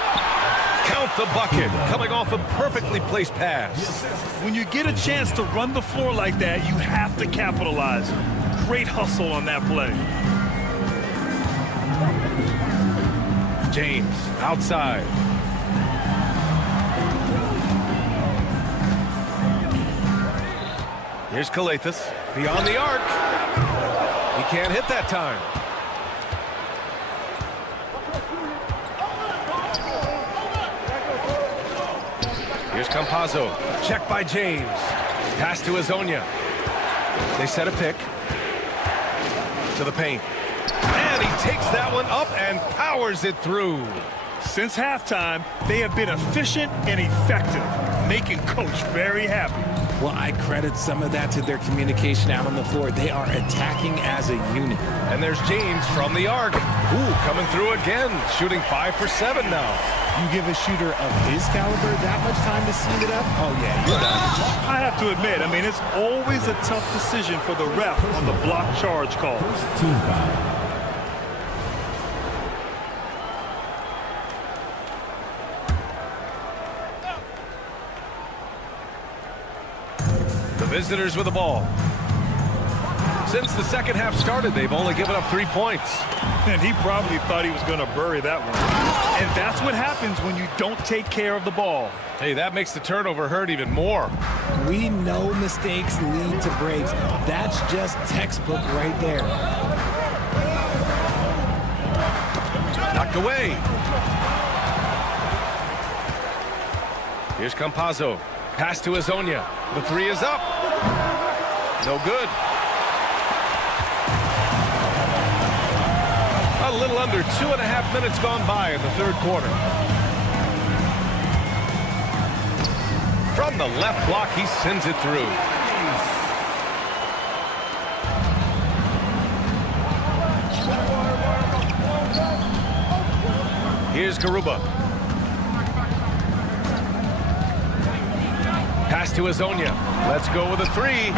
Count the bucket. Coming off a perfectly placed pass. When you get a chance to run the floor like that, you have to capitalize. Great hustle on that play. James outside. Here's Calathis, beyond the arc. He can't hit that time. Here's Campazzo, checked by James. Pass to Azonia. They set a pick to the paint. And he takes that one up and powers it through. Since halftime, they have been efficient and effective, making Coach very happy. Well, I credit some of that to their communication out on the floor. They are attacking as a unit. And there's James from the arc. Ooh, coming through again, shooting 5 for 7 now. You give a shooter of his caliber that much time to seal it up? Oh, yeah, you're done. I have to admit, it's always a tough decision for the ref on the block charge call. First team foul. Visitors with the ball. Since the second half started, they've only given up 3 points. And he probably thought he was going to bury that one. And that's what happens when you don't take care of the ball. Hey, that makes the turnover hurt even more. We know mistakes lead to breaks. That's just textbook right there. knocked away. Here's Campazzo. Pass to Azonia. The three is up. No good. A little under 2.5 minutes gone by in the third quarter. From the left block, he sends it through. Here's Garuba. Pass to Azonia. Let's go with a three.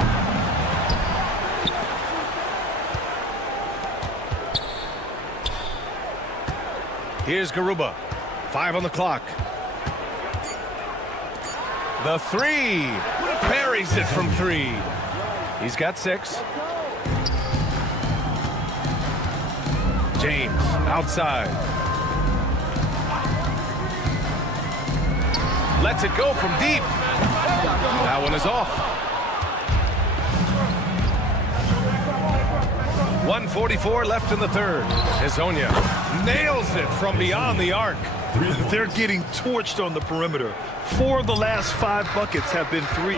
Here's Garuba. 5 on the clock. The three. Buries it from 3. He's got 6. James outside. Lets it go from deep. That one is off. 1:44 left in the third. Azonia nails it from beyond the arc. They're getting torched on the perimeter. 4 of the last 5 buckets have been threes.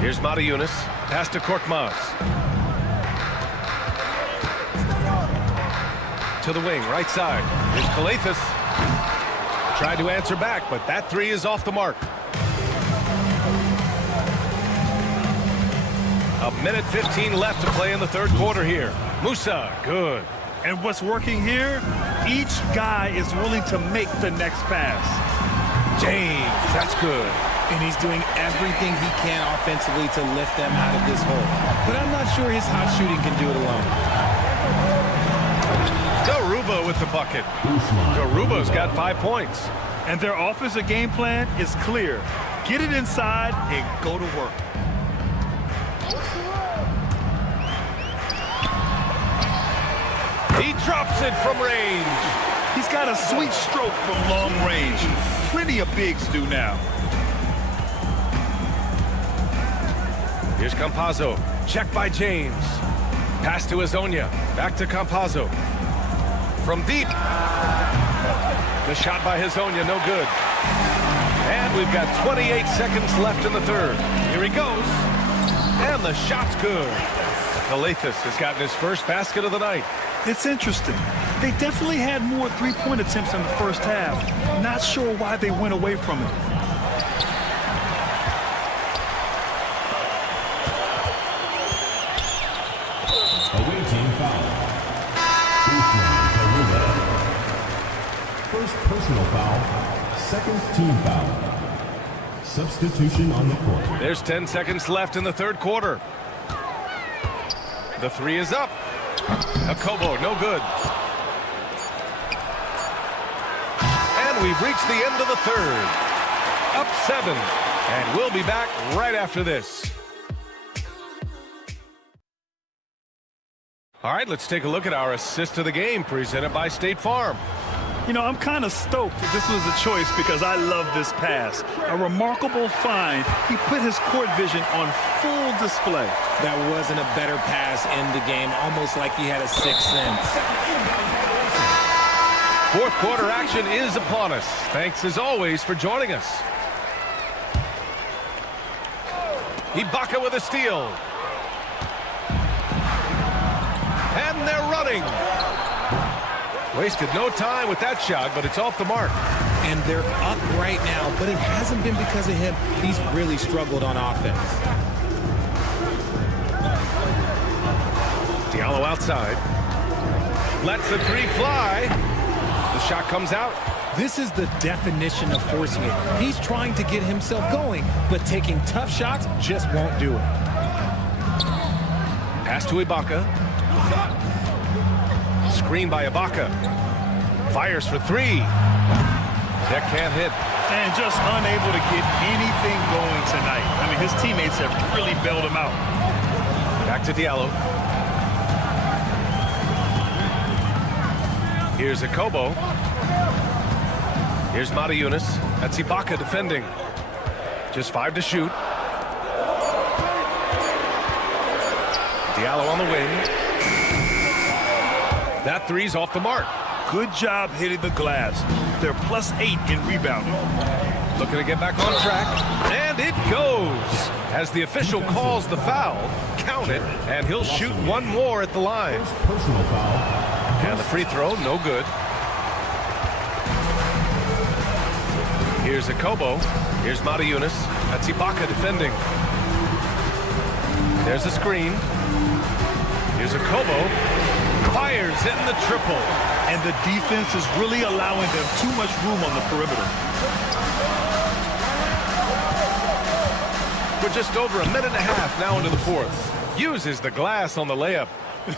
Here's Matajunas. Pass to Korkmaz. To the wing, right side. Here's Kalathis. Tried to answer back, but that three is off the mark. 1:15 left to play in the third quarter here. Musa, good. And what's working here? Each guy is willing to make the next pass. James, that's good. And he's doing everything he can offensively to lift them out of this hole. But I'm not sure his hot shooting can do it alone. Garuba with the bucket. Garuba's got 5 points. And their offensive game plan is clear. Get it inside and go to work. He drops it from range. He's got a sweet stroke from long range. Plenty of bigs do now. Here's Campazzo. Check by James. Pass to Azonia. Back to Campazzo. From deep. The shot by Azonia, no good. And we've got 28 seconds left in the third. Here he goes. And the shot's good. Kalathis has gotten his first basket of the night. It's interesting. They definitely had more three-point attempts in the first half. Not sure why they went away from it. Away team foul. Baseline, Garuba. First personal foul. Second team foul. Substitution on the court. There's 10 seconds left in the third quarter. The three is up. Akobo, no good. And we've reached the end of the third. Up 7. And we'll be back right after this. All right, let's take a look at our assist of the game presented by State Farm. You know, I'm kind of stoked that this was a choice because I love this pass. A remarkable find. He put his court vision on full display. That wasn't a better pass in the game, almost like he had a sixth sense. Fourth quarter action is upon us. Thanks as always for joining us. Ibaka with a steal. And they're running. Wasted no time with that shot, but it's off the mark. And they're up right now, but it hasn't been because of him. He's really struggled on offense. Diallo outside. Lets the three fly. The shot comes out. This is the definition of forcing it. He's trying to get himself going, but taking tough shots just won't do it. Pass to Ibaka. Screen by Ibaka. Fires for 3. That can't hit. And just unable to get anything going tonight. I mean, his teammates have really bailed him out. Back to Diallo. Here's Akobo. Here's Matajunas. That's Ibaka defending. Just 5 to shoot. Diallo on the wing. That three's off the mark. Good job hitting the glass. They're +8 in rebounding. Looking to get back on track. And it goes. As the official calls the foul, count it, and he'll shoot one more at the line. Personal foul. And the free throw, no good. Here's Akobo. Here's Mata-Yunus. That's Ibaka defending. There's a screen. Here's Akobo. Fires in the triple. And the defense is really allowing them too much room on the perimeter. We're just over a minute and a half now into the fourth. Uses the glass on the layup.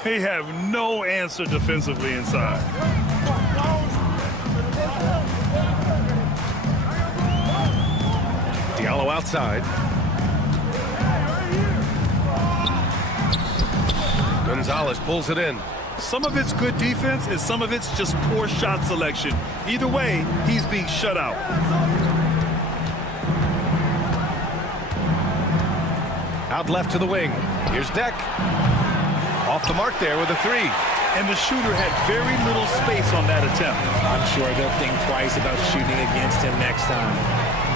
They have no answer defensively inside. Diallo outside. Gonzalez pulls it in. Some of it's good defense and some of it's just poor shot selection. Either way, he's being shut out. Out left to the wing. Here's Deck. Off the mark there with a three. And the shooter had very little space on that attempt. I'm sure they'll think twice about shooting against him next time.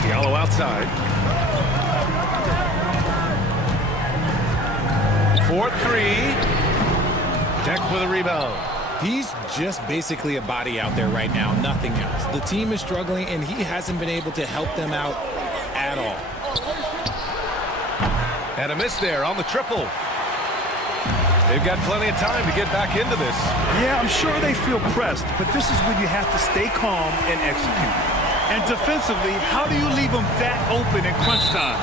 Diallo outside. 4-3. Deck with a rebound. He's just basically a body out there right now, nothing else. The team is struggling, and he hasn't been able to help them out at all. And a miss there on the triple. They've got plenty of time to get back into this. Yeah, I'm sure they feel pressed, but this is when you have to stay calm and execute. And defensively, how do you leave them that open in crunch time?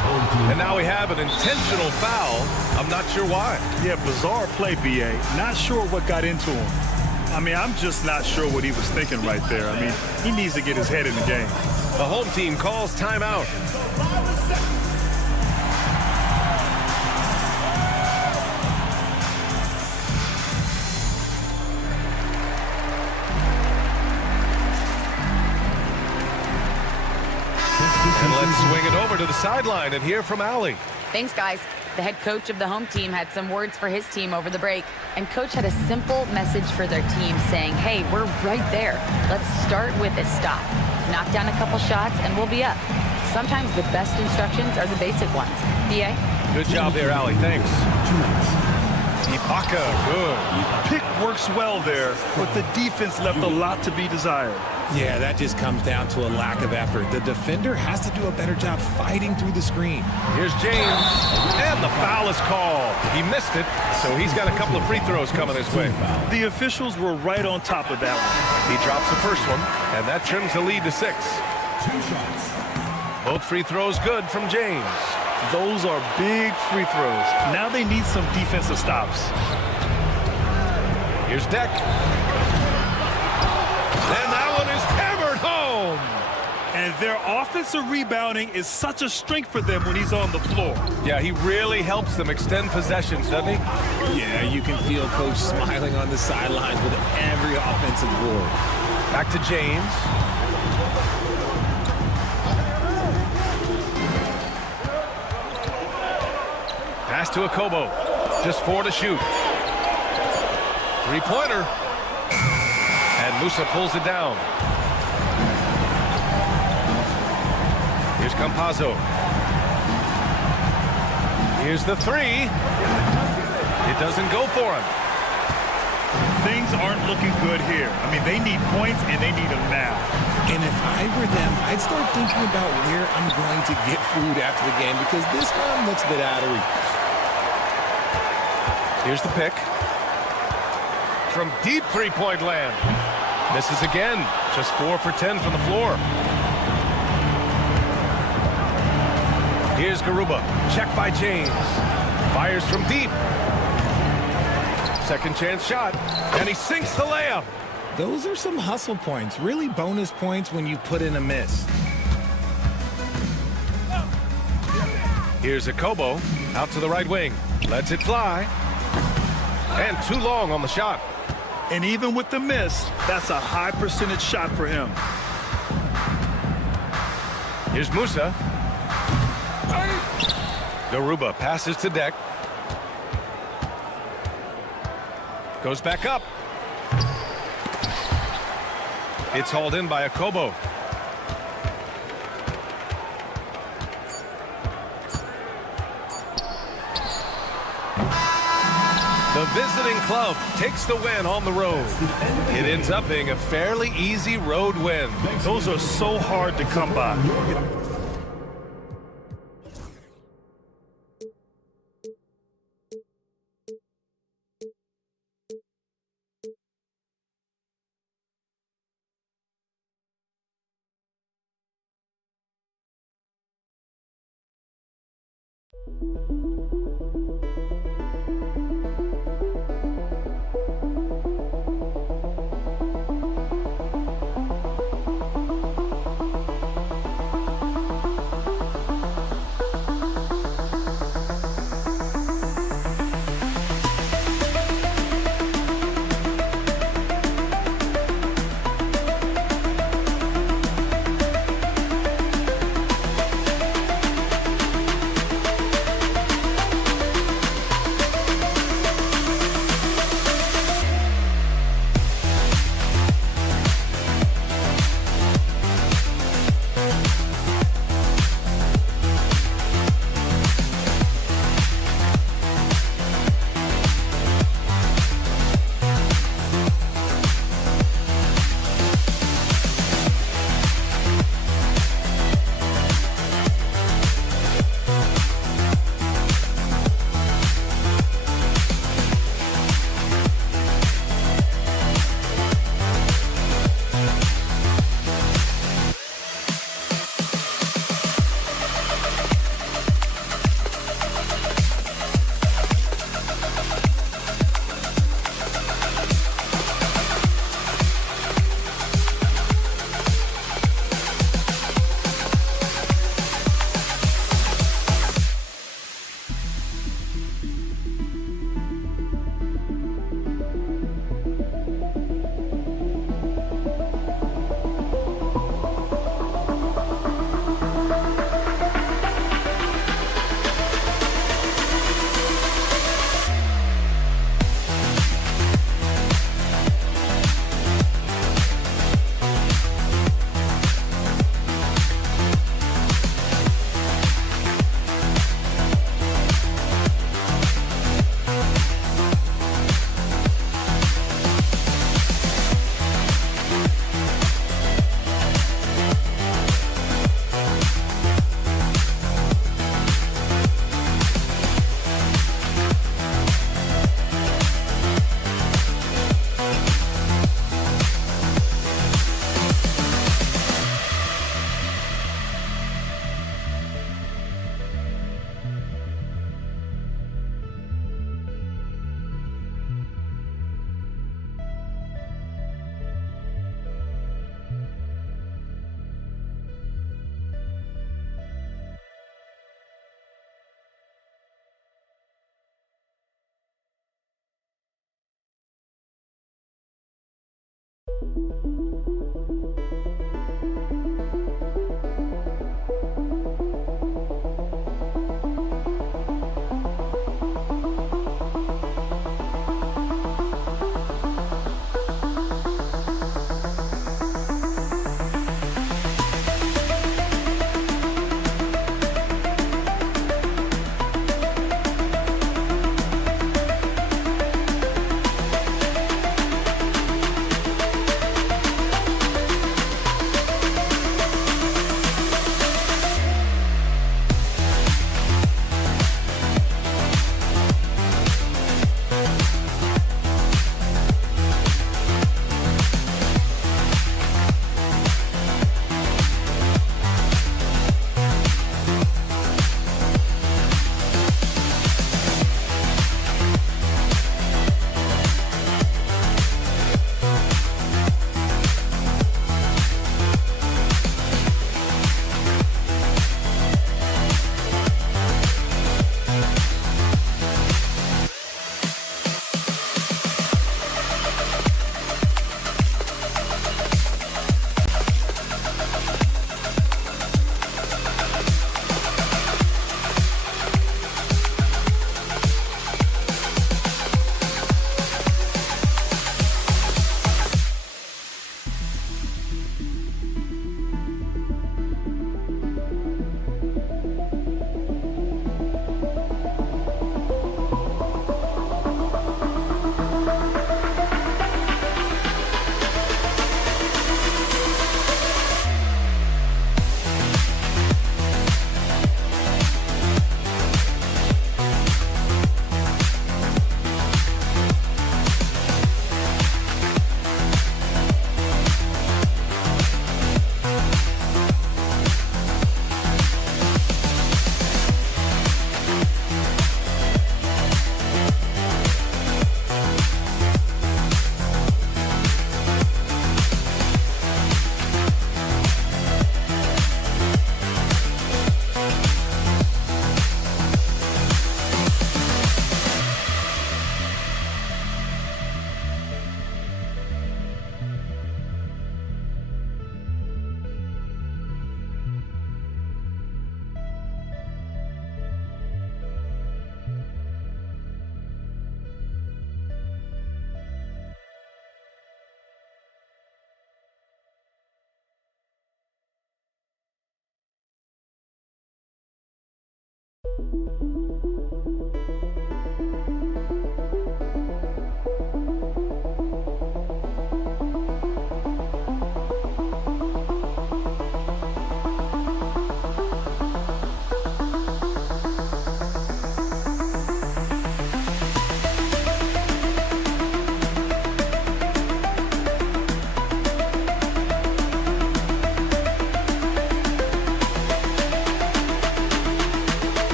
And now we have an intentional foul. I'm not sure why. Yeah, bizarre play, BA. Not sure what got into him. I mean, I'm just not sure what he was thinking right there. I mean, he needs to get his head in the game. The home team calls timeout. And let's swing it over to the sideline and hear from Allie. Thanks, guys. The head coach of the home team had some words for his team over the break. And coach had a simple message for their team saying, hey, we're right there. Let's start with a stop. Knock down a couple shots and we'll be up. Sometimes the best instructions are the basic ones. BA? Good job there, Allie. Thanks. Ibaka, good. Pick works well there, but the defense left a lot to be desired. Yeah, that just comes down to a lack of effort. The defender has to do a better job fighting through the screen. Here's James, and the foul is called. He missed it, so he's got a couple of free throws coming his way. The officials were right on top of that one. He drops the first one, and that trims the lead to 6. 2 shots. Both free throws good from James. Those are big free throws. Now they need some defensive stops. Here's Deck. And that one is hammered home. And their offensive rebounding is such a strength for them when he's on the floor. Yeah, he really helps them extend possessions, doesn't he? Yeah, you can feel coach smiling on the sidelines with every offensive board. Back to James. Pass to Akobo. Just 4 to shoot. Three-pointer. And Musa pulls it down. Here's Campazzo. Here's the three. It doesn't go for him. Things aren't looking good here. I mean, they need points, and they need them now. And if I were them, I'd start thinking about where I'm going to get food after the game because this one looks a bit out of reach. Here's the pick. From deep three-point land. Misses again. Just 4 for 10 from the floor. Here's Garuba. Check by James. Fires from deep. Second chance shot. And he sinks the layup. Those are some hustle points. Really bonus points when you put in a miss. Here's Akobo. Out to the right wing. Lets it fly. And too long on the shot. And even with the miss, that's a high percentage shot for him. Here's Musa. Garuba passes to Deck. Goes back up. It's hauled in by Akobo. The visiting club takes the win on the road. It ends up being a fairly easy road win. Those are so hard to come by.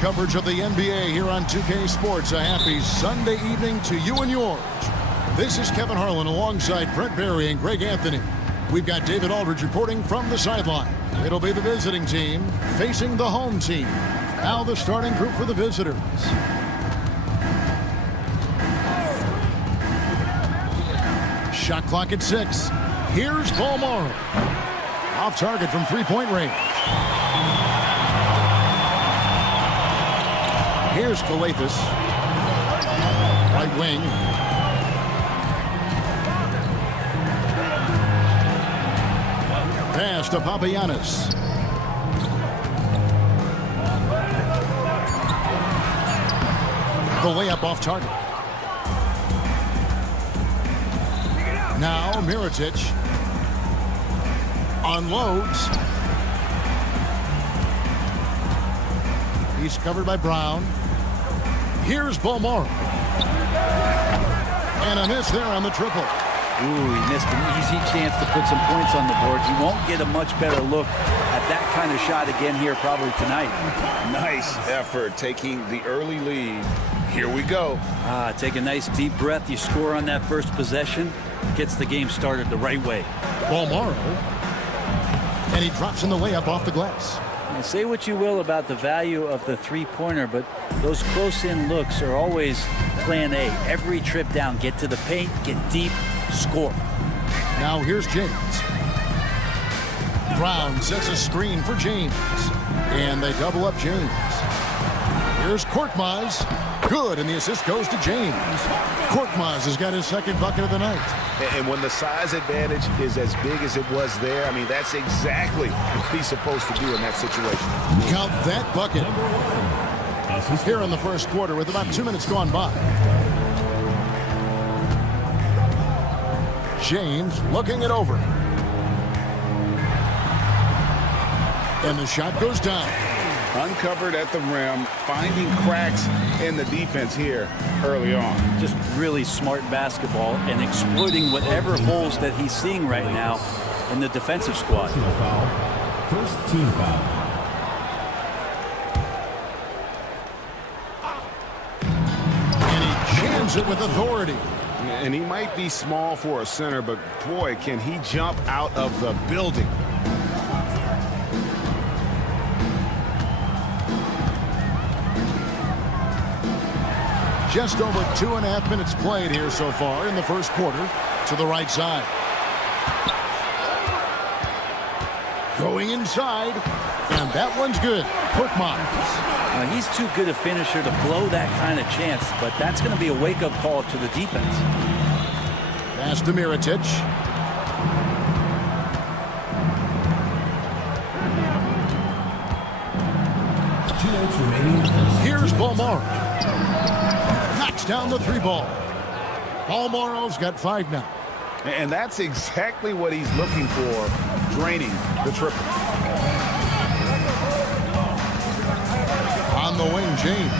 Coverage of the NBA here on 2K Sports. A happy Sunday evening to you and yours. This is Kevin Harlan alongside Brent Barry and Greg Anthony. We've got David Aldridge reporting from the sideline. It'll be the visiting team facing the home team. Now the starting group for the visitors. Shot clock at 6. Here's Paul Morrow. Off target from three-point range. Here's Kalathis. Right wing. Pass to Papagiannis. The layup off target. Now Mirotic unloads. He's covered by Brown. Here's Bolmaro. And a miss there on the triple. Ooh, he missed an easy chance to put some points on the board. He won't get a much better look at that kind of shot again here probably tonight. Nice effort taking the early lead. Here we go. Take a nice deep breath. You score on that first possession. Gets the game started the right way. Bolmaro. And he drops in the layup off the glass. Now, say what you will about the value of the three-pointer, but those close-in looks are always plan A. Every trip down, get to the paint, get deep, score. Now here's James. Brown sets a screen for James. And they double up James. Here's Korkmaz. Good, and the assist goes to James. Korkmaz has got his second bucket of the night. And when the size advantage is as big as it was there, I mean, that's exactly what he's supposed to do in that situation. Count that bucket. Here in the first quarter with about 2 minutes gone by. James looking it over. And the shot goes down. Uncovered at the rim, finding cracks in the defense here early on. Just really smart basketball and exploiting whatever holes that he's seeing right now in the defensive squad. First team foul. And he jams it with authority. And he might be small for a center, but boy, can he jump out of the building. Just over 2.5 minutes played here so far in the first quarter. To the right side. Wing inside. And that one's good. Korkmaz. He's too good a finisher to blow that kind of chance, but that's going to be a wake-up call to the defense. Pass to Mirotic. Here's Balmaro. Knocks down the 3-ball. Balmaro's got 5 now. And that's exactly what he's looking for, draining the triple. On the wing, James.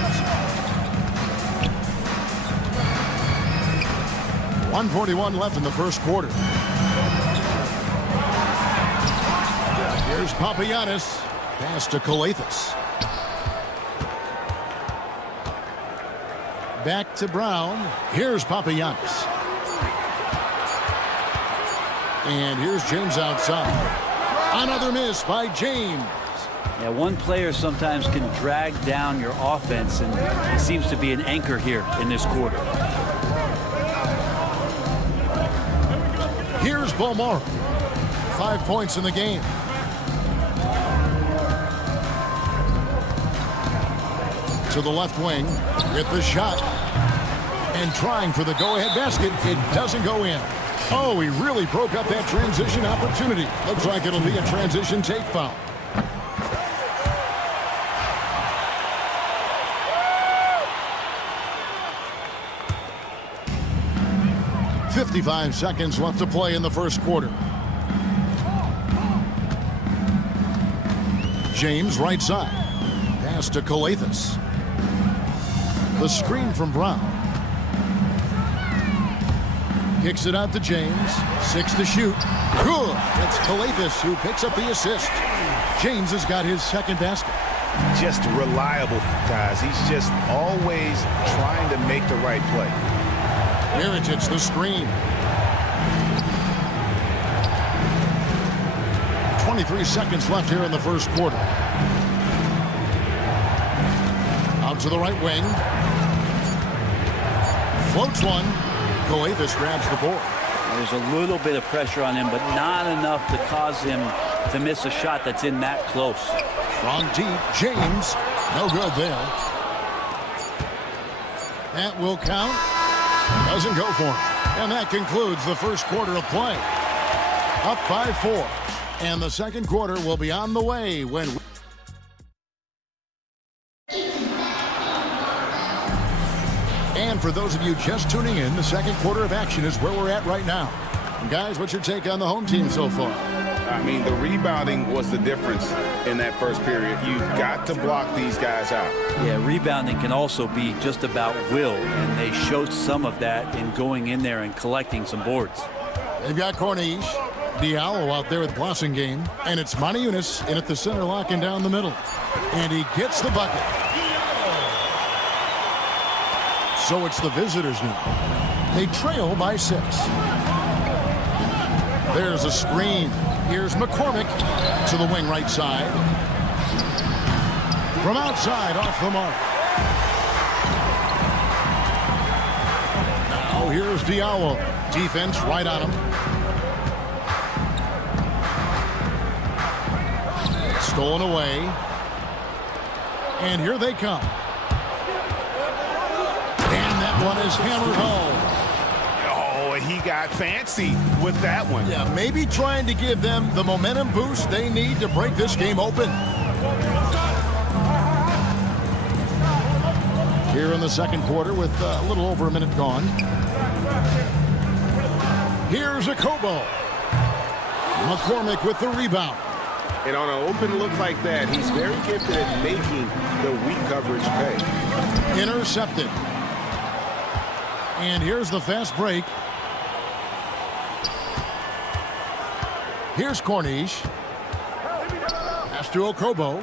1:41 left in the first quarter. Here's Papagiannis. Pass to Calathes. Back to Brown. Here's Papagiannis. And here's James outside. Another miss by James. Yeah, one player sometimes can drag down your offense, and he seems to be an anchor here in this quarter. Here's Balmaro. 5 points in the game. To the left wing with the shot. And trying for the go-ahead basket. It doesn't go in. Oh, he really broke up that transition opportunity. Looks like it'll be a transition take foul. .55 seconds left to play in the first quarter. James right side. Pass to Calathes. The screen from Brown. Kicks it out to James. 6 to shoot. Good. It's Calathes who picks up the assist. James has got his second basket. Just reliable, guys. He's just always trying to make the right play. Mirotic the screen. 23 seconds left here in the first quarter. Out to the right wing. Floats one. Calathes grabs the board. There's a little bit of pressure on him, but not enough to cause him to miss a shot that's in that close. From deep, James. No good there. That will count. Doesn't go for him. And that concludes the first quarter of play. Up by 4. And the second quarter will be on the way when... And for those of you just tuning in, the second quarter of action is where we're at right now. And guys, what's your take on the home team so far? I mean, the rebounding was the difference in that first period. You've got to block these guys out. Yeah, rebounding can also be just about will, and they showed some of that in going in there and collecting some boards. They've got Corniche, Diallo out there with Blossingame, and it's Moniunas in at the center, locking down the middle. And he gets the bucket. So it's the visitors now. They trail by 6. There's a screen. Here's McCormick to the wing right side. From outside, off the mark. Now here's Diallo. Defense right on him. Stolen away. And here they come. And that one is hammered home. Oh, he got fancy with that one. Yeah, maybe trying to give them the momentum boost they need to break this game open. Here in the second quarter with a little over a minute gone. Here's a Kobo. McCormick with the rebound. And on an open look like that, he's very gifted at making the weak coverage pay. Intercepted. And here's the fast break. Here's Corniche. Pass to Okobo.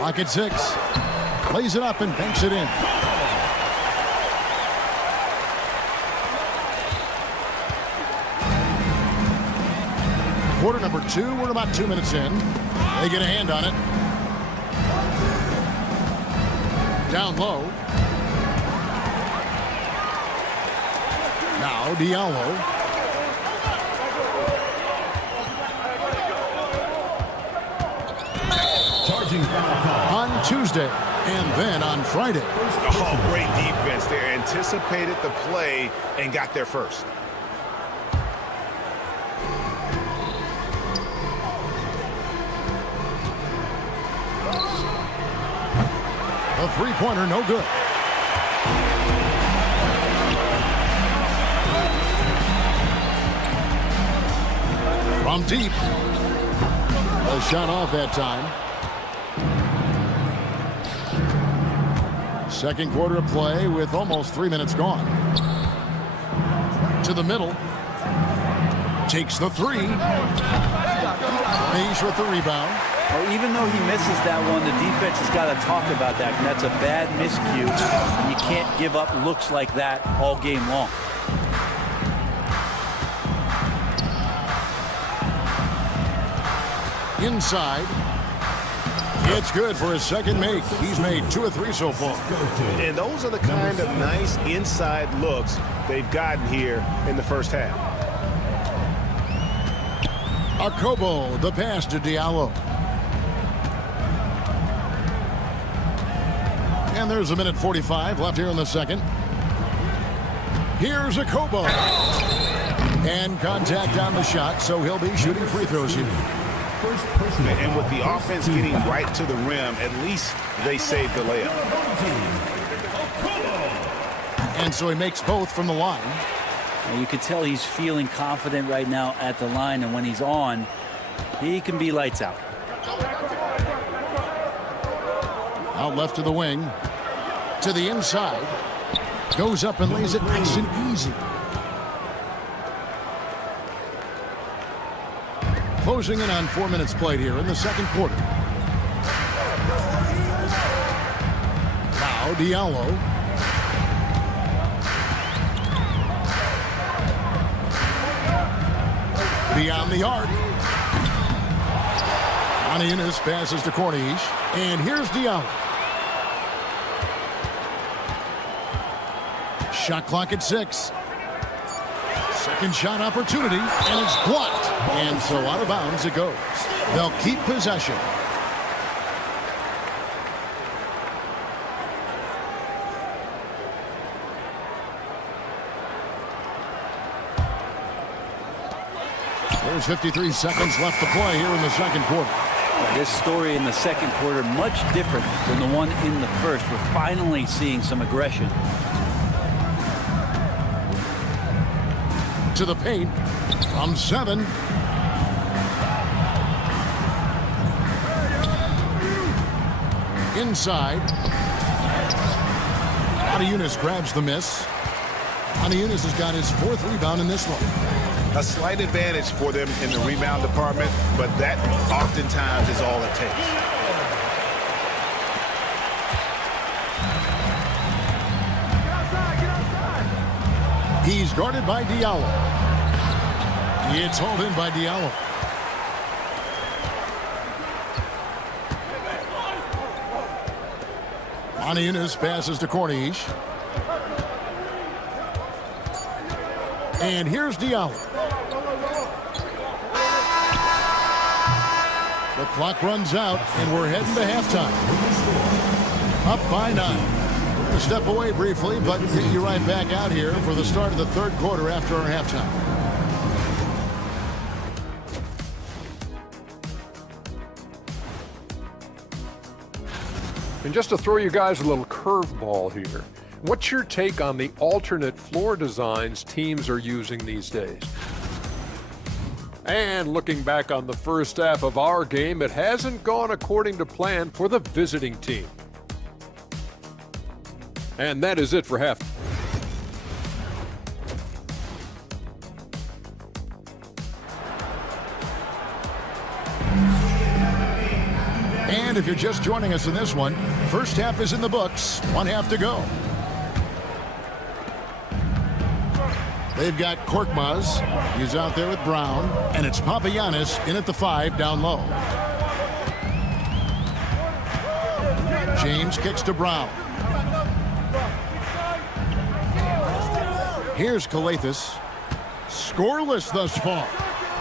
Lock at 6. Plays it up and banks it in. Quarter number 2. We're about 2 minutes in. They get a hand on it. Down low. Now Diallo. Charging foul call. On Tuesday and then on Friday. Oh, great defense there. Anticipated the play and got there first. A three-pointer, no good. From deep. A shot off that time. Second quarter of play with almost 3 minutes gone. To the middle. Takes the three. He's with the rebound. Well, even though he misses that one, the defense has got to talk about that. And that's a bad miscue. You can't give up looks like that all game long. Inside. It's good for his second make. He's made 2 of 3 so far. And those are the kind of nice inside looks they've gotten here in the first half. Akobo, the pass to Diallo. And there's a minute 45 left here in the second. Here's Akobo. And contact on the shot, so he'll be shooting free throws here. And with the offense getting right to the rim, at least they saved the layup. And so he makes both from the line. And you can tell he's feeling confident right now at the line, and when he's on, he can be lights out. Out left to the wing. To the inside. Goes up and lays it nice and easy. Closing in on 4 minutes played here in the second quarter. Now Diallo. Beyond the arc. Aniunas passes to Corniche. And here's Diallo. Shot clock at 6. Second shot opportunity, and it's blocked. And so out of bounds it goes. They'll keep possession. There's 53 seconds left to play here in the second quarter. This story in the second quarter much different than the one in the first. We're finally seeing some aggression. To the paint from 7. Inside. Aniunas grabs the miss. Aniunas has got his 4th rebound in this one. A slight advantage for them in the rebound department, but that oftentimes is all it takes. He's guarded by Diallo. It's hauled in by Diallo. Aniunas passes to Corniche. And here's Diallo. The clock runs out, and we're heading to halftime. Up by 9. We're going to step away briefly, but get you right back out here for the start of the third quarter after our halftime. And just to throw you guys a little curveball here, what's your take on the alternate floor designs teams are using these days? And looking back on the first half of our game, it hasn't gone according to plan for the visiting team. And that is it for half. And if you're just joining us in this one, first half is in the books. 1 half to go. They've got Korkmaz. He's out there with Brown. And it's Papagiannis in at the 5 down low. James kicks to Brown. Here's Calathis. Scoreless thus far.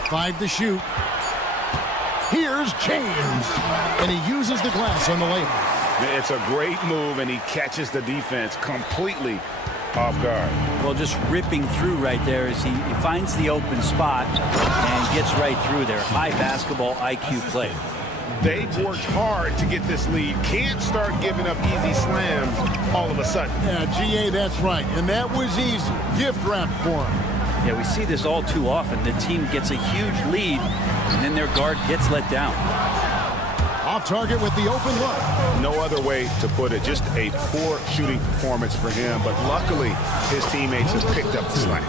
5 to shoot. Here's James. And he uses the glass on the layup. It's a great move, and he catches the defense completely off guard. Well, just ripping through right there as he finds the open spot and gets right through there. High basketball IQ play. They've worked hard to get this lead. Can't start giving up easy slams all of a sudden. Yeah, GA, that's right. And that was easy. Gift wrap for him. Yeah, we see this all too often. The team gets a huge lead, and then their guard gets let down. Off target with the open look. No other way to put it. Just a poor shooting performance for him. But luckily, his teammates have picked up the slack.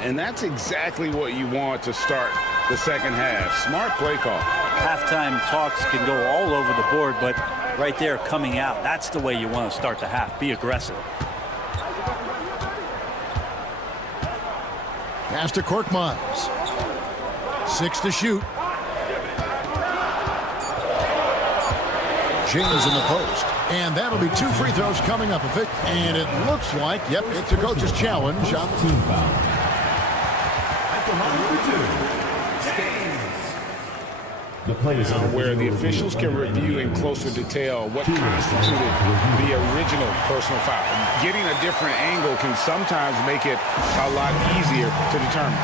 And that's exactly what you want to start the second half. Smart play call. Halftime talks can go all over the board, but right there coming out, that's the way you want to start the half. Be aggressive. Pass to Korkmaz. 6 to shoot. James in the post. And that'll be 2 free throws coming up. And it looks like, yep, it's a coach's challenge on the team foul. Where the officials can review in closer detail what constituted the original personal foul. Getting a different angle can sometimes make it a lot easier to determine.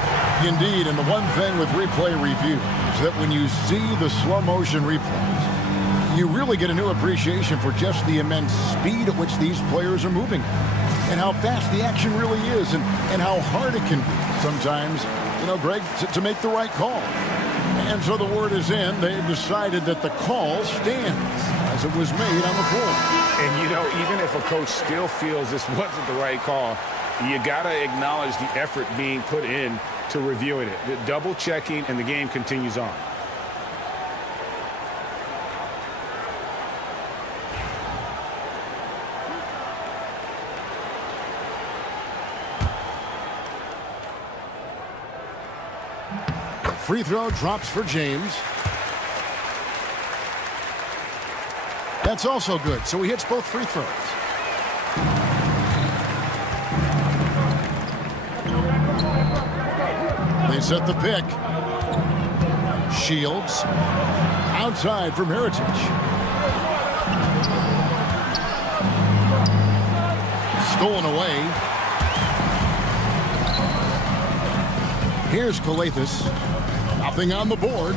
Indeed, and the one thing with replay review is that when you see the slow motion replays, you really get a new appreciation for just the immense speed at which these players are moving and how fast the action really is and how hard it can be sometimes, you know, Greg, to make the right call. And so the word is in. They've decided that the call stands as it was made on the floor. And, you know, even if a coach still feels this wasn't the right call, you got to acknowledge the effort being put in to reviewing it. The double checking, and the game continues on. Free throw drops for James. That's also good, so he hits both free throws. They set the pick. Shields. Outside from Heritage. Stolen away. Here's Calathis. Nothing on the board.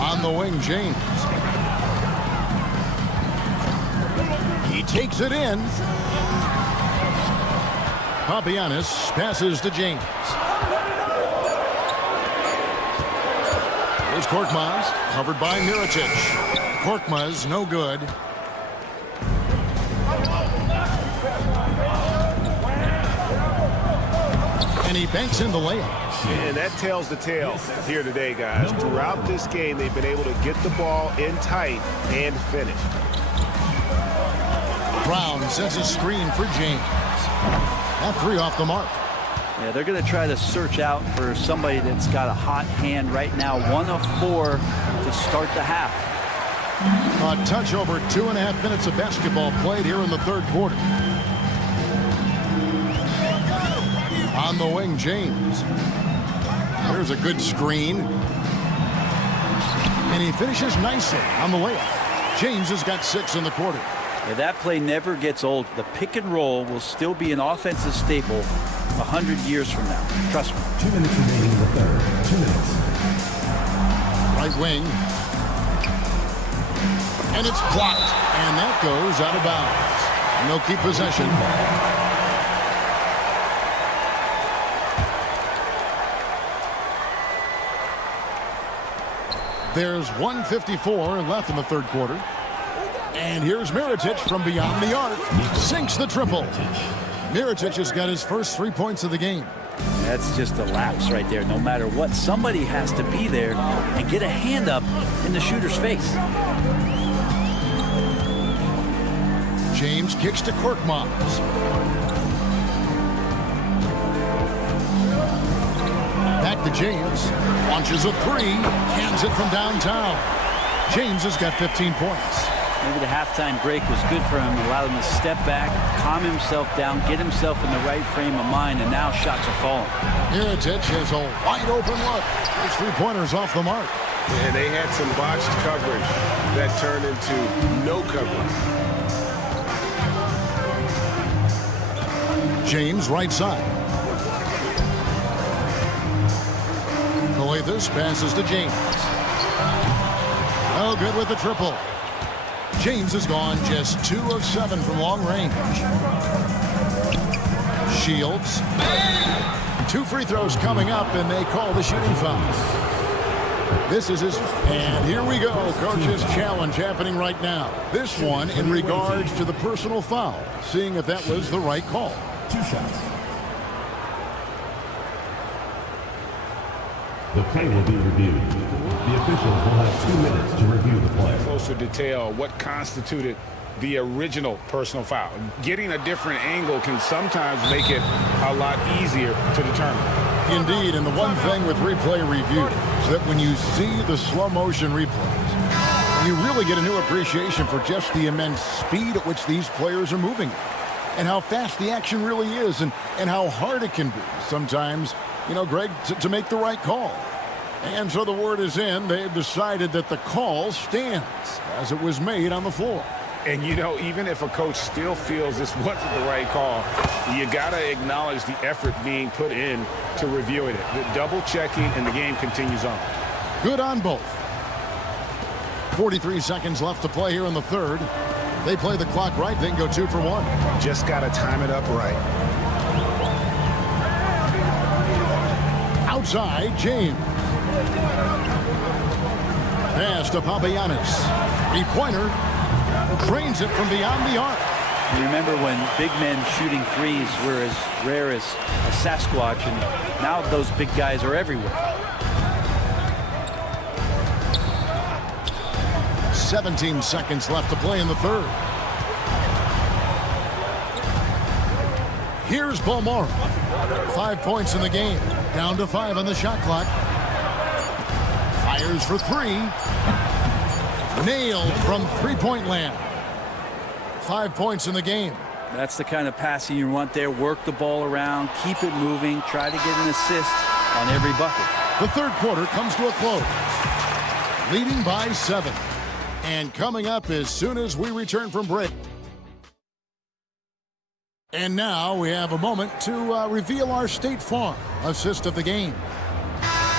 On the wing, James. He takes it in. Papianis passes to James. Here's Korkmaz, covered by Mirotic. Korkmaz, no good. And he banks in the layup. And that tells the tale here today, guys. Throughout this game, they've been able to get the ball in tight and finish. Brown sends a screen for James. That 3 off the mark. Yeah, they're going to try to search out for somebody that's got a hot hand right now. 1 of 4 to start the half. A touch over 2.5 minutes of basketball played here in the third quarter. On the wing, James. There's a good screen. And he finishes nicely on the layup. James has got 6 in the quarter. Yeah, that play never gets old. The pick and roll will still be an offensive staple 100 years from now. Trust me. 2 minutes remaining in the third. 2 minutes. Right wing. And it's blocked. And that goes out of bounds. And they'll keep possession. There's 1:54 left in the third quarter. And here's Mirotic from beyond the arc. Sinks the triple. Mirotic has got his first 3 points of the game. That's just a lapse right there. No matter what, somebody has to be there and get a hand up in the shooter's face. James kicks to Korkmaz. Back to James. Launches a 3. Hands it from downtown. James has got 15 points. Maybe the halftime break was good for him, allowed him to step back, calm himself down, get himself in the right frame of mind, and now shots are falling. Miritich has a wide open look. His three-pointers off the mark. And they had some botched coverage that turned into no coverage. James, right side. Coletas passes to James. Oh, good with the triple. James has gone just 2 of 7 from long range. Shields. 2 free throws coming up, and they call the shooting foul. This is his, and here we go. Coach's challenge happening right now. This one in regards to the personal foul, seeing if that was the right call. 2 shots. The play will be reviewed. The officials will have 2 minutes to review the play. Closer detail what constituted the original personal foul. Getting a different angle can sometimes make it a lot easier to determine. Indeed, and the one thing with replay review is that when you see the slow motion replays, you really get a new appreciation for just the immense speed at which these players are moving and how fast the action really is and how hard it can be sometimes, you know, Greg, to make the right call. And so the word is in. They've decided that the call stands as it was made on the floor. And, you know, even if a coach still feels this wasn't the right call, you got to acknowledge the effort being put in to reviewing it. The double checking, and the game continues on. Good on both. 43 seconds left to play here in the third. They play the clock right, they can go 2 for 1. Just got to time it up right. Outside, James. Pass to Papagiannis. 3-pointer. Trains it from beyond the arc. You remember when big men shooting threes were as rare as a Sasquatch, and now those big guys are everywhere. 17 seconds left to play in the third. Here's Balmora. 5 points in the game. Down to 5 on the shot clock. Fires for 3. Nailed from three-point land. 5 points in the game. That's the kind of passing you want there. Work the ball around, keep it moving, try to get an assist on every bucket. The third quarter comes to a close. Leading by 7. And coming up as soon as we return from break. And now we have a moment to reveal our State Farm assist of the game.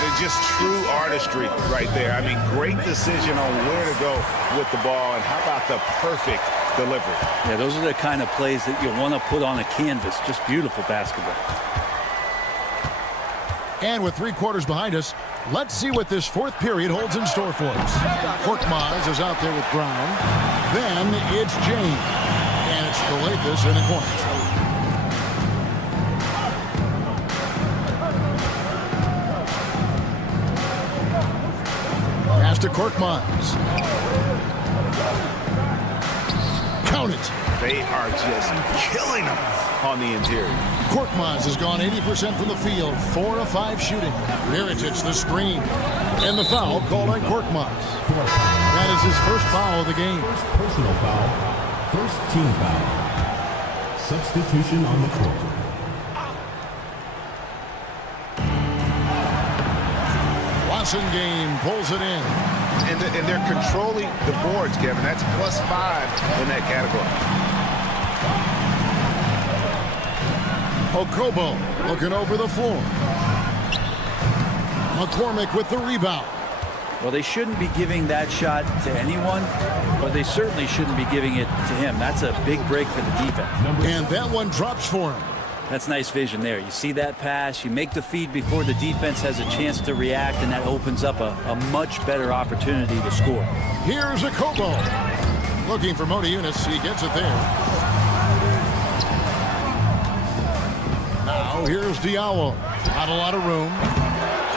It's just true artistry right there. I mean, great decision on where to go with the ball, and how about the perfect delivery? Yeah, those are the kind of plays that you want to put on a canvas. Just beautiful basketball. And with 3 quarters behind us, let's see what this fourth period holds in store for us. Korkmaz is out there with Brown. Then it's James. And it's Coletas in the corner. Pass to Korkmaz. Count it. They are just killing them on the interior. Korkmaz has gone 80% from the field, 4 of 5 shooting. Miritich the screen. And the foul called on Korkmaz. That is his first foul of the game. First personal foul. First team foul. Substitution on the court. Game pulls it in. And they're controlling the boards, Kevin. That's +5 in that category. Okobo looking over the floor. McCormick with the rebound. Well, they shouldn't be giving that shot to anyone, but they certainly shouldn't be giving it to him. That's a big break for the defense. And that one drops for him. That's nice vision there. You see that pass, you make the feed before the defense has a chance to react, and that opens up a much better opportunity to score. Here's Okobo. Looking for Mona Eunice. He gets it there. Now here's Diallo. Not a lot of room.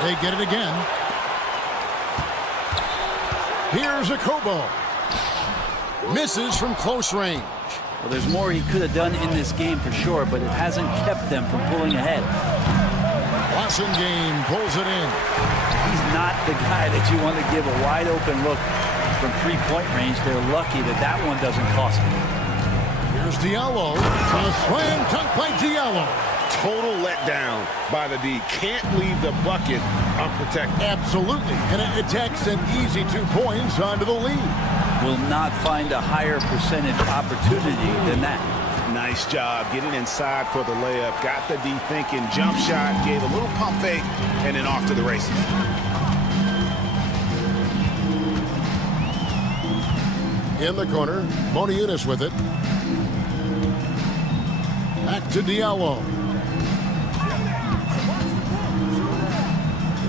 They get it again. Here's Okobo. Misses from close range. Well, there's more he could have done in this game for sure, but it hasn't kept them from pulling ahead. Game pulls it in. He's not the guy that you want to give a wide open look from three-point range. They're lucky that that one doesn't cost them. Here's Diallo. A slam dunk by Diallo. Total letdown by the D. Can't leave the bucket unprotected. Absolutely. And it takes an easy 2 points onto the lead. Will not find a higher percentage opportunity than that. Nice job getting inside for the layup. Got the D thinking. Jump shot. Gave a little pump fake. And then off to the races. In the corner. Moniunas with it. Back to Diallo.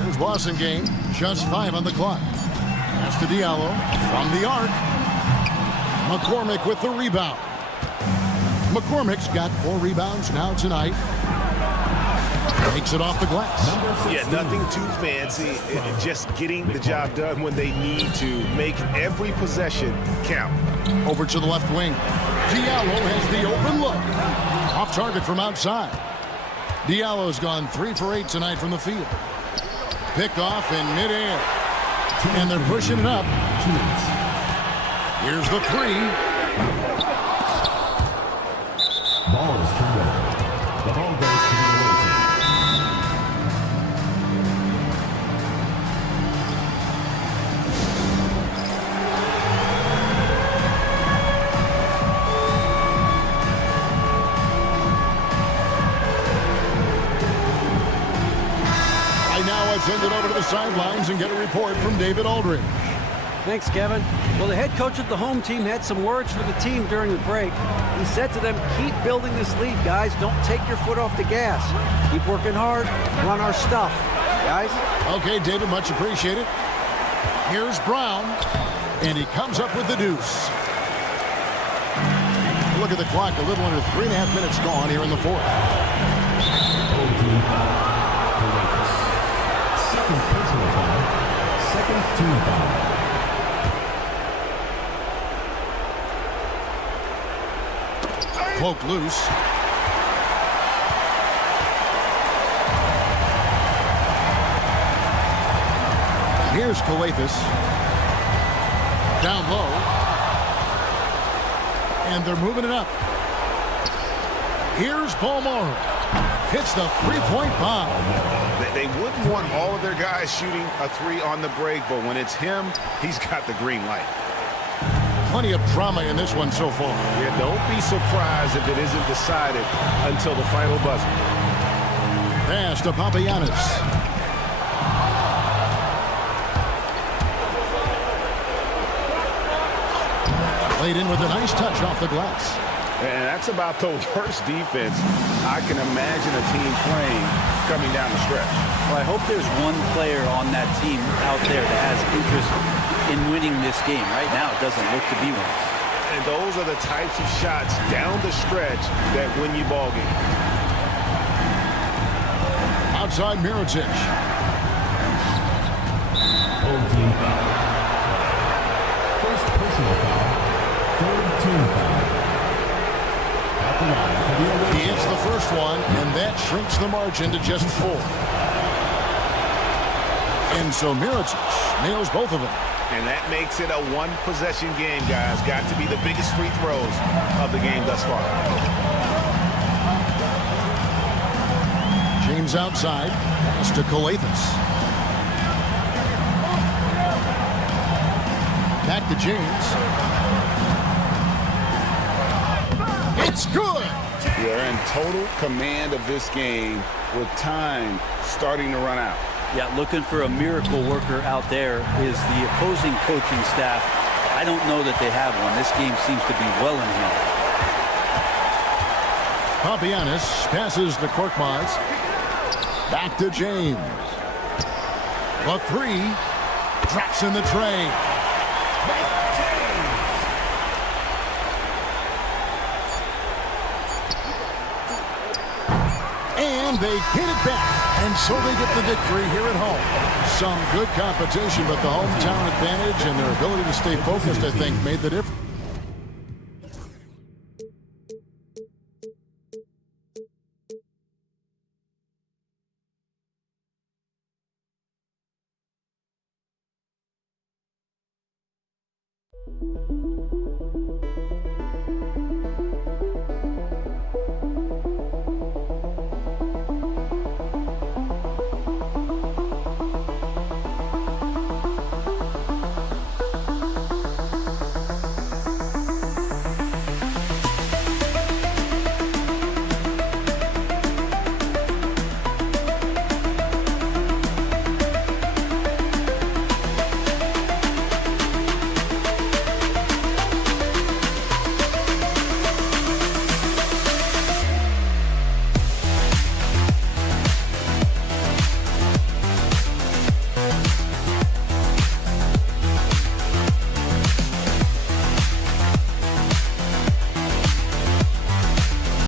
Here's Boston. Just 5 on the clock. Pass to Diallo from the arc. McCormick with the rebound. McCormick's got 4 rebounds now tonight. Takes it off the glass. Yeah, nothing too fancy. Just getting the job done when they need to. Make every possession count. Over to the left wing. Diallo has the open look. Off target from outside. Diallo's gone 3 for 8 tonight from the field. Pick off in midair. And they're pushing it up. Here's the 3. Ball is turned over. The ball goes to the away team. Now let's send it over to the sidelines and get a report from David Aldridge. Thanks, Kevin. Well, the head coach of the home team had some words for the team during the break. He said to them, keep building this lead, guys. Don't take your foot off the gas. Keep working hard. Run our stuff, guys. Okay, David, much appreciated. Here's Brown, and he comes up with the deuce. Look at the clock, a little under 3.5 minutes gone here in the fourth. Second personal foul. Second team foul. Poke loose. Here's Coathis. Down low. And they're moving it up. Here's Palmaro. Hits the three-point bomb. They wouldn't want all of their guys shooting a 3 on the break, but when it's him, he's got the green light. Plenty of drama in this one so far. Yeah, don't be surprised if it isn't decided until the final buzzer. Pass to Papagiannis. Played in with a nice touch off the glass. And that's about the worst defense I can imagine a team playing coming down the stretch. Well, I hope there's one player on that team out there that has interest in winning this game. Right now, it doesn't look to be one. And those are the types of shots down the stretch that win you ball games. Outside Mirotic. Home team foul. First personal foul. Third team foul. He hits the first one, and that shrinks the margin to just 4. And so Mirotic nails both of them. And that makes it a one-possession game, guys. Got to be the biggest free throws of the game thus far. James outside. Pass to Coathis. Back to James. It's good. They're in total command of this game with time starting to run out. Yeah, looking for a miracle worker out there is the opposing coaching staff. I don't know that they have one. This game seems to be well in hand. Papagiannis passes to Korkmaz. Back to James. The 3 drops in the tray. And they get it back, and so they get the victory here at home. Some good competition, but the hometown advantage and their ability to stay focused, I think, made the difference.